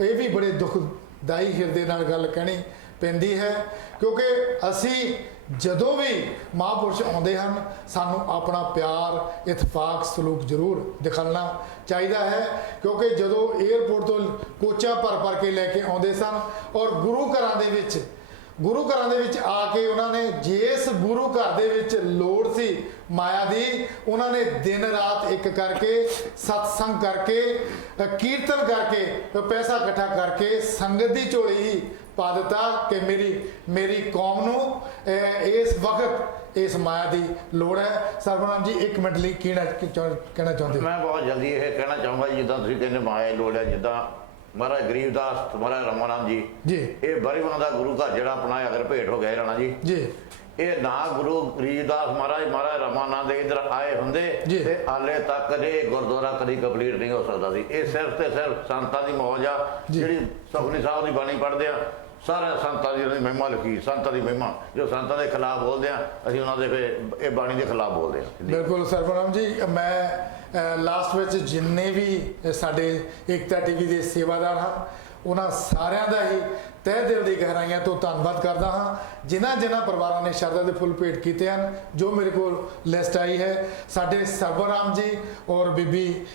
ਇਹ ਵੀ ਬੜੇ ਦੁਖਦਾਈ ਹਿਰਦੇ ਨਾਲ ਗੱਲ ਕਹਿਣੀ ਪੈਂਦੀ ਹੈ, ਕਿਉਂਕਿ ਅਸੀਂ ਜਦੋਂ ਵੀ ਮਹਾਂਪੁਰਸ਼ ਆਉਂਦੇ ਹਨ, ਸਾਨੂੰ ਆਪਣਾ ਪਿਆਰ ਇਤਫਾਕ ਸਲੂਕ ਜ਼ਰੂਰ ਦਿਖਾਉਣਾ ਚਾਹੀਦਾ ਹੈ। ਕਿਉਂਕਿ ਜਦੋਂ 에ਅਰਪੋਰਟ ਤੋਂ ਕੋਚਾਂ ਭਰ ਕੇ ਲੈ ਕੇ ਆਉਂਦੇ ਸਨ, ਔਰ ਗੁਰੂ ਘਰਾਂ ਦੇ ਵਿੱਚ ਆ ਕੇ ਉਹਨਾਂ ਨੇ, ਜਿਸ ਗੁਰੂ ਘਰ ਦੇ ਵਿੱਚ ਲੋੜ ਸੀ ਮਾਇਆ ਦੀ, ਉਹਨਾਂ ਨੇ ਦਿਨ ਰਾਤ ਇੱਕ ਕਰਕੇ, ਸਤਸੰਗ ਕਰਕੇ, ਕੀਰਤਨ ਕਰਕੇ, ਪੈਸਾ ਇਕੱਠਾ ਕਰਕੇ ਸੰਗਤ ਦੀ ਝੋਲੀ ਹੀ ਪਾ ਦਿੱਤਾ ਕਿ ਮੇਰੀ ਕੌਮ ਨੂੰ ਇਸ ਵਕਤ ਇਸ ਮਾਇਆ ਦੀ ਲੋੜ ਹੈ। ਸਰਵਨਾਮ ਜੀ, 1 ਮਿੰਟ ਲਈ ਕਹਿਣਾ ਚਾਹੁੰਦੇ? ਮੈਂ ਬਹੁਤ ਜਲਦੀ ਇਹ ਕਹਿਣਾ ਚਾਹੂੰਗਾ, ਜਿੱਦਾਂ ਤੁਸੀਂ ਕਹਿੰਦੇ ਮਾਇਆ ਦੀ ਲੋੜ ਹੈ, ਜਿੱਦਾਂ ਮਹਾਰਾਜ ਗਰੀਬਦਾਸ, ਮਹਾਰਾਜ ਰਾਮਾਨੰਦ ਜੀ, ਇਹ ਬਰੀਵਾਂ ਦਾ ਗੁਰੂ ਘਰ ਜਿਹੜਾ ਆਪਣਾ ਅਗਰ ਭੇਟ ਹੋ ਗਿਆ ਰਾਣਾ ਜੀ, ਇਹ ਨਾ ਗੁਰੂ ਗਰੀਬਦਾਸ ਮਹਾਰਾਜ ਰਾਮਾਨੰਦ ਇੱਧਰ ਆਏ ਹੁੰਦੇ ਤੇ ਹਾਲੇ ਤੱਕ ਇਹ ਗੁਰਦੁਆਰਾ ਕਦੀ ਕੰਪਲੀਟ ਨਹੀਂ ਹੋ ਸਕਦਾ ਸੀ। ਇਹ ਸਿਰਫ ਤੇ ਸਿਰਫ ਸੰਤਾਂ ਦੀ ਮੌਜ ਆ, ਜਿਹੜੀ ਸੁਖਮਨੀ ਸਾਹਿਬ ਦੀ ਬਾਣੀ ਪੜ੍ਹਦੇ ਆ, ਸਾਰਾ ਸੰਤਾਂ ਦੀ ਮਹਿਮਾ ਲਿਖੀ, ਸੰਤਾਂ ਦੀ ਮਹਿਮਾ। ਜੋ ਸੰਤਾਂ ਦੇ ਖਿਲਾਫ ਬੋਲਦੇ ਆ, ਅਸੀਂ ਉਹਨਾਂ ਦੇ ਫਿਰ ਇਹ ਬਾਣੀ ਦੇ ਖਿਲਾਫ ਬੋਲਦੇ ਆ। ਬਿਲਕੁਲ ਸਰਵਨਾਮ ਜੀ, ਮੈਂ ਲਾਸਟ ਵਿੱਚ ਜਿੰਨੇ ਵੀ ਸਾਡੇ ਏਕਤਾ ਟੀਵੀ ਦੇ ਸੇਵਾਦਾਰ ਹਨ, ਉਹਨਾਂ ਸਾਰਿਆਂ ਦਾ ਹੀ ਤਹਿ ਦਿਲ ਦੀ ਗਹਿਰਾਈਆਂ ਤੋਂ ਧੰਨਵਾਦ ਕਰਦਾ ਹਾਂ। ਜਿਨ੍ਹਾਂ ਪਰਿਵਾਰਾਂ ਨੇ ਸ਼ਰਧਾ ਦੇ ਫੁੱਲ ਭੇਟ ਕੀਤੇ ਹਨ, ਜੋ ਮੇਰੇ ਕੋਲ ਲਿਸਟ ਆਈ ਹੈ, ਸਾਡੇ ਸਰਵਰਾਮ ਜੀ ਔਰ ਬੀਬੀ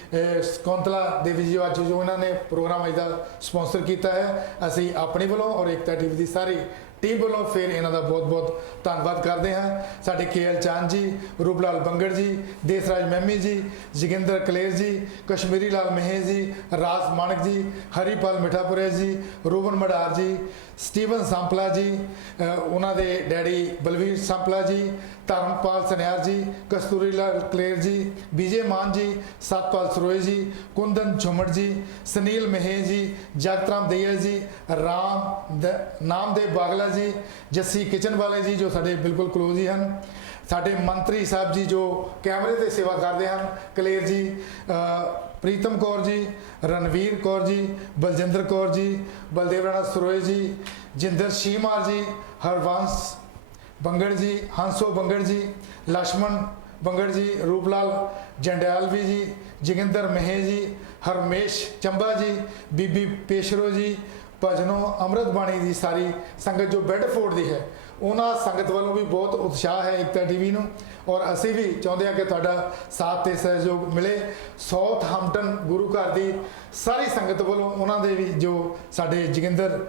ਸਕੁੰਤਲਾ ਦੇਵੀ ਜੀ, ਅੱਜ ਜੋ ਇਹਨਾਂ ਨੇ ਪ੍ਰੋਗਰਾਮ ਅੱਜ ਦਾ ਸਪਾਂਸਰ ਕੀਤਾ ਹੈ, ਅਸੀਂ ਆਪਣੇ ਵੱਲੋਂ ਔਰ ਏਕਤਾ ਟੀਵੀ ਦੀ ਸਾਰੀ ਟੀਮ ਵੱਲੋਂ ਫਿਰ ਇਹਨਾਂ ਦਾ ਬਹੁਤ-ਬਹੁਤ ਧੰਨਵਾਦ ਕਰਦੇ ਹਾਂ। ਸਾਡੇ KL ਚਾਂਦ ਜੀ, ਰੂਪ ਲਾਲ ਬੰਗੜ ਜੀ, ਦੇਸਰਾਜ ਮਹਿਮੀ ਜੀ, ਜੋਗਿੰਦਰ ਕਲੇਰ ਜੀ, ਕਸ਼ਮੀਰੀ ਲਾਲ ਮਹੇਸ਼ ਜੀ, ਰਾਸ ਮਾਨਕ ਜੀ, ਹਰੀਪਾਲ ਮਿਠਾਪੁਰੇ ਜੀ, ਰੂਬਨ ਮੜਾਰ ਜੀ, ਸਟੀਵਨ ਸੰਪਲਾ ਜੀ, ਉਹਨਾਂ ਦੇ ਡੈਡੀ ਬਲਵੀਰ ਸੰਪਲਾ ਜੀ, ਧਰਮਪਾਲ ਸਨਿਆਰ ਜੀ, ਕਸਤੂਰੀ ਲਾਲ ਕਲੇਰ ਜੀ, ਵਿਜੇ ਮਾਨ ਜੀ, ਸਤਪਾਲ ਸਰੋਏ ਜੀ, ਕੁੰਦਨ ਝੁਮੜ ਜੀ, ਸੁਨੀਲ ਮਹੇ ਜੀ, ਜਗਤਰਾਮ ਦਈਆ ਜੀ, ਨਾਮਦੇਵ ਬਾਗਲਾ ਜੀ, ਜੱਸੀ ਕਿਚਨ ਵਾਲੇ ਜੀ ਜੋ ਸਾਡੇ ਬਿਲਕੁਲ ਕਲੋਜ਼ ਹੀ ਹਨ, ਸਾਡੇ ਮੰਤਰੀ ਸਾਹਿਬ ਜੀ ਜੋ ਕੈਮਰੇ ਤੇ ਸੇਵਾ ਕਰਦੇ ਹਨ, ਕਲੇਰ ਜੀ, ਪ੍ਰੀਤਮ ਕੌਰ ਜੀ, ਰਣਵੀਰ ਕੌਰ ਜੀ, ਬਲਜਿੰਦਰ ਕੌਰ ਜੀ, ਬਲਦੇਵ ਰਾਣਾ ਸਰੋਏ ਜੀ, ਜਿੰਦਰ ਸ਼ੀਮਾਰ ਜੀ, ਹਰਵੰਸ ਬੰਗੜ ਜੀ, ਹੰਸੋ ਬੰਗੜ ਜੀ, ਲక్ష్మణ ਬੰਗੜ ਜੀ, ਰੂਪਲਾਲ ਜੰਡਿਆਲਵੀ ਜੀ, ਜੋਗਿੰਦਰ ਮਹੇ ਜੀ, ਹਰਮੇਸ਼ ਚੰਬਾ ਜੀ, ਬੀਬੀ ਪੇਸ਼ਰੋ ਜੀ, ਭਜਨੋਂ ਅੰਮ੍ਰਿਤ ਬਾਣੀ ਦੀ ਸਾਰੀ ਸੰਗਤ ਜੋ ਬੈਡਫੋਰਡ ਦੀ ਹੈ, ਉਹਨਾਂ ਸੰਗਤ ਵੱਲੋਂ ਵੀ ਬਹੁਤ ਉਤਸ਼ਾਹ ਹੈ ਏਕਤਾ ਟੀਵੀ ਨੂੰ, ਔਰ ਅਸੀਂ ਵੀ ਚਾਹੁੰਦੇ ਹਾਂ ਕਿ ਤੁਹਾਡਾ ਸਾਥ ਤੇ ਸਹਿਯੋਗ ਮਿਲੇ। ਸਾਊਥਹੈਂਪਟਨ ਗੁਰੂ ਘਰ ਦੀ ਸਾਰੀ ਸੰਗਤ ਵੱਲੋਂ, ਉਹਨਾਂ ਦੇ ਵੀ ਜੋ ਸਾਡੇ ਜੋਗਿੰਦਰ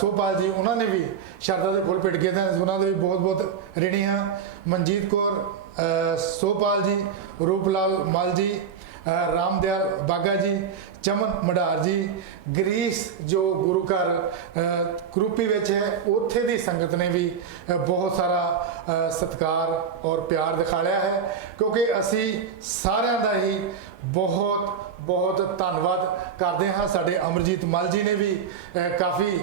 ਸੋਪਾਲ ਜੀ, ਉਹਨਾਂ ਨੇ ਵੀ ਸ਼ਰਧਾ ਦੇ ਫੁੱਲ ਭੇਟ ਕੀਤੇ ਹਨ, ਉਹਨਾਂ ਦੇ ਵੀ ਬਹੁਤ-ਬਹੁਤ ਰਿਣੀ ਹਾਂ। ਮਨਜੀਤ ਕੌਰ ਸੋਪਾਲ ਜੀ, ਰੂਪਲਾਲ ਮਲ ਜੀ, ਰਾਮਦਿਆਲ ਬਾਗਾ ਜੀ, ਚਮਨ ਮਢਾਰ ਜੀ, ਗਰੀਸ ਜੋ ਗੁਰੂ ਘਰ ਕਰੂਪੀ ਵਿੱਚ ਹੈ, ਉੱਥੇ ਦੀ ਸੰਗਤ ਨੇ ਵੀ ਬਹੁਤ ਸਾਰਾ ਸਤਿਕਾਰ ਔਰ ਪਿਆਰ ਦਿਖਾ ਲਿਆ ਹੈ, ਕਿਉਂਕਿ ਅਸੀਂ ਸਾਰਿਆਂ ਦਾ ਹੀ ਬਹੁਤ ਧੰਨਵਾਦ ਕਰਦੇ ਹਾਂ। ਸਾਡੇ ਅਮਰਜੀਤ ਮਲ ਜੀ ਨੇ ਵੀ ਕਾਫੀ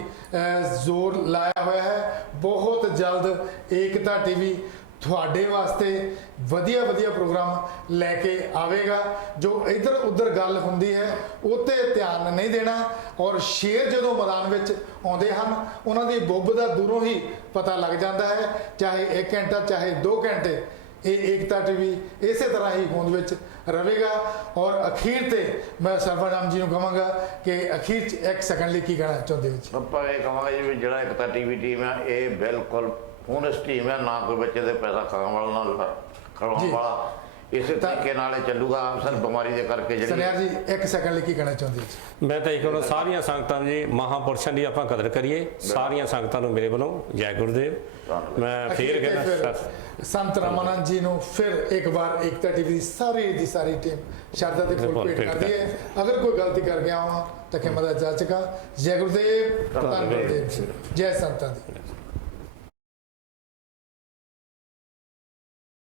ਜ਼ੋਰ ਲਾਇਆ ਹੋਇਆ ਹੈ। ਬਹੁਤ ਜਲਦ ਏਕਤਾ ਟੀਵੀ ਤੁਹਾਡੇ ਵਾਸਤੇ ਵਧੀਆ ਪ੍ਰੋਗਰਾਮ ਲੈ ਕੇ ਆਵੇਗਾ। ਜੋ ਇੱਧਰ ਉੱਧਰ ਗੱਲ ਹੁੰਦੀ ਹੈ ਉੱਤੇ ਧਿਆਨ ਨਹੀਂ ਦੇਣਾ, ਔਰ ਸ਼ੇਰ ਜਦੋਂ ਮੈਦਾਨ ਵਿੱਚ ਆਉਂਦੇ ਹਨ ਉਹਨਾਂ ਦੀ ਬੁੱਬ ਦਾ ਦੂਰੋਂ ਹੀ ਪਤਾ ਲੱਗ ਜਾਂਦਾ ਹੈ, ਚਾਹੇ 1 ਘੰਟਾ ਚਾਹੇ 2 ਘੰਟੇ, ਇਹ ਏਕਤਾ ਟੀਵੀ ਇਸੇ ਤਰ੍ਹਾਂ ਹੀ ਹੋਂਦ ਵਿੱਚ ਰਹੇਗਾ। ਔਰ ਅਖੀਰ ਤੇ ਮੈਂ ਸਰਵਨਾਮ ਜੀ ਨੂੰ ਕਹਾਂਗਾ ਕਿ ਅਖੀਰ 'ਚ 1 ਸੈਕਿੰਡ ਲਈ ਕੀ ਕਹਿਣਾ ਚਾਹੁੰਦੇ ਹੋ ਜੀ? ਆਪਾਂ ਇਹ ਕਹਾਂਗੇ ਜੀ ਵੀ ਜਿਹੜਾ ਏਕਤਾ ਟੀਵੀ ਟੀਮ ਹੈ ਇਹ ਬਿਲਕੁਲ ਹੋਨੈਸਟ ਟੀਮ ਹੈ, ਨਾ ਕੋਈ ਬੱਚੇ ਦੇ ਪੈਸਾ ਖਾਣ ਵਾਲਾ ਨਾ ਖੜਾਉਣ ਵਾਲਾ, ਇਸੇ ਤਰੀਕੇ ਨਾਲ ਚੱਲੂਗਾ। ਸਰ ਬਿਮਾਰੀ ਦੇ ਕਰਕੇ ਜਿਹੜੀ ਸਨਿਆਰ ਜੀ 1 ਸੈਕਿੰਡ ਲਈ ਕੀ ਕਹਿਣਾ ਚਾਹੁੰਦੇ ਜੀ? ਮੈਂ ਤਾਂ ਇਹ ਕਹਿੰਦਾ ਸਾਰੀਆਂ ਸੰਗਤਾਂ ਜੀ ਮਹਾਂਪੁਰਸ਼ਾਂ ਦੀ ਆਪਾਂ ਕਦਰ ਕਰੀਏ। ਸਾਰੀਆਂ ਸੰਗਤਾਂ ਨੂੰ ਮੇਰੇ ਵੱਲੋਂ ਜੈ ਗੁਰਦੇਵ। ਮੈਂ ਫੇਰ ਕਹਿੰਦਾ ਸੰਤ ਰਾਮਾਨੰਦ ਜੀ ਨੂੰ ਫਿਰ ਇੱਕ ਵਾਰ ਏਕਤਾ ਟੀਵੀ ਦੀ ਸਾਰੀ ਟੀਮ ਸ਼ਰਧਾ ਦੇ ਫੁੱਲ ਭੇਟ ਕਰਦੀ ਹੈ। ਅਗਰ ਕੋਈ ਗਲਤੀ ਕਰ ਗਿਆ ਹਾਂ ਤਾਂ ਖਿਮਾ ਦਾ ਜਾਚਕਾ। ਜੈ ਗੁਰਦੇਵ, ਧੰਨ ਗੁਰਦੇਵ, ਜੈ ਸੰਤਾਂ ਦੀ।